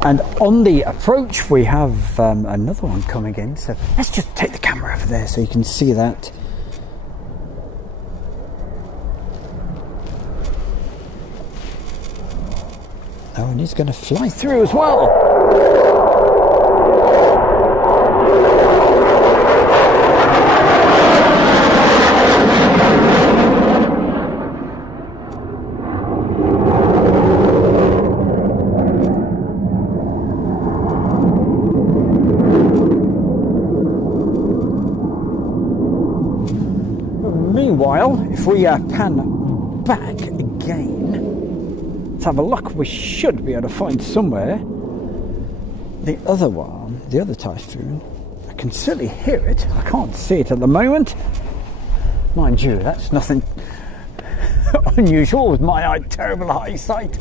And on the approach, we have another one coming in. So let's just take the camera over there so you can see that. Oh, and he's going to fly through as well. Meanwhile, if we pan back again, let's have a look. We should be able to find somewhere the other one, the other typhoon. I can certainly hear it. I can't see it at the moment. Mind you, that's nothing unusual with my terrible eyesight.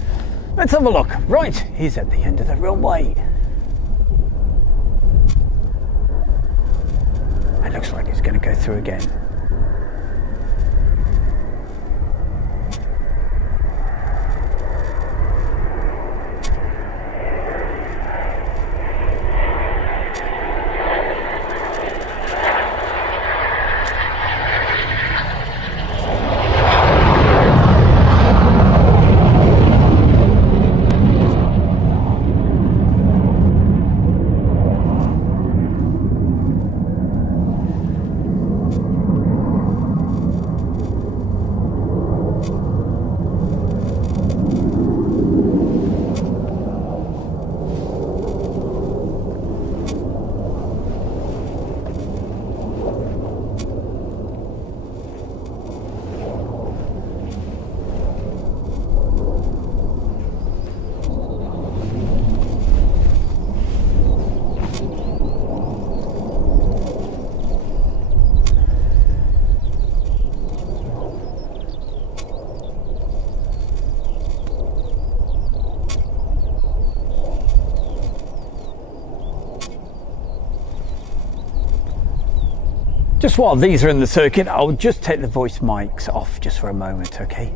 Let's have a look. Right, he's at the end of the runway. It looks like he's going to go through again. Just while these are in the circuit, I'll just take the voice mics off just for a moment, okay?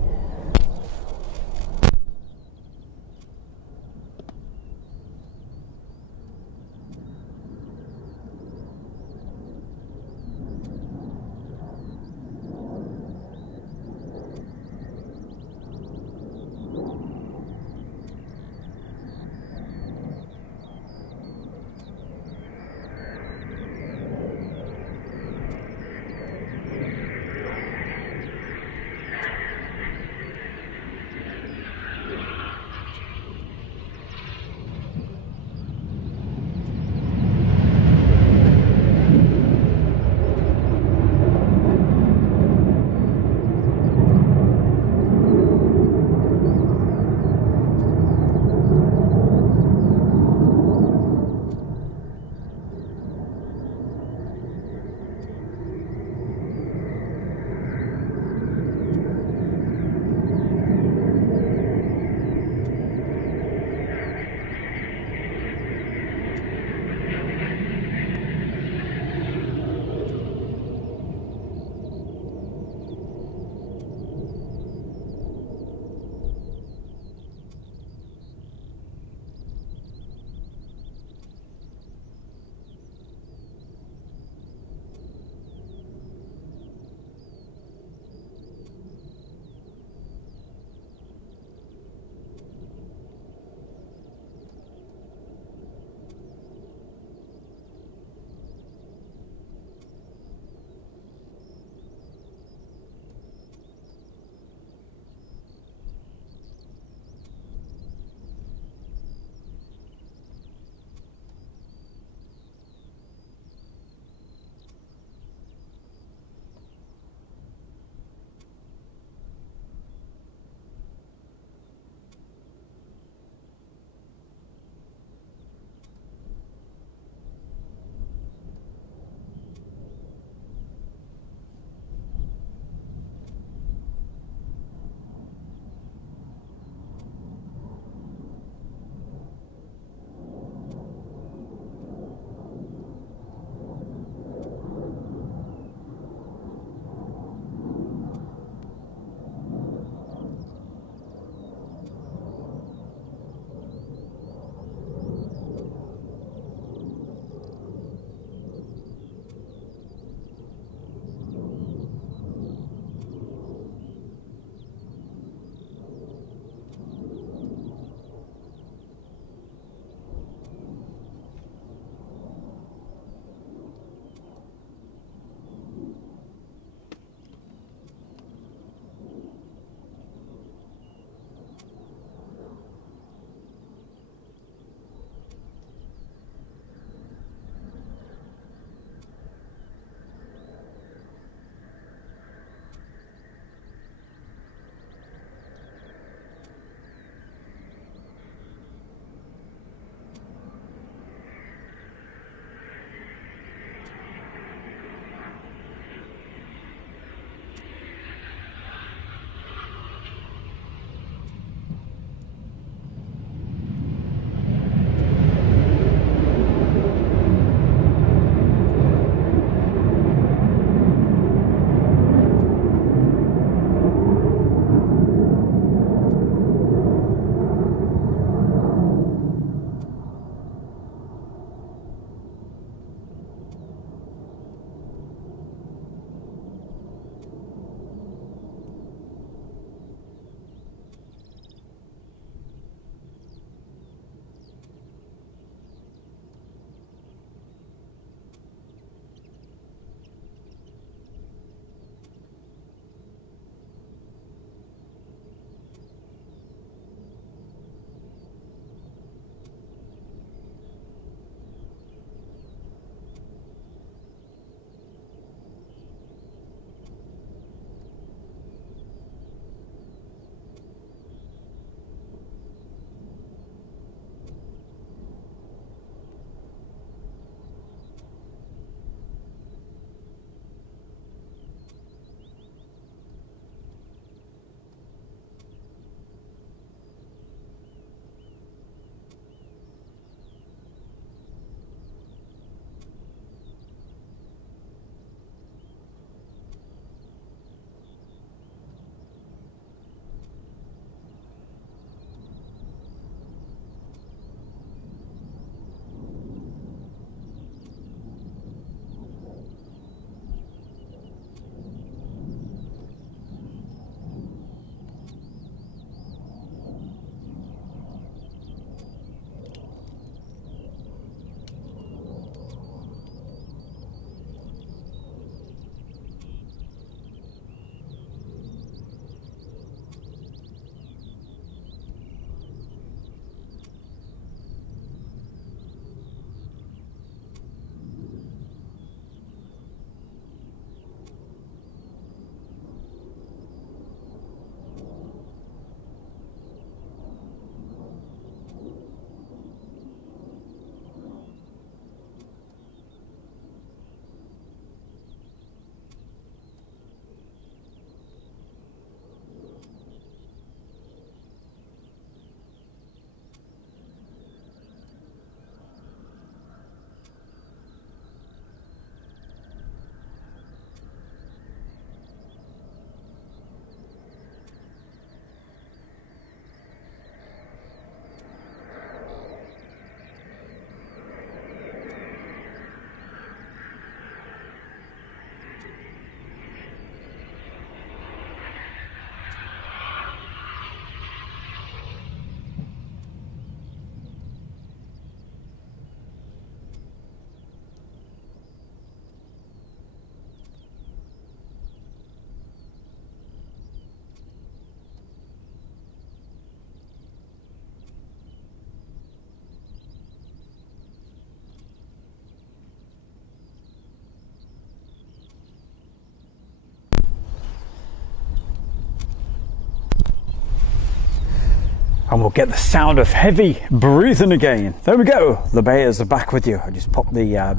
and we'll get the sound of heavy breathing again. There we go. The Bears are back with you. I just popped the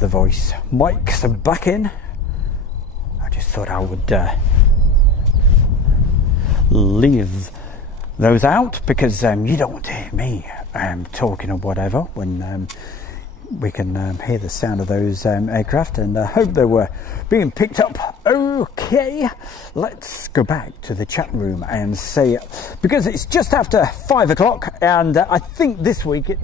voice mics back in. I just thought I would leave those out because you don't want to hear me talking or whatever when we can hear the sound of those aircraft, and I hope they were being picked up okay. Let's go back to the chat room and say, because it's just after 5 o'clock, and I think this week it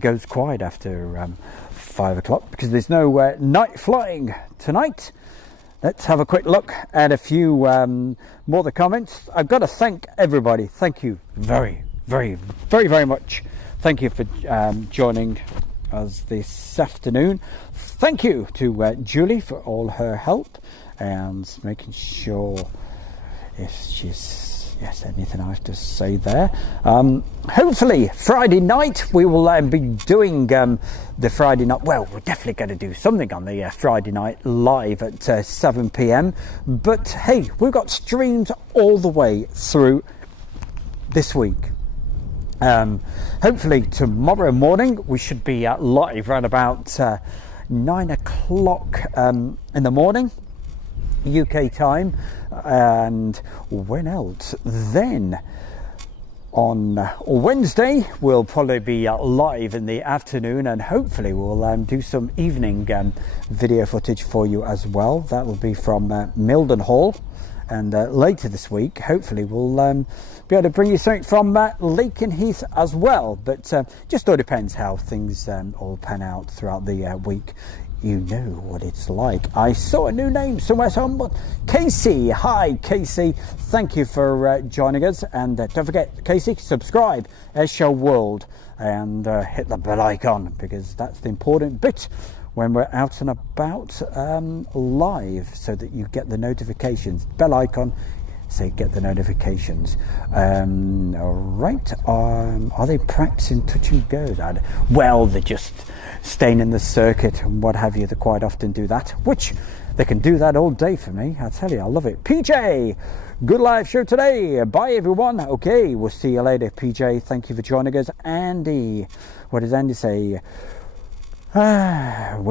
goes quiet after 5 o'clock because there's no night flying tonight. Let's have a quick look at a few more of the comments. I've got to thank everybody. Thank you very, very, very, very much. Thank you for joining us this afternoon. Thank you to Julie for all her help and making sure if she's anything I have to say there. Hopefully Friday night we will be doing the Friday night. Well, we're definitely going to do something on the Friday night live at 7 p.m. But hey, we've got streams all the way through this week. Hopefully tomorrow morning we should be live around about 9 o'clock in the morning UK time, and when else? Then on Wednesday we'll probably be live in the afternoon, and hopefully we'll do some evening video footage for you as well. That will be from Mildenhall, and later this week hopefully we'll be able to bring you something from Lakenheath as well, but just all depends how things all pan out throughout the week. You know what it's like. I saw a new name somewhere, Casey. Hi Casey, thank you for joining us, and don't forget, Casey, subscribe, Airshow World, and hit the bell icon, because that's the important bit when we're out and about live, so that you get the notifications. Bell icon, say get the notifications. All right, are they practicing touch and goes? Well, they're just staying in the circuit and what have you. They quite often do that, which they can do that all day for me. I tell you, I love it. PJ, good live show today. Bye everyone. Okay, we'll see you later. PJ, thank you for joining us. Andy, what does Andy say? We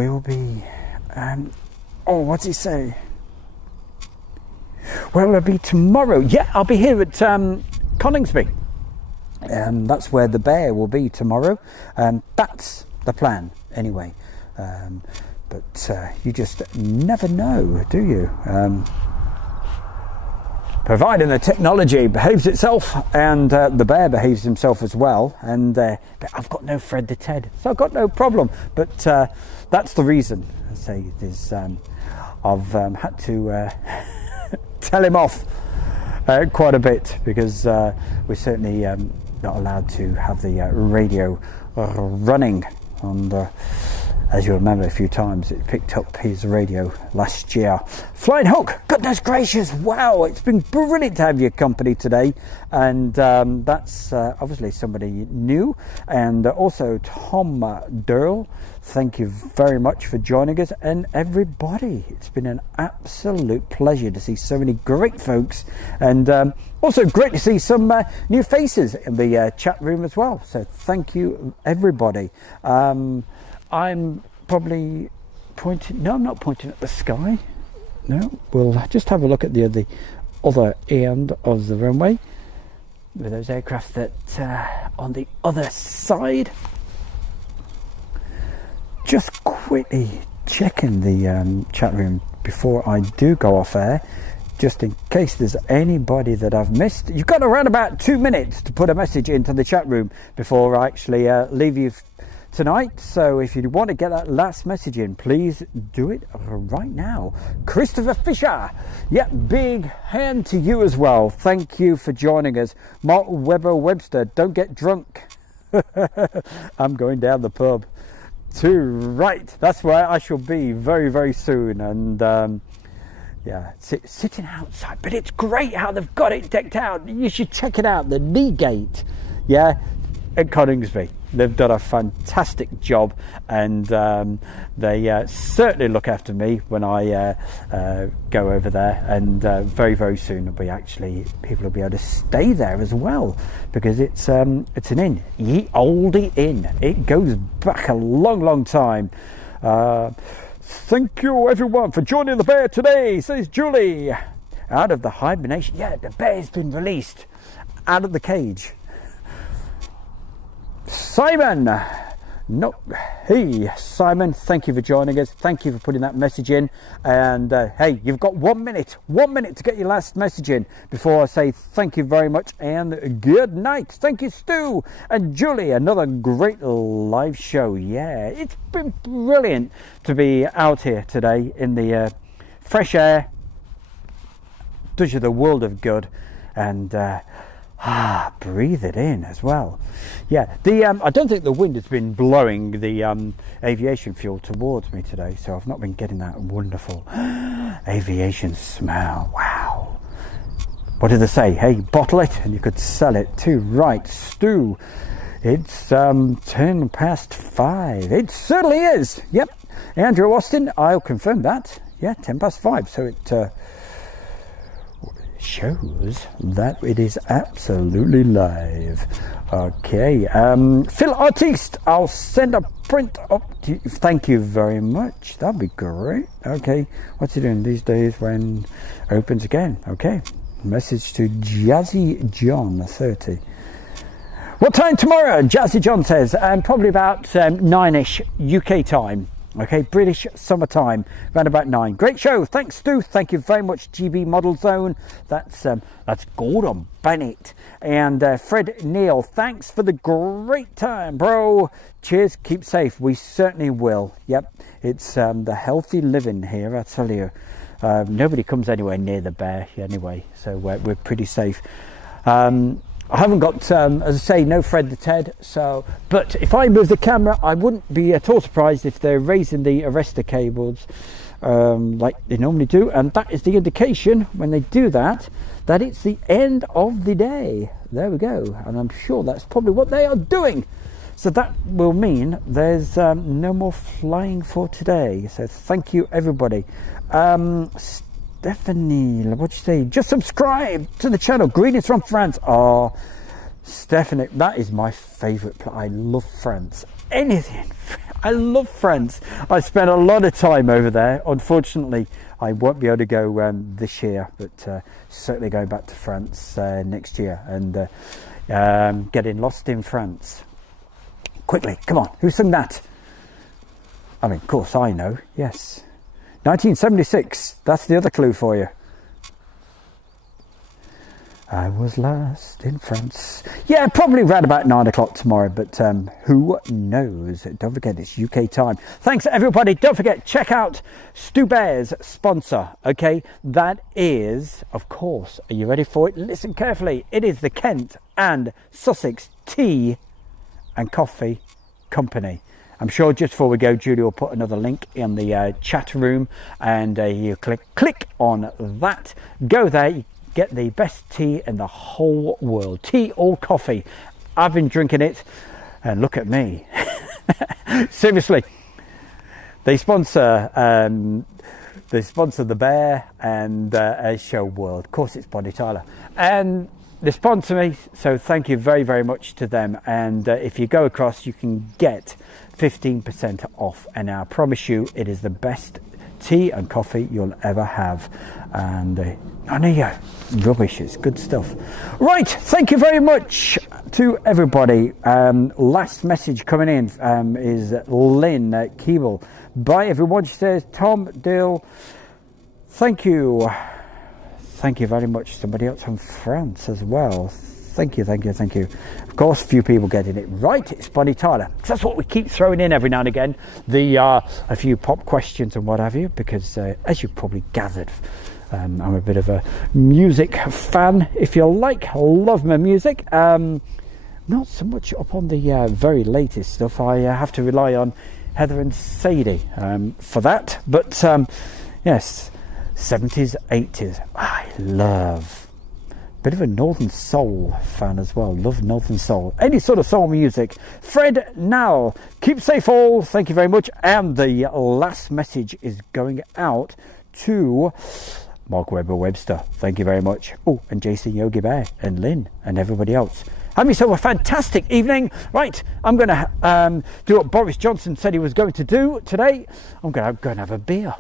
will be what's he say? Where will I be tomorrow? Yeah, I'll be here at Coningsby. That's where the Bear will be tomorrow. That's the plan anyway. But you just never know, do you? Providing the technology behaves itself, and the Bear behaves himself as well, and but I've got no Fred the Ted, so I've got no problem. But that's the reason. I say there's I've had to tell him off quite a bit, because we're certainly not allowed to have the radio running. And as you remember, a few times it picked up his radio last year. Flying Hook, goodness gracious, wow, it's been brilliant to have your company today. And that's obviously somebody new. And also Tom Durrell, thank you very much for joining us. And everybody, it's been an absolute pleasure to see so many great folks, and also great to see some new faces in the chat room as well. So thank you everybody. I'm probably pointing, no, I'm not pointing at the sky. No, we'll just have a look at the other end of the runway with those aircraft that on the other side. Just quickly checking the chat room before I do go off air, just in case there's anybody that I've missed. You've got around about 2 minutes to put a message into the chat room before I actually leave you tonight. So if you want to get that last message in, please do it right now. Christopher Fisher, yeah, big hand to you as well. Thank you for joining us. Mark Webster, don't get drunk. I'm going down the pub to right, that's where I shall be very, very soon. And yeah, sitting outside, but it's great how they've got it decked out. You should check it out, the knee gate. Yeah, at Coningsby. They've done a fantastic job, and they certainly look after me when I go over there. And very, very soon people will be able to stay there as well, because it's an inn, ye olde inn. It goes back a long, long time. Thank you everyone for joining the bear today, says Julie. Out of the hibernation. Yeah, the bear's been released out of the cage. Simon, no, hey Simon, thank you for joining us. Thank you for putting that message in. And hey, you've got 1 minute to get your last message in before I say thank you very much and good night. Thank you, Stu and Julie. Another great live show. Yeah, it's been brilliant to be out here today in the fresh air. Does you the world of good, and breathe it in as well. Yeah, I don't think the wind has been blowing the aviation fuel towards me today, so I've not been getting that wonderful aviation smell. Wow. What did they say? Hey, bottle it and you could sell it too. Right, Stu, it's 10 past 5. It certainly is. Yep. Andrew Austin, I'll confirm that. Yeah, 10 past 5. So it shows that it is absolutely live. Okay, Phil Artiste, I'll send a print up to you. Thank you very much, that'd be great. Okay, what's he doing these days when opens again? Okay, message to Jazzy John 30. What time tomorrow? Jazzy John says, probably about 9ish UK time. Okay, British summertime, around about 9. Great show, thanks Stu, thank you very much. GB Model Zone, that's Gordon Bennett. And Fred Neal, thanks for the great time, bro. Cheers, keep safe, we certainly will. Yep, it's the healthy living here, I tell you. Nobody comes anywhere near the bear anyway, so we're pretty safe. I haven't got, as I say, no Fred the Ted, but if I move the camera, I wouldn't be at all surprised if they're raising the arrestor cables like they normally do, and that is the indication when they do that it's the end of the day. There we go, and I'm sure that's probably what they are doing. So that will mean there's no more flying for today. So thank you, everybody. Stephanie, what'd you say? Just subscribe to the channel. Greetings from France. Oh, Stephanie, that is my favourite place. I love France. Anything. I love France. I spent a lot of time over there. Unfortunately, I won't be able to go this year, but certainly going back to France next year and getting lost in France. Quickly, come on. Who sang that? I mean, of course I know. Yes. 1976, that's the other clue for you. I was lost in France. Yeah, probably around about 9 o'clock tomorrow, but who knows? Don't forget, it's UK time. Thanks, everybody. Don't forget, check out Stu Bear's sponsor, okay? That is, of course, are you ready for it? Listen carefully. It is the Kent and Sussex Tea and Coffee Company. I'm sure just before we go, Julie will put another link in the chat room, and you click on that. Go there, you get the best tea in the whole world. Tea or coffee. I've been drinking it, and look at me. Seriously, they sponsor the bear and a show world. Of course, it's Bonnie Tyler, and they sponsor me, so thank you very, very much to them. And if you go across, you can get 15% off, and I promise you it is the best tea and coffee you'll ever have. And I know you rubbish, it's good stuff. Right, thank you very much to everybody. Last message coming in is Lynn Keeble. Bye everyone, she says. Tom Dill, thank you very much. Somebody else from France as well. Thank you. Of course, a few people getting it right. It's Bonnie Tyler. That's what we keep throwing in every now and again. A few pop questions and what have you, because as you probably gathered, I'm a bit of a music fan, if you like. I love my music. Not so much up on the very latest stuff. I have to rely on Heather and Sadie for that. But yes, 70s, 80s. I love Bit of a Northern Soul fan as well. Love Northern Soul. Any sort of soul music. Fred Nowell, keep safe all. Thank you very much. And the last message is going out to Mark Webber Webster. Thank you very much. Oh, and Jason Yogi Bear and Lynn and everybody else. Have yourself a fantastic evening. Right, I'm going to do what Boris Johnson said he was going to do today. I'm going to go and have a beer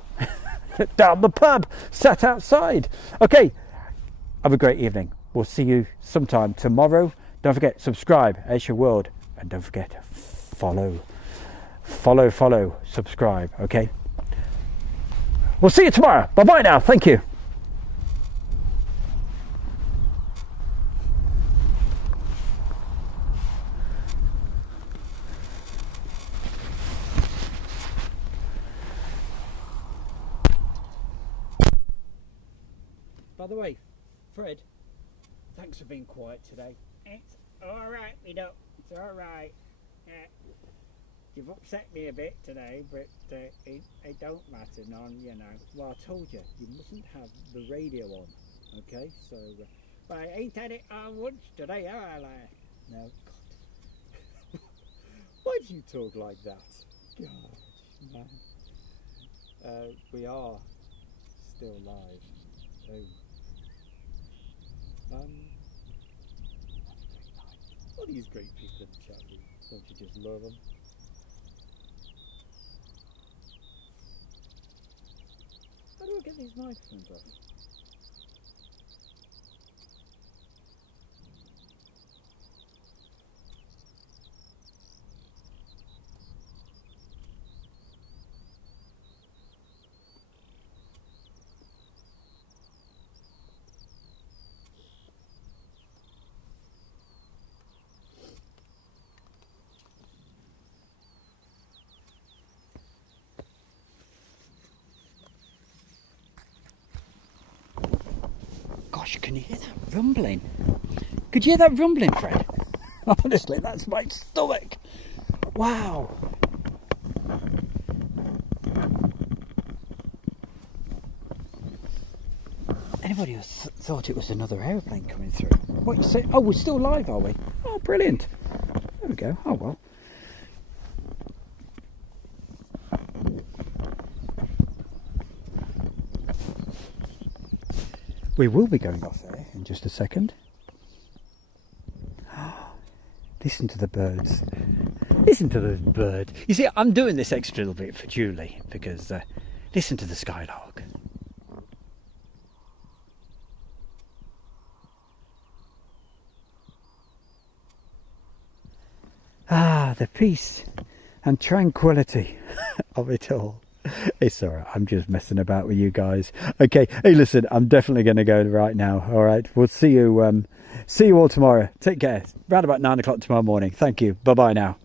down the pub, sat outside. Okay. Have a great evening. We'll see you sometime tomorrow. Don't forget, subscribe, Asia World. And don't forget, follow, subscribe, okay? We'll see you tomorrow. Bye-bye now. Thank you. By the way, Fred, thanks for being quiet today. It's alright, me duck. It's alright. You've upset me a bit today, but it don't matter none, you know. Well, I told you, you mustn't have the radio on, okay? So, But I ain't had it on once today, have I? no, God. Why do you talk like that? God, man. We are still live, so... all these great people in the chat room, don't you just love them? How do I get these microphones off? Gosh, can you hear that rumbling? Could you hear that rumbling, Fred? Honestly, that's my stomach. Wow. Anybody else thought it was another aeroplane coming through? What you say? Oh, we're still live, are we? Oh, brilliant. There we go. Oh, well. We will be going off there in just a second. Listen to the birds. Listen to the bird. You see, I'm doing this extra little bit for Julie because listen to the skylark. Ah, the peace and tranquility of it all. It's alright, I'm just messing about with you guys. Okay, hey listen, I'm definitely going to go right now. Alright, we'll see you all tomorrow. Take care. Round about 9 o'clock tomorrow morning. Thank you. Bye bye now.